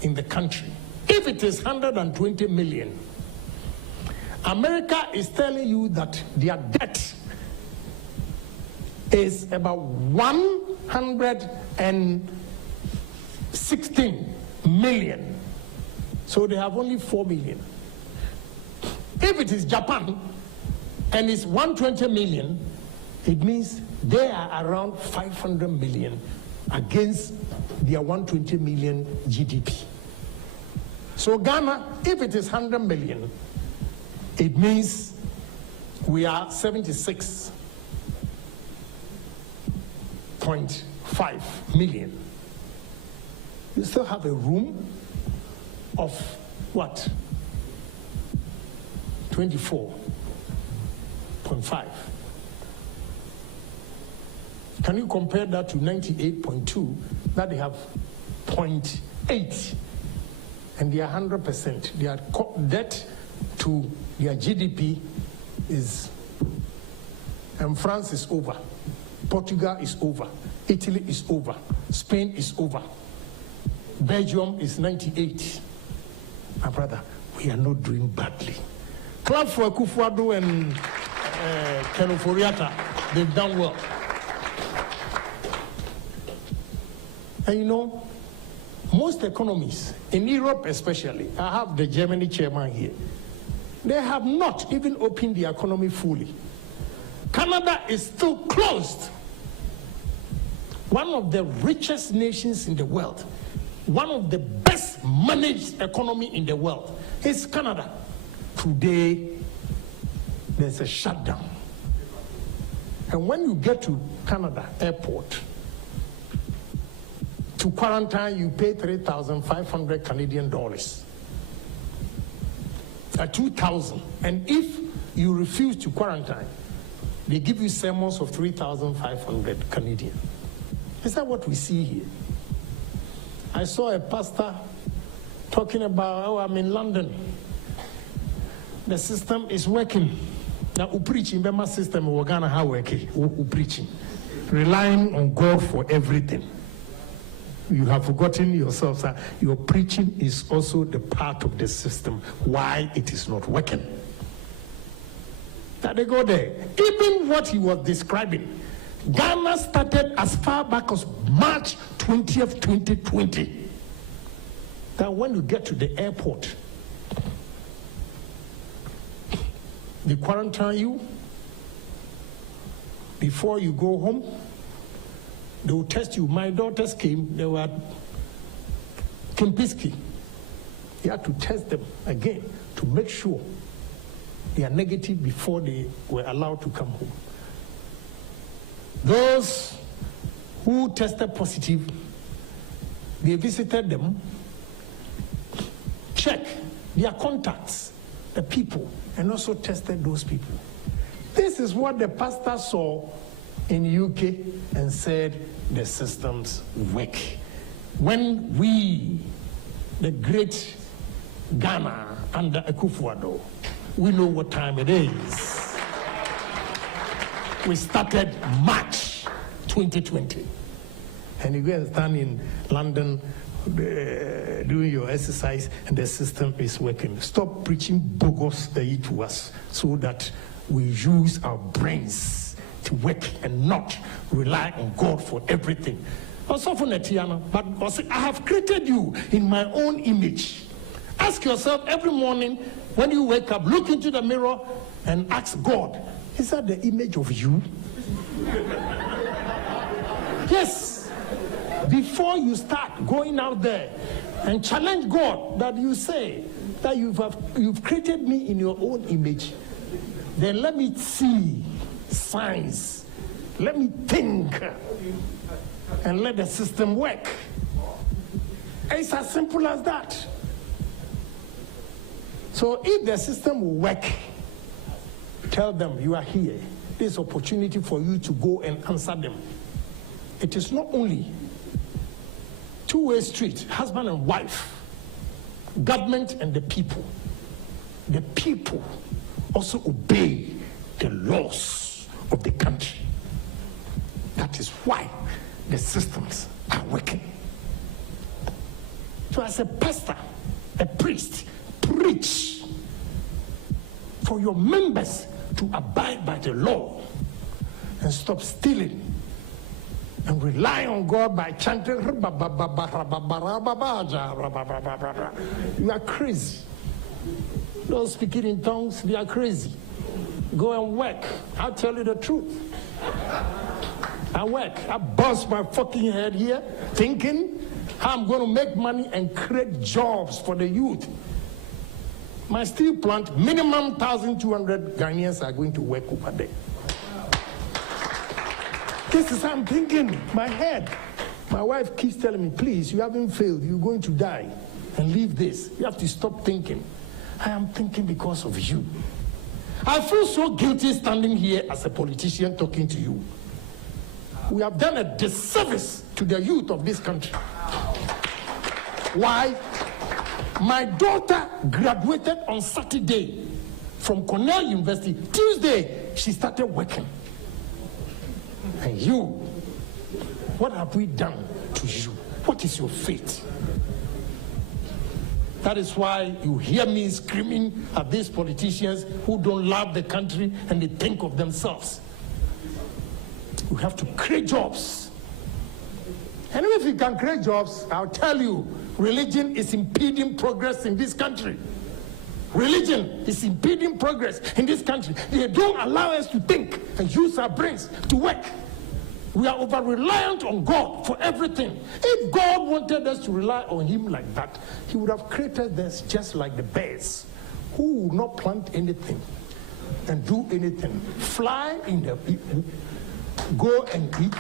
in the country, if it is 120 million, America is telling you that their debt is about 116 million. So they have only 4 million. If it is Japan and it's 120 million, it means they are around 500 million against their 120 million GDP. So Ghana, if it is 100 million, it means we are 76.5 million. You still have a room of what? 24.5. Can you compare that to 98.2 that they have 0.8 and they are 100%? Their debt to their GDP is, and France is over, Portugal is over, Italy is over, Spain is over, Belgium is 98. My brother, we are not doing badly. Clap for akufo-addo and Keynote, they've done well. And you know, most economies, in Europe especially, I have the Germany chairman here, they have not even opened the economy fully. Canada is still closed. One of the richest nations in the world, one of the best managed economy in the world is Canada. Today, there's a shutdown. And when you get to Canada airport, to quarantine, you pay 3,500 Canadian dollars. 2,000. And if you refuse to quarantine, they give you sermons of 3,500 Canadian. Is that what we see here? I saw a pastor talking about, oh, I'm in London. The system is working. Now, we preaching, but my system we're gonna have working. We preaching, relying on God for everything. You have forgotten yourself that your preaching is also the part of the system. Why it is not working? That they go there. Even what he was describing, Ghana started as far back as March 20th, 2020. That when you get to the airport, they quarantine you. Before you go home, they will test you. My daughters came, they were at Kencity. You had to test them again to make sure they are negative before they were allowed to come home. Those who tested positive, they visited them, checked their contacts, the people, and also tested those people. This is what the pastor saw in UK and said the systems work. When we, the great Ghana under akufo-addo, we know what time it is. We started March 2020. And you go and stand in London doing your exercise and the system is working. Stop preaching bogus to us so that we use our brains to work and not rely on God for everything. Also for Netiana, but also I have created you in my own image. Ask yourself every morning when you wake up, look into the mirror and ask God, is that the image of you? Yes. Before you start going out there and challenge God, that you say that you've created me in your own image, then let me see signs. Let me think and let the system work. It's as simple as that. So if the system will work, tell them you are here. There's opportunity for you to go and answer them. It is not only two-way street, husband and wife, government and the people. The people also obey the laws of the country. That is why the systems are working. So as a pastor, a priest, preach for your members to abide by the law and stop stealing and rely on God by chanting. You are crazy. Those speaking in tongues, they are crazy. Go and work. I'll tell you the truth. I work. I bust my fucking head here thinking how I'm going to make money and create jobs for the youth. My steel plant, minimum 1,200 Ghanaians are going to work over there. This is how I'm thinking, my head. My wife keeps telling me, please, you haven't failed. You're going to die and leave this. You have to stop thinking. I am thinking because of you. I feel so guilty standing here as a politician talking to you. We have done a disservice to the youth of this country. Why? My daughter graduated on Saturday from Cornell University. Tuesday, she started working. And you, what have we done to you? What is your fate? That is why you hear me screaming at these politicians who don't love the country and they think of themselves. We have to create jobs. And if you can create jobs, I'll tell you, religion is impeding progress in this country. Religion is impeding progress in this country. They don't allow us to think and use our brains to work. We are over-reliant on God for everything. If God wanted us to rely on him like that, he would have created us just like the birds, who will not plant anything and do anything. Fly in the, go and eat,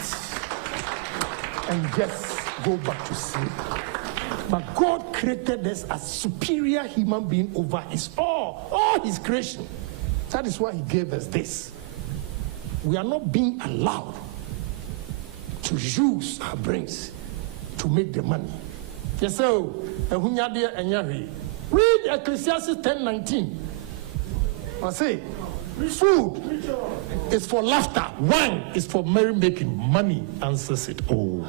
and just go back to sleep. But God created us as superior human being over his all his creation. That is why he gave us this. We are not being allowed to use our brains to make the money. Yes, so read Ecclesiastes 10:19. I say, food is for laughter, wine is for merrymaking, money answers it all.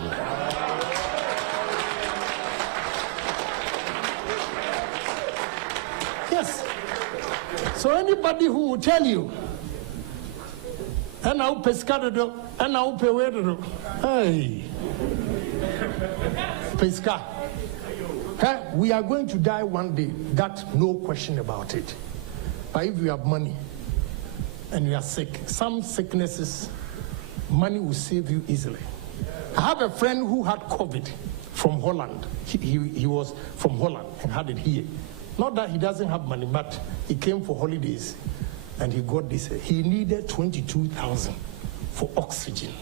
Yes. So anybody who will tell you, and now pescado, and now pewero, hey, pesca. We are going to die one day. That's no question about it. But if you have money and you are sick, some sicknesses, money will save you easily. I have a friend who had COVID from Holland. He was from Holland and had it here. Not that he doesn't have money, but he came for holidays and he got this. He needed 22,000 for oxygen.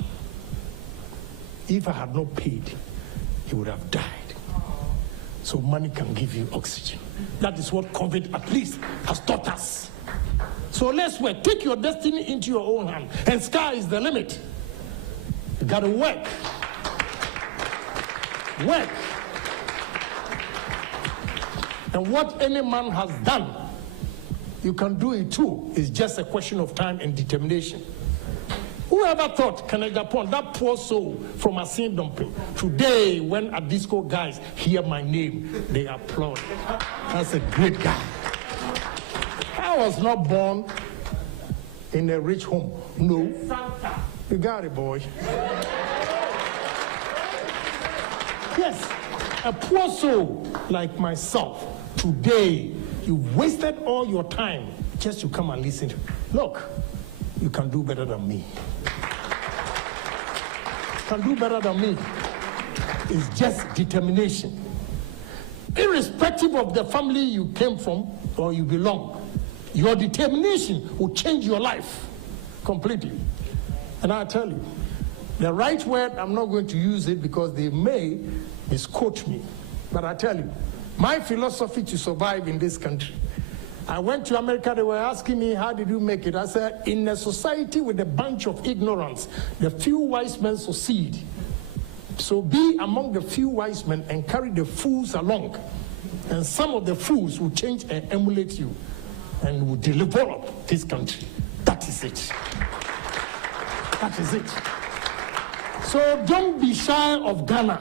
If I had not paid, he would have died. So money can give you oxygen. That is what COVID at least has taught us. So let's work. Take your destiny into your own hand. And sky is the limit. You gotta work. Work. And what any man has done, you can do it too. It's just a question of time and determination. Whoever thought Agyapong, that poor soul from a sin dumping, today when a disco guys hear my name, they applaud. That's a great guy. I was not born in a rich home. No. You got it, boy. Yes, a poor soul like myself. Today, you wasted all your time just to come and listen to me. Look, you can do better than me. You can do better than me. It's just determination. Irrespective of the family you came from or you belong, your determination will change your life completely. And I tell you, the right word, I'm not going to use it because they may misquote me. But I tell you, my philosophy to survive in this country. I went to America, they were asking me, how did you make it? I said, in a society with a bunch of ignorance, the few wise men succeed. So be among the few wise men and carry the fools along. And some of the fools will change and emulate you and will develop this country. That is it. That is it. So don't be shy of Ghana.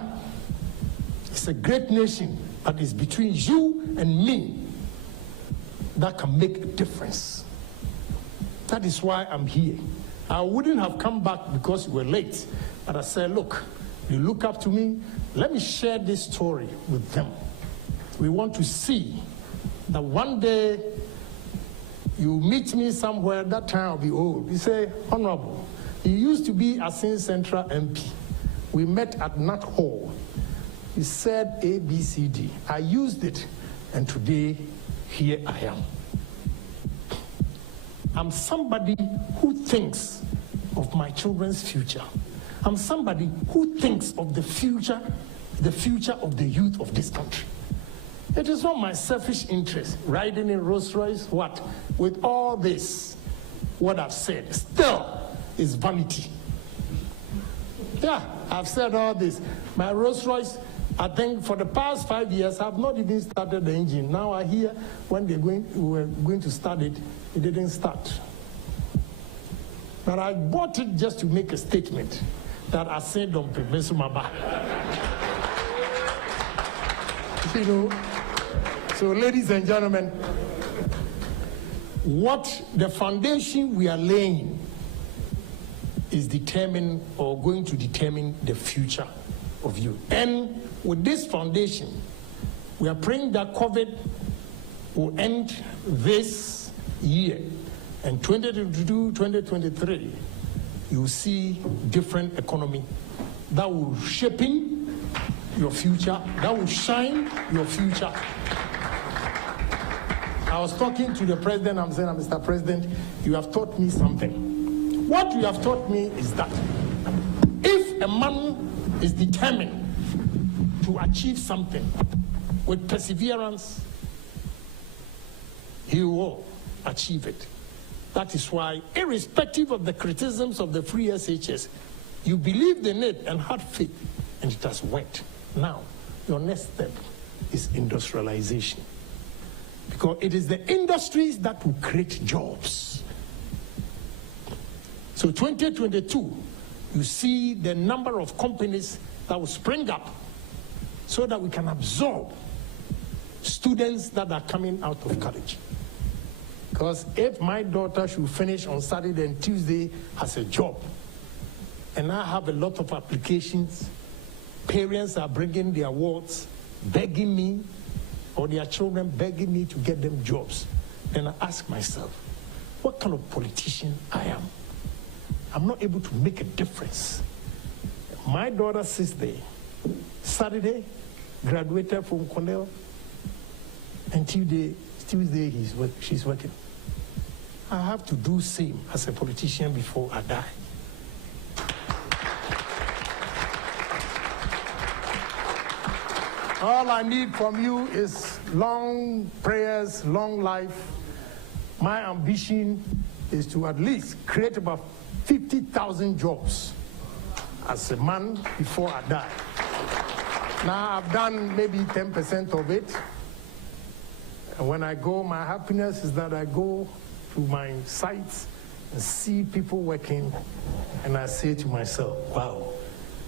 It's a great nation, but it's between you and me that can make a difference. That is why I'm here. I wouldn't have come back because you were late, but I said, look, you look up to me, let me share this story with them. We want to see that one day you meet me somewhere, that time I'll be old. You say, Honorable, you used to be Asin Central MP. We met at Nat Hall. He said A, B, C, D. I used it, and today, here I am. I'm somebody who thinks of my children's future. I'm somebody who thinks of the future of the youth of this country. It is not my selfish interest, riding in Rolls Royce, what? With all this, what I've said, still is vanity. Yeah, I've said all this. My Rolls Royce, I think for the past 5 years, I've not even started the engine. Now I hear when we were going to start it, it didn't start. But I bought it just to make a statement that I said on Mesumaba. You know, so ladies and gentlemen, what the foundation we are laying is determined or going to determine the future of you. And with this foundation, we are praying that COVID will end this year. And 2022, 2023, you will see different economy that will shaping your future, that will shine your future. I was talking to the president, I'm saying, Mr. President, you have taught me something. What you have taught me is that if a man is determined to achieve something with perseverance, he will achieve it. That is why, irrespective of the criticisms of the free SHS, You believed in it and had faith, and it has worked. Now, your next step is industrialization. Because it is the industries that will create jobs. So 2022, you see the number of companies that will spring up so that we can absorb students that are coming out of college. Because if my daughter should finish on Saturday and Tuesday has a job, and I have a lot of applications, parents are bringing their wards, begging me, or their children begging me to get them jobs, then I ask myself, what kind of politician I am? I'm not able to make a difference. My daughter sits there, Saturday, graduated from Cornell, and Tuesday she's working. I have to do same as a politician before I die. All I need from you is long prayers, long life. My ambition is to at least create about 50,000 jobs as a man before I die. Now I've done maybe 10% of it. And when I go, my happiness is that I go to my sites and see people working, and I say to myself, wow,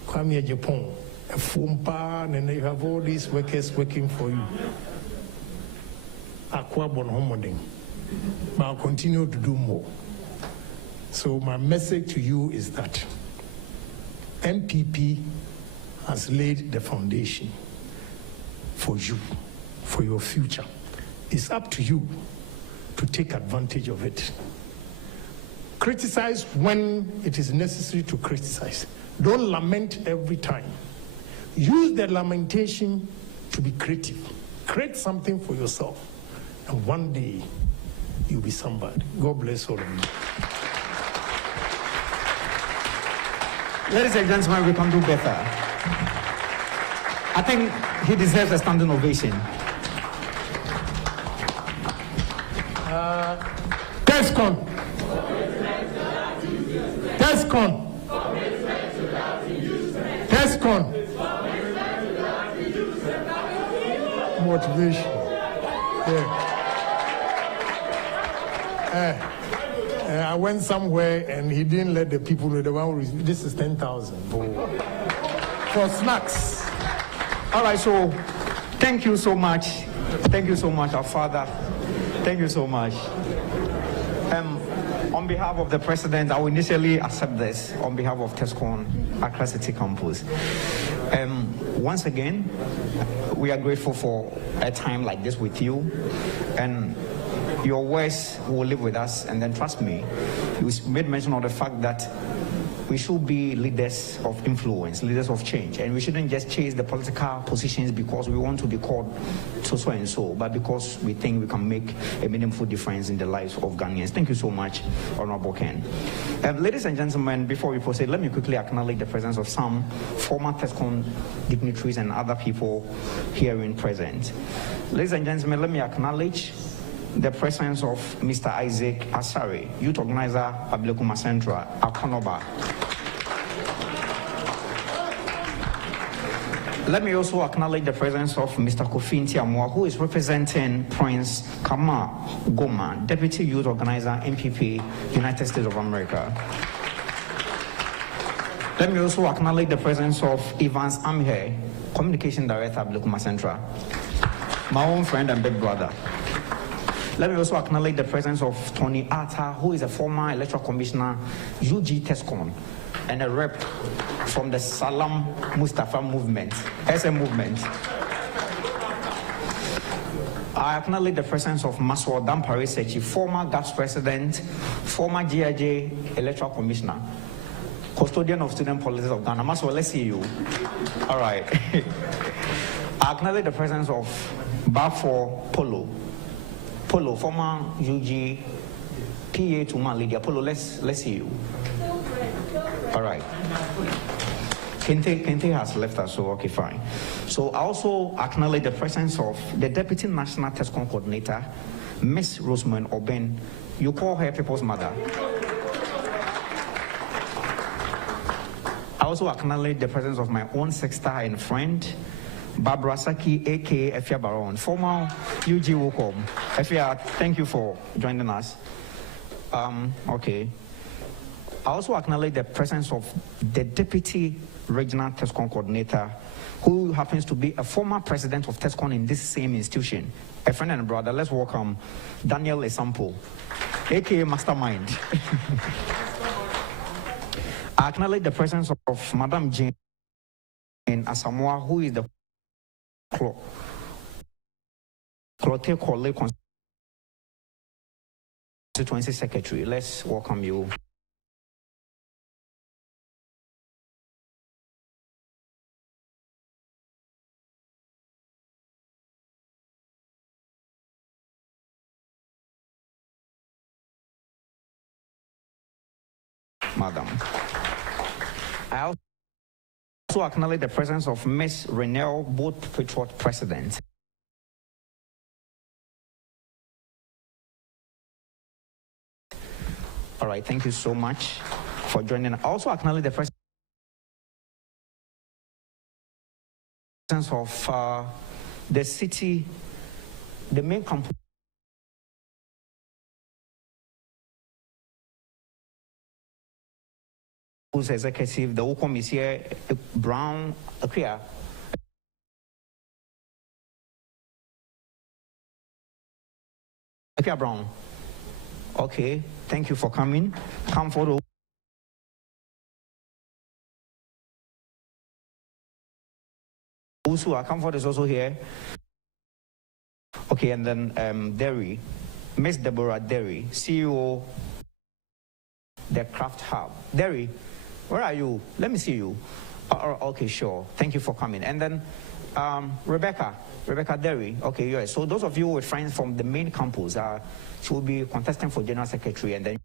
Kwame Agyapong, a Fumpa, and you have all these workers working for you. But I'll continue to do more. So my message to you is that MPP has laid the foundation for you, for your future. It's up to you to take advantage of it. Criticize when it is necessary to criticize. Don't lament every time. Use the lamentation to be creative. Create something for yourself, and one day you'll be somebody. God bless all of you. Ladies and gentlemen, we can do better. I think he deserves a standing ovation. Tescon. Tescon. Tescon. Motivation. Yeah. I went somewhere and he didn't let the people know the one. This is 10,000 for snacks. All right, so thank you so much. Thank you so much, our father. Thank you so much. On behalf of the president, I will initially accept this on behalf of Tescon Accra City Campus. Once again, we are grateful for a time like this with you, and your words will live with us. And then trust me, you made mention of the fact that we should be leaders of influence, leaders of change, and we shouldn't just chase the political positions because we want to be called so and so, but because we think we can make a meaningful difference in the lives of Ghanaians. Thank you so much, Honorable Ken. Ladies and gentlemen, before we proceed, let me quickly acknowledge the presence of some former Tescon dignitaries and other people here in present. Ladies and gentlemen, let me acknowledge the presence of Mr. Isaac Asare, Youth Organizer, Ablekuma Central, Akonoba. Let me also acknowledge the presence of Mr. Kofi Ntiamwa, who is representing Prince Kama Goma, Deputy Youth Organizer, MPP, United States of America. Let me also acknowledge the presence of Evans Amhe, Communication Director, Ablekuma Central, my own friend and big brother. Let me also acknowledge the presence of Tony Atta, who is a former electoral commissioner, UG Tescon, and a rep from the Salam Mustafa movement, SM movement. I acknowledge the presence of Maswa Dampare Sechi, former GAPS president, former GIJ electoral commissioner, custodian of student policies of Ghana. Maswa, let's see you. All right. I acknowledge the presence of Bafo Polo, former UG PA to Man Lydia. Polo, let's see you. All right. Kente has left us, so okay, fine. So I also acknowledge the presence of the Deputy National Tescon Coordinator, Miss Rosamond Oben. You call her People's Mother. also acknowledge the presence of my own sister and friend, Barbara Saki, aka Efia Baron, former UG Wokom. Efia, thank you for joining us. Okay. I also acknowledge the presence of the Deputy Regional Tescon Coordinator, who happens to be a former president of Tescon in this same institution, a friend and a brother. Let's welcome Daniel Esampo, aka Mastermind. I acknowledge the presence of Madam Jane Asamoah, who is the Clote Kole Constituency Secretary. Let's welcome you. Madam. I also acknowledge the presence of Ms. Renelle, both Patriot President. All right, thank you so much for joining. I also acknowledge the presence of the city, the main campus executive, the Wokom is here, Brown, Akria. Akria Brown. Okay, thank you for coming. Come forward. Usua, Comfort is also here. Okay, and then Derry, Miss Deborah Derry, CEO, the Craft Hub. Derry, where are you? Let me see you. Okay, sure. Thank you for coming. And then Rebecca Derry. Okay, yes. So those of you with friends from the main campus, she will be contesting for General Secretary, and then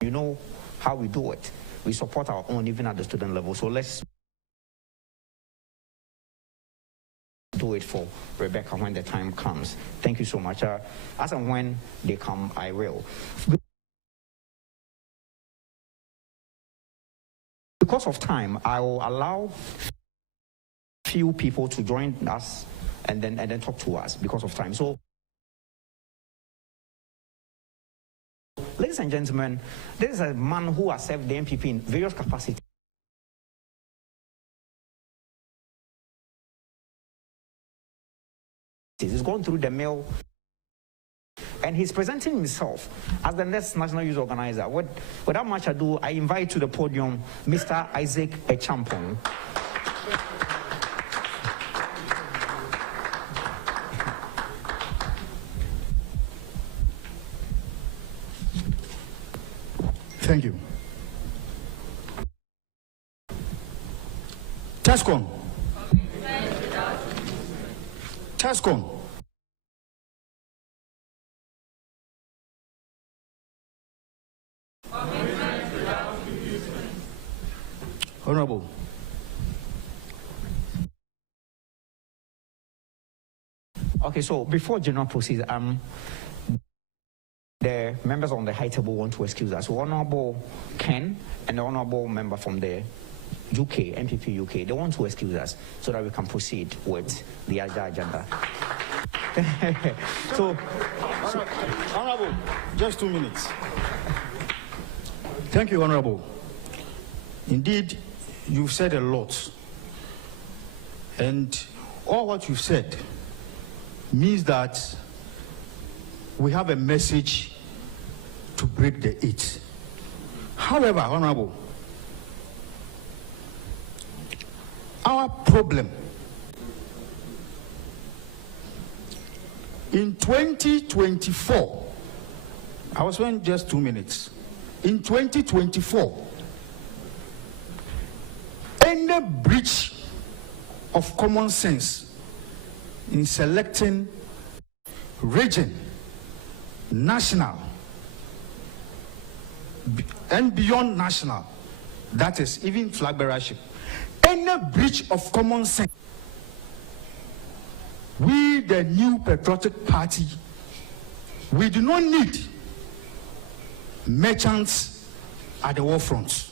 you know how we do it. We support our own even at the student level. So let's do it for Rebecca when the time comes. Thank you so much. As and when they come, I will. Because of time, I will allow few people to join us and then talk to us because of time. So, ladies and gentlemen, this is a man who has served the MPP in various capacities. He's gone through the mill, and he's presenting himself as the next National Youth Organizer. Without much ado, I invite to the podium Mr. Isaac Agyapong. Thank you. Tescon. Tescon. Honorable. Okay, so before General proceeds, the members on the high table want to excuse us. So Honorable Ken and the Honorable member from the UK, MPP UK, they want to excuse us so that we can proceed with the agenda. so, Honorable, just 2 minutes. Thank you, Honorable. Indeed, you've said a lot. And all what you've said means that we have a message to break the eight. However, Honorable, our problem in 2024, I was waiting just 2 minutes. In 2024, any breach of common sense in selecting region, national, and beyond national, that is even flag bearership, any breach of common sense, we, the New Patriotic Party, we do not need merchants at the war front.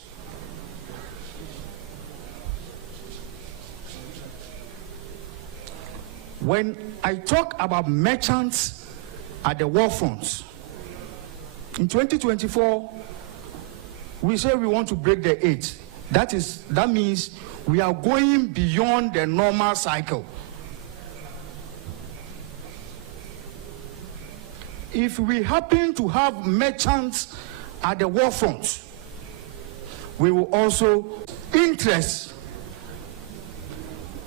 When I talk about merchants at the war front, in 2024, we say we want to break the 8. That means we are going beyond the normal cycle. If we happen to have merchants at the war front, we will also interest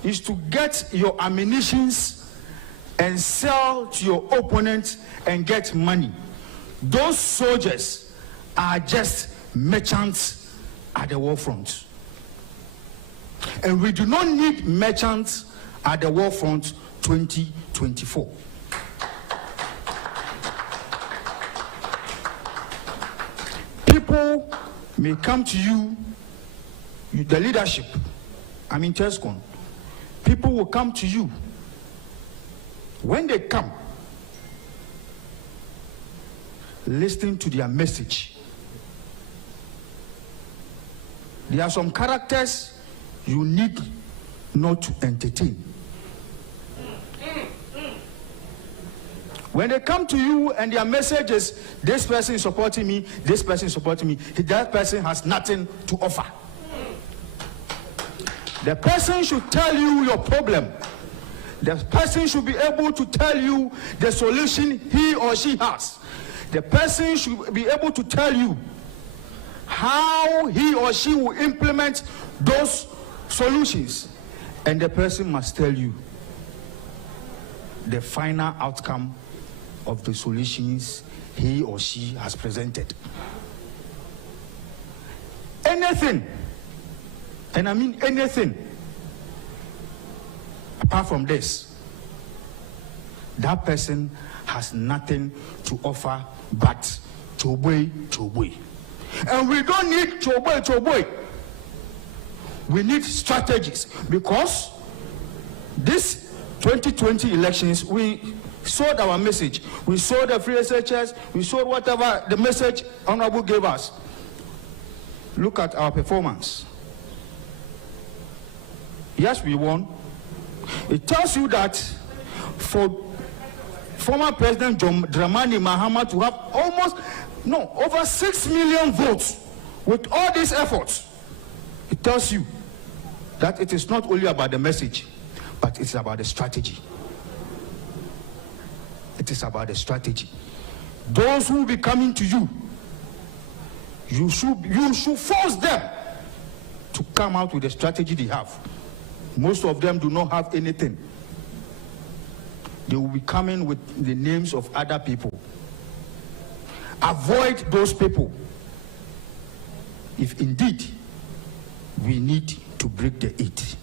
is to get your ammunitions and sell to your opponent and get money. Those soldiers are just merchants at the war front. And we do not need merchants at the war front 2024. People may come to you, the leadership, Tescon. People will come to you. When they come, listen to their message. There are some characters you need not to entertain. When they come to you and their message is, this person is supporting me, this person is supporting me, that person has nothing to offer. The person should tell you your problem. The person should be able to tell you the solution he or she has. The person should be able to tell you how he or she will implement those solutions. And the person must tell you the final outcome of the solutions he or she has presented. Anything, and I mean anything, apart from this, that person has nothing to offer but choboy. And we don't need choboy. We need strategies, because this 2020 elections, we sold our message. We sold the free SHS, we sold whatever the message Honorable gave us. Look at our performance. Yes, we won. It tells you that for former President John Dramani Mahama to have over 6 million votes with all these efforts, it tells you that it is not only about the message, but it's about the strategy. It is about the strategy. Those who will be coming to you, you should force them to come out with the strategy they have. Most of them do not have anything. They will be coming with the names of other people. Avoid those people if indeed we need to break the 8.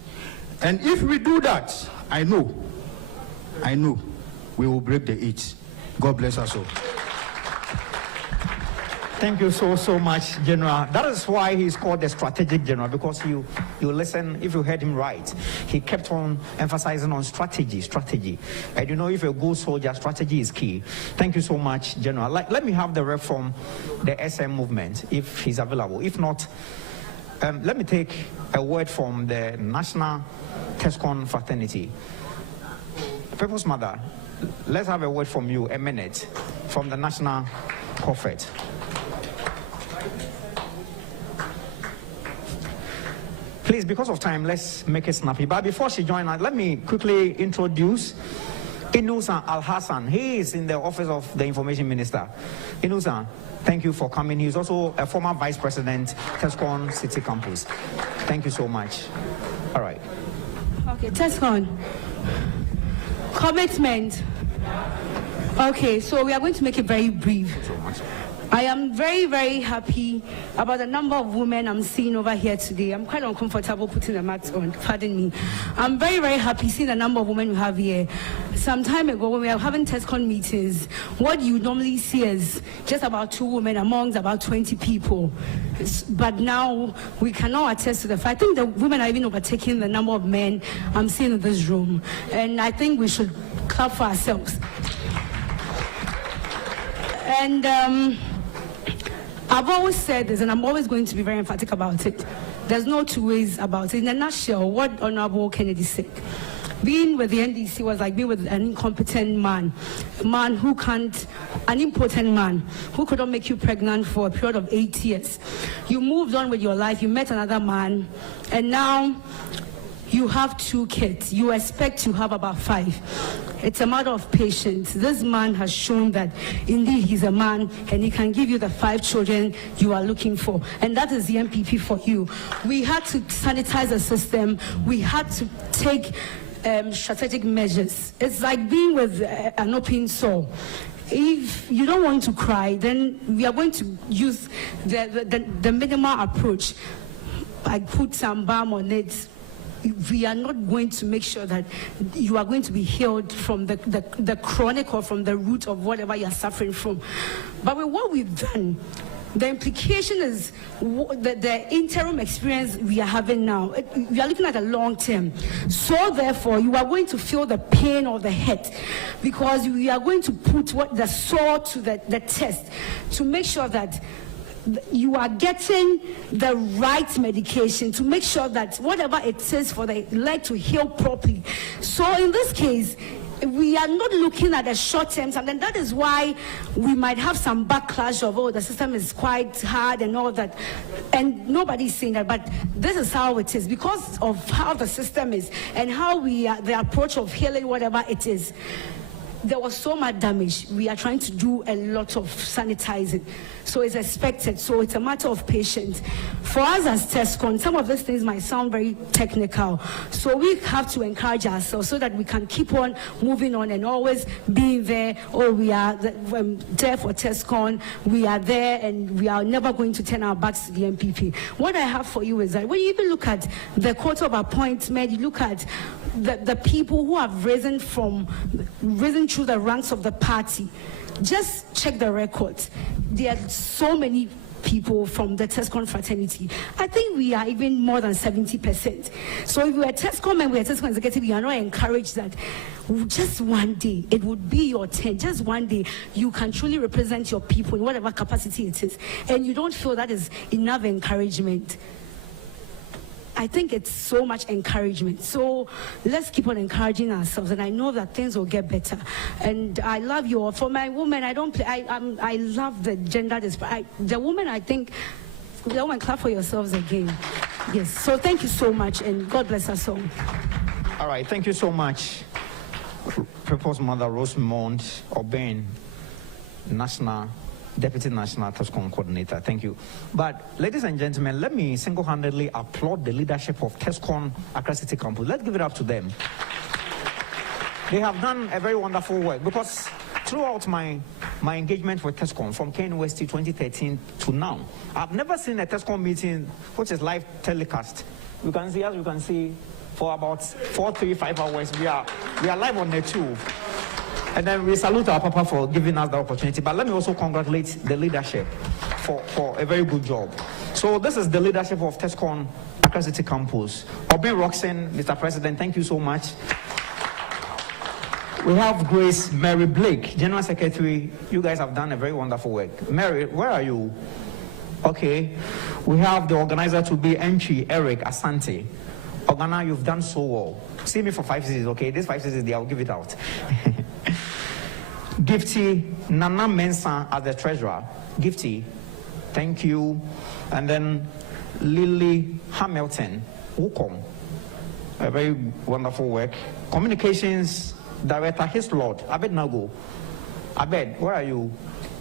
And if we do that, I know we will break the 8. God bless us all. Thank you so much, General. That is why he's called the strategic general, because you listen, if you heard him right, he kept on emphasizing on strategy. And you know, if you're a good soldier, strategy is key. Thank you so much, General. Let me have the rep from the SM movement, if he's available. If not, let me take a word from the National Tescon fraternity. People's Mother, let's have a word from you, a minute, from the National Prophet. Please, because of time, let's make it snappy. But before she joins us, let me quickly introduce Inusa Al-Hassan. He is in the office of the Information Minister. Inusa, thank you for coming. He's also a former Vice President, Tescon City Campus. Thank you so much. All right. Okay, Tescon. Commitment. Okay, so we are going to make it very brief. I am very, very happy about the number of women I'm seeing over here today. I'm quite uncomfortable putting the mask on, pardon me. I'm very, very happy seeing the number of women we have here. Some time ago, when we were having Tescon meetings, what you normally see is just about 2 women amongst about 20 people. But now, we cannot attest to the fact. I think the women are even overtaking the number of men I'm seeing in this room. And I think we should clap for ourselves. And I've always said this, and I'm always going to be very emphatic about it. There's no two ways about it. In a nutshell, what Honorable Kennedy said, being with the NDC was like being with an incompetent man, an impotent man who couldn't make you pregnant for a period of 8 years. You moved on with your life, you met another man, and now you have 2 kids. You expect to have about 5. It's a matter of patience. This man has shown that indeed he's a man and he can give you the 5 children you are looking for. And that is the MPP for you. We had to sanitize the system. We had to take strategic measures. It's like being with an open sore. If you don't want to cry, then we are going to use the minimal approach. I put some balm on it. We are not going to make sure that you are going to be healed from the chronic or from the root of whatever you're suffering from. But with what we've done, the implication is the interim experience we are having now. We are looking at a long term. So therefore, you are going to feel the pain of the head because we are going to put the sore to the test to make sure that you are getting the right medication, to make sure that whatever it is for the leg to heal properly. So in this case, we are not looking at the short term, and then that is why we might have some backlash of, oh, the system is quite hard and all that, and nobody's saying that, but this is how it is. Because of how the system is and how we are, the approach of healing whatever it is, there was so much damage. We are trying to do a lot of sanitizing. So it's expected. So it's a matter of patience. For us as Tescon, some of these things might sound very technical. So we have to encourage ourselves so that we can keep on moving on and always being there. Oh, we are there for Tescon. We are there and we are never going to turn our backs to the MPP. What I have for you is that when you even look at the quota of appointment, you look at the people who have risen through the ranks of the party. Just check the records. There are so many people from the Tescon fraternity. I think we are even more than 70%. So if we are Tescon and we are Tescon executive, we are not encouraged that just one day, it would be your turn. Just one day, you can truly represent your people in whatever capacity it is. And you don't feel that is enough encouragement. I think it's so much encouragement. So let's keep on encouraging ourselves, and I know that things will get better. And I love you all. For my woman, I don't play. I love the gender disparity. The woman, I think, the woman, clap for yourselves again. Yes. So thank you so much, and God bless us all. All right. Thank you so much, Proposed Mother Rosemond Oben, Deputy National Tescon Coordinator. Thank you. But, ladies and gentlemen, let me single-handedly applaud the leadership of Tescon Accra City Campus. Let's give it up to them. They have done a very wonderful work, because throughout my engagement with Tescon from KNUST 2013 to now, I've never seen a Tescon meeting which is live telecast. You can see, as you can see, for about 4-5 hours, we are live on the tube. And then we salute our Papa for giving us the opportunity. But let me also congratulate the leadership for a very good job. So this is the leadership of Tescon Accra City Campus. Obin Roxen, Mr. President, thank you so much. We have Grace Mary Blake, General Secretary. You guys have done a very wonderful work. Mary, where are you? Okay. We have the organizer to be Entry, Eric Asante. Ogana, you've done so well. See me for 5 seasons, okay? This 5 seasons, I'll give it out. Gifty Nana Mensah as the treasurer. Gifty, thank you. And then Lily Hamilton, Wukom, a very wonderful work. Communications Director, his Lord, Abed Nago. Abed, where are you?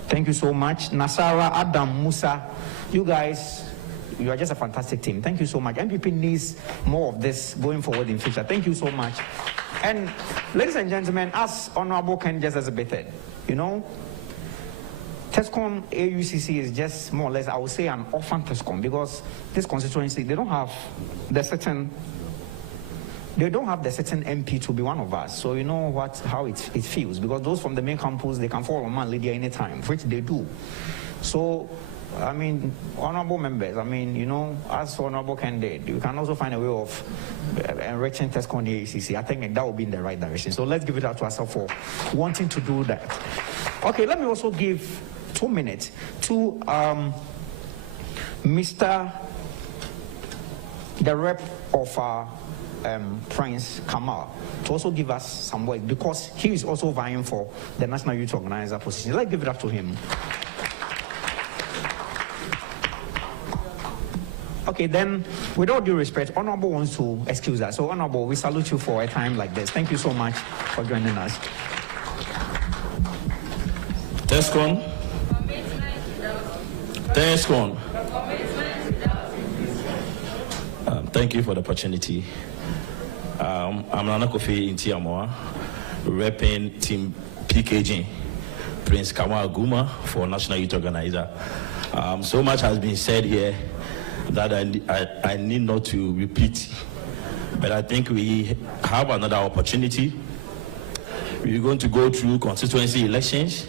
Thank you so much. Nasara, Adam, Musa, you guys, you are just a fantastic team. Thank you so much. MPP needs more of this going forward in future. Thank you so much. And ladies and gentlemen, as Honorable Ken just exhibited, you know, Tescon AUCC is just more or less, I would say, an orphan Tescon, because this constituency, they don't have the certain MP to be one of us. So you know how it feels, because those from the main campus, they can fall on man lady anytime, which they do. So I mean, honorable members, I mean, you know, as honorable candidate, you can also find a way of enriching Tescon the ACC. I think that will be in the right direction. So let's give it up to ourselves for wanting to do that. Okay, let me also give 2 minutes to the rep of Prince Kamal, to also give us some words, because he is also vying for the National Youth Organizer position. Let's give it up to him. Okay, then, with all due respect, Honorable wants to excuse us. So, Honorable, we salute you for a time like this. Thank you so much for joining us. Tescon. Tescon. Thank you for the opportunity. I'm Nana Kofi in Tiamoa, repping Team PKG, Prince Kamal Guma for National Youth Organizer. So much has been said here that I need not to repeat, but I think we have another opportunity. We're going to go through constituency elections,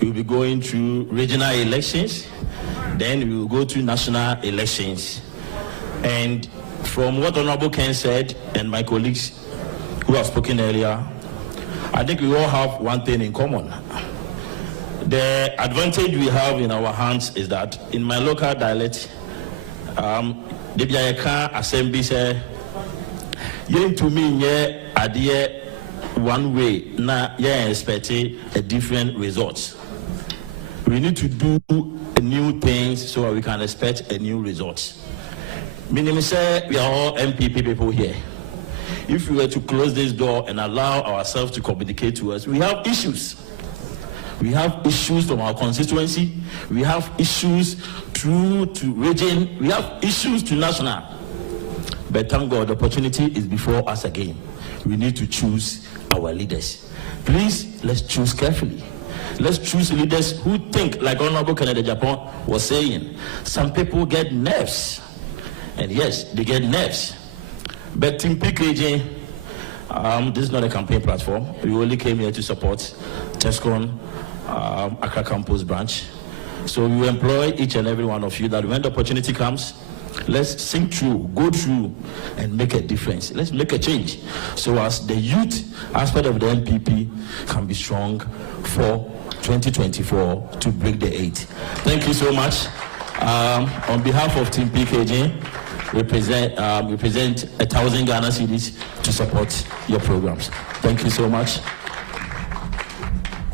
we'll be going through regional elections, then we will go to national elections. And from what Honorable Ken said and my colleagues who have spoken earlier, I think we all have one thing in common. The advantage we have in our hands is that in my local dialect, the Biayaka Assembly say, "Yen to me, yeah, idea one way, na yeah, expecting a different result. We need to do new things so we can expect a new result." Meaning, say we are all MPP people here. If we were to close this door and allow ourselves to communicate to us, we have issues. We have issues from our constituency. We have issues through to region. We have issues to national. But thank God, the opportunity is before us again. We need to choose our leaders. Please, let's choose carefully. Let's choose leaders who think, like Honorable Kennedy Agyapong was saying, some people get nerves. And yes, they get nerves. But Team PKG, this is not a campaign platform. We only came here to support Tescon, Accra Campus branch. So we will employ each and every one of you that when the opportunity comes, let's think through, go through, and make a difference. Let's make a change so as the youth aspect of the NPP can be strong for 2024 to break the 8. Thank you so much. On behalf of Team PKG, represent 1,000 Ghana cedis to support your programs. Thank you so much.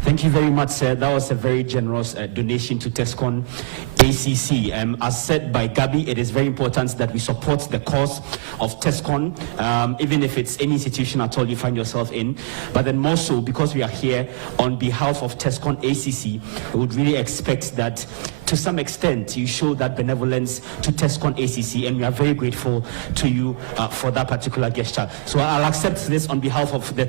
Thank you very much, sir. That was a very generous donation to Tescon ACC. As said by Gabi, it is very important that we support the cause of Tescon, even if it's any institution at all you find yourself in. But then more so, because we are here on behalf of Tescon ACC, we would really expect that to some extent you show that benevolence to Tescon ACC, and we are very grateful to you for that particular gesture. So I'll accept this on behalf of the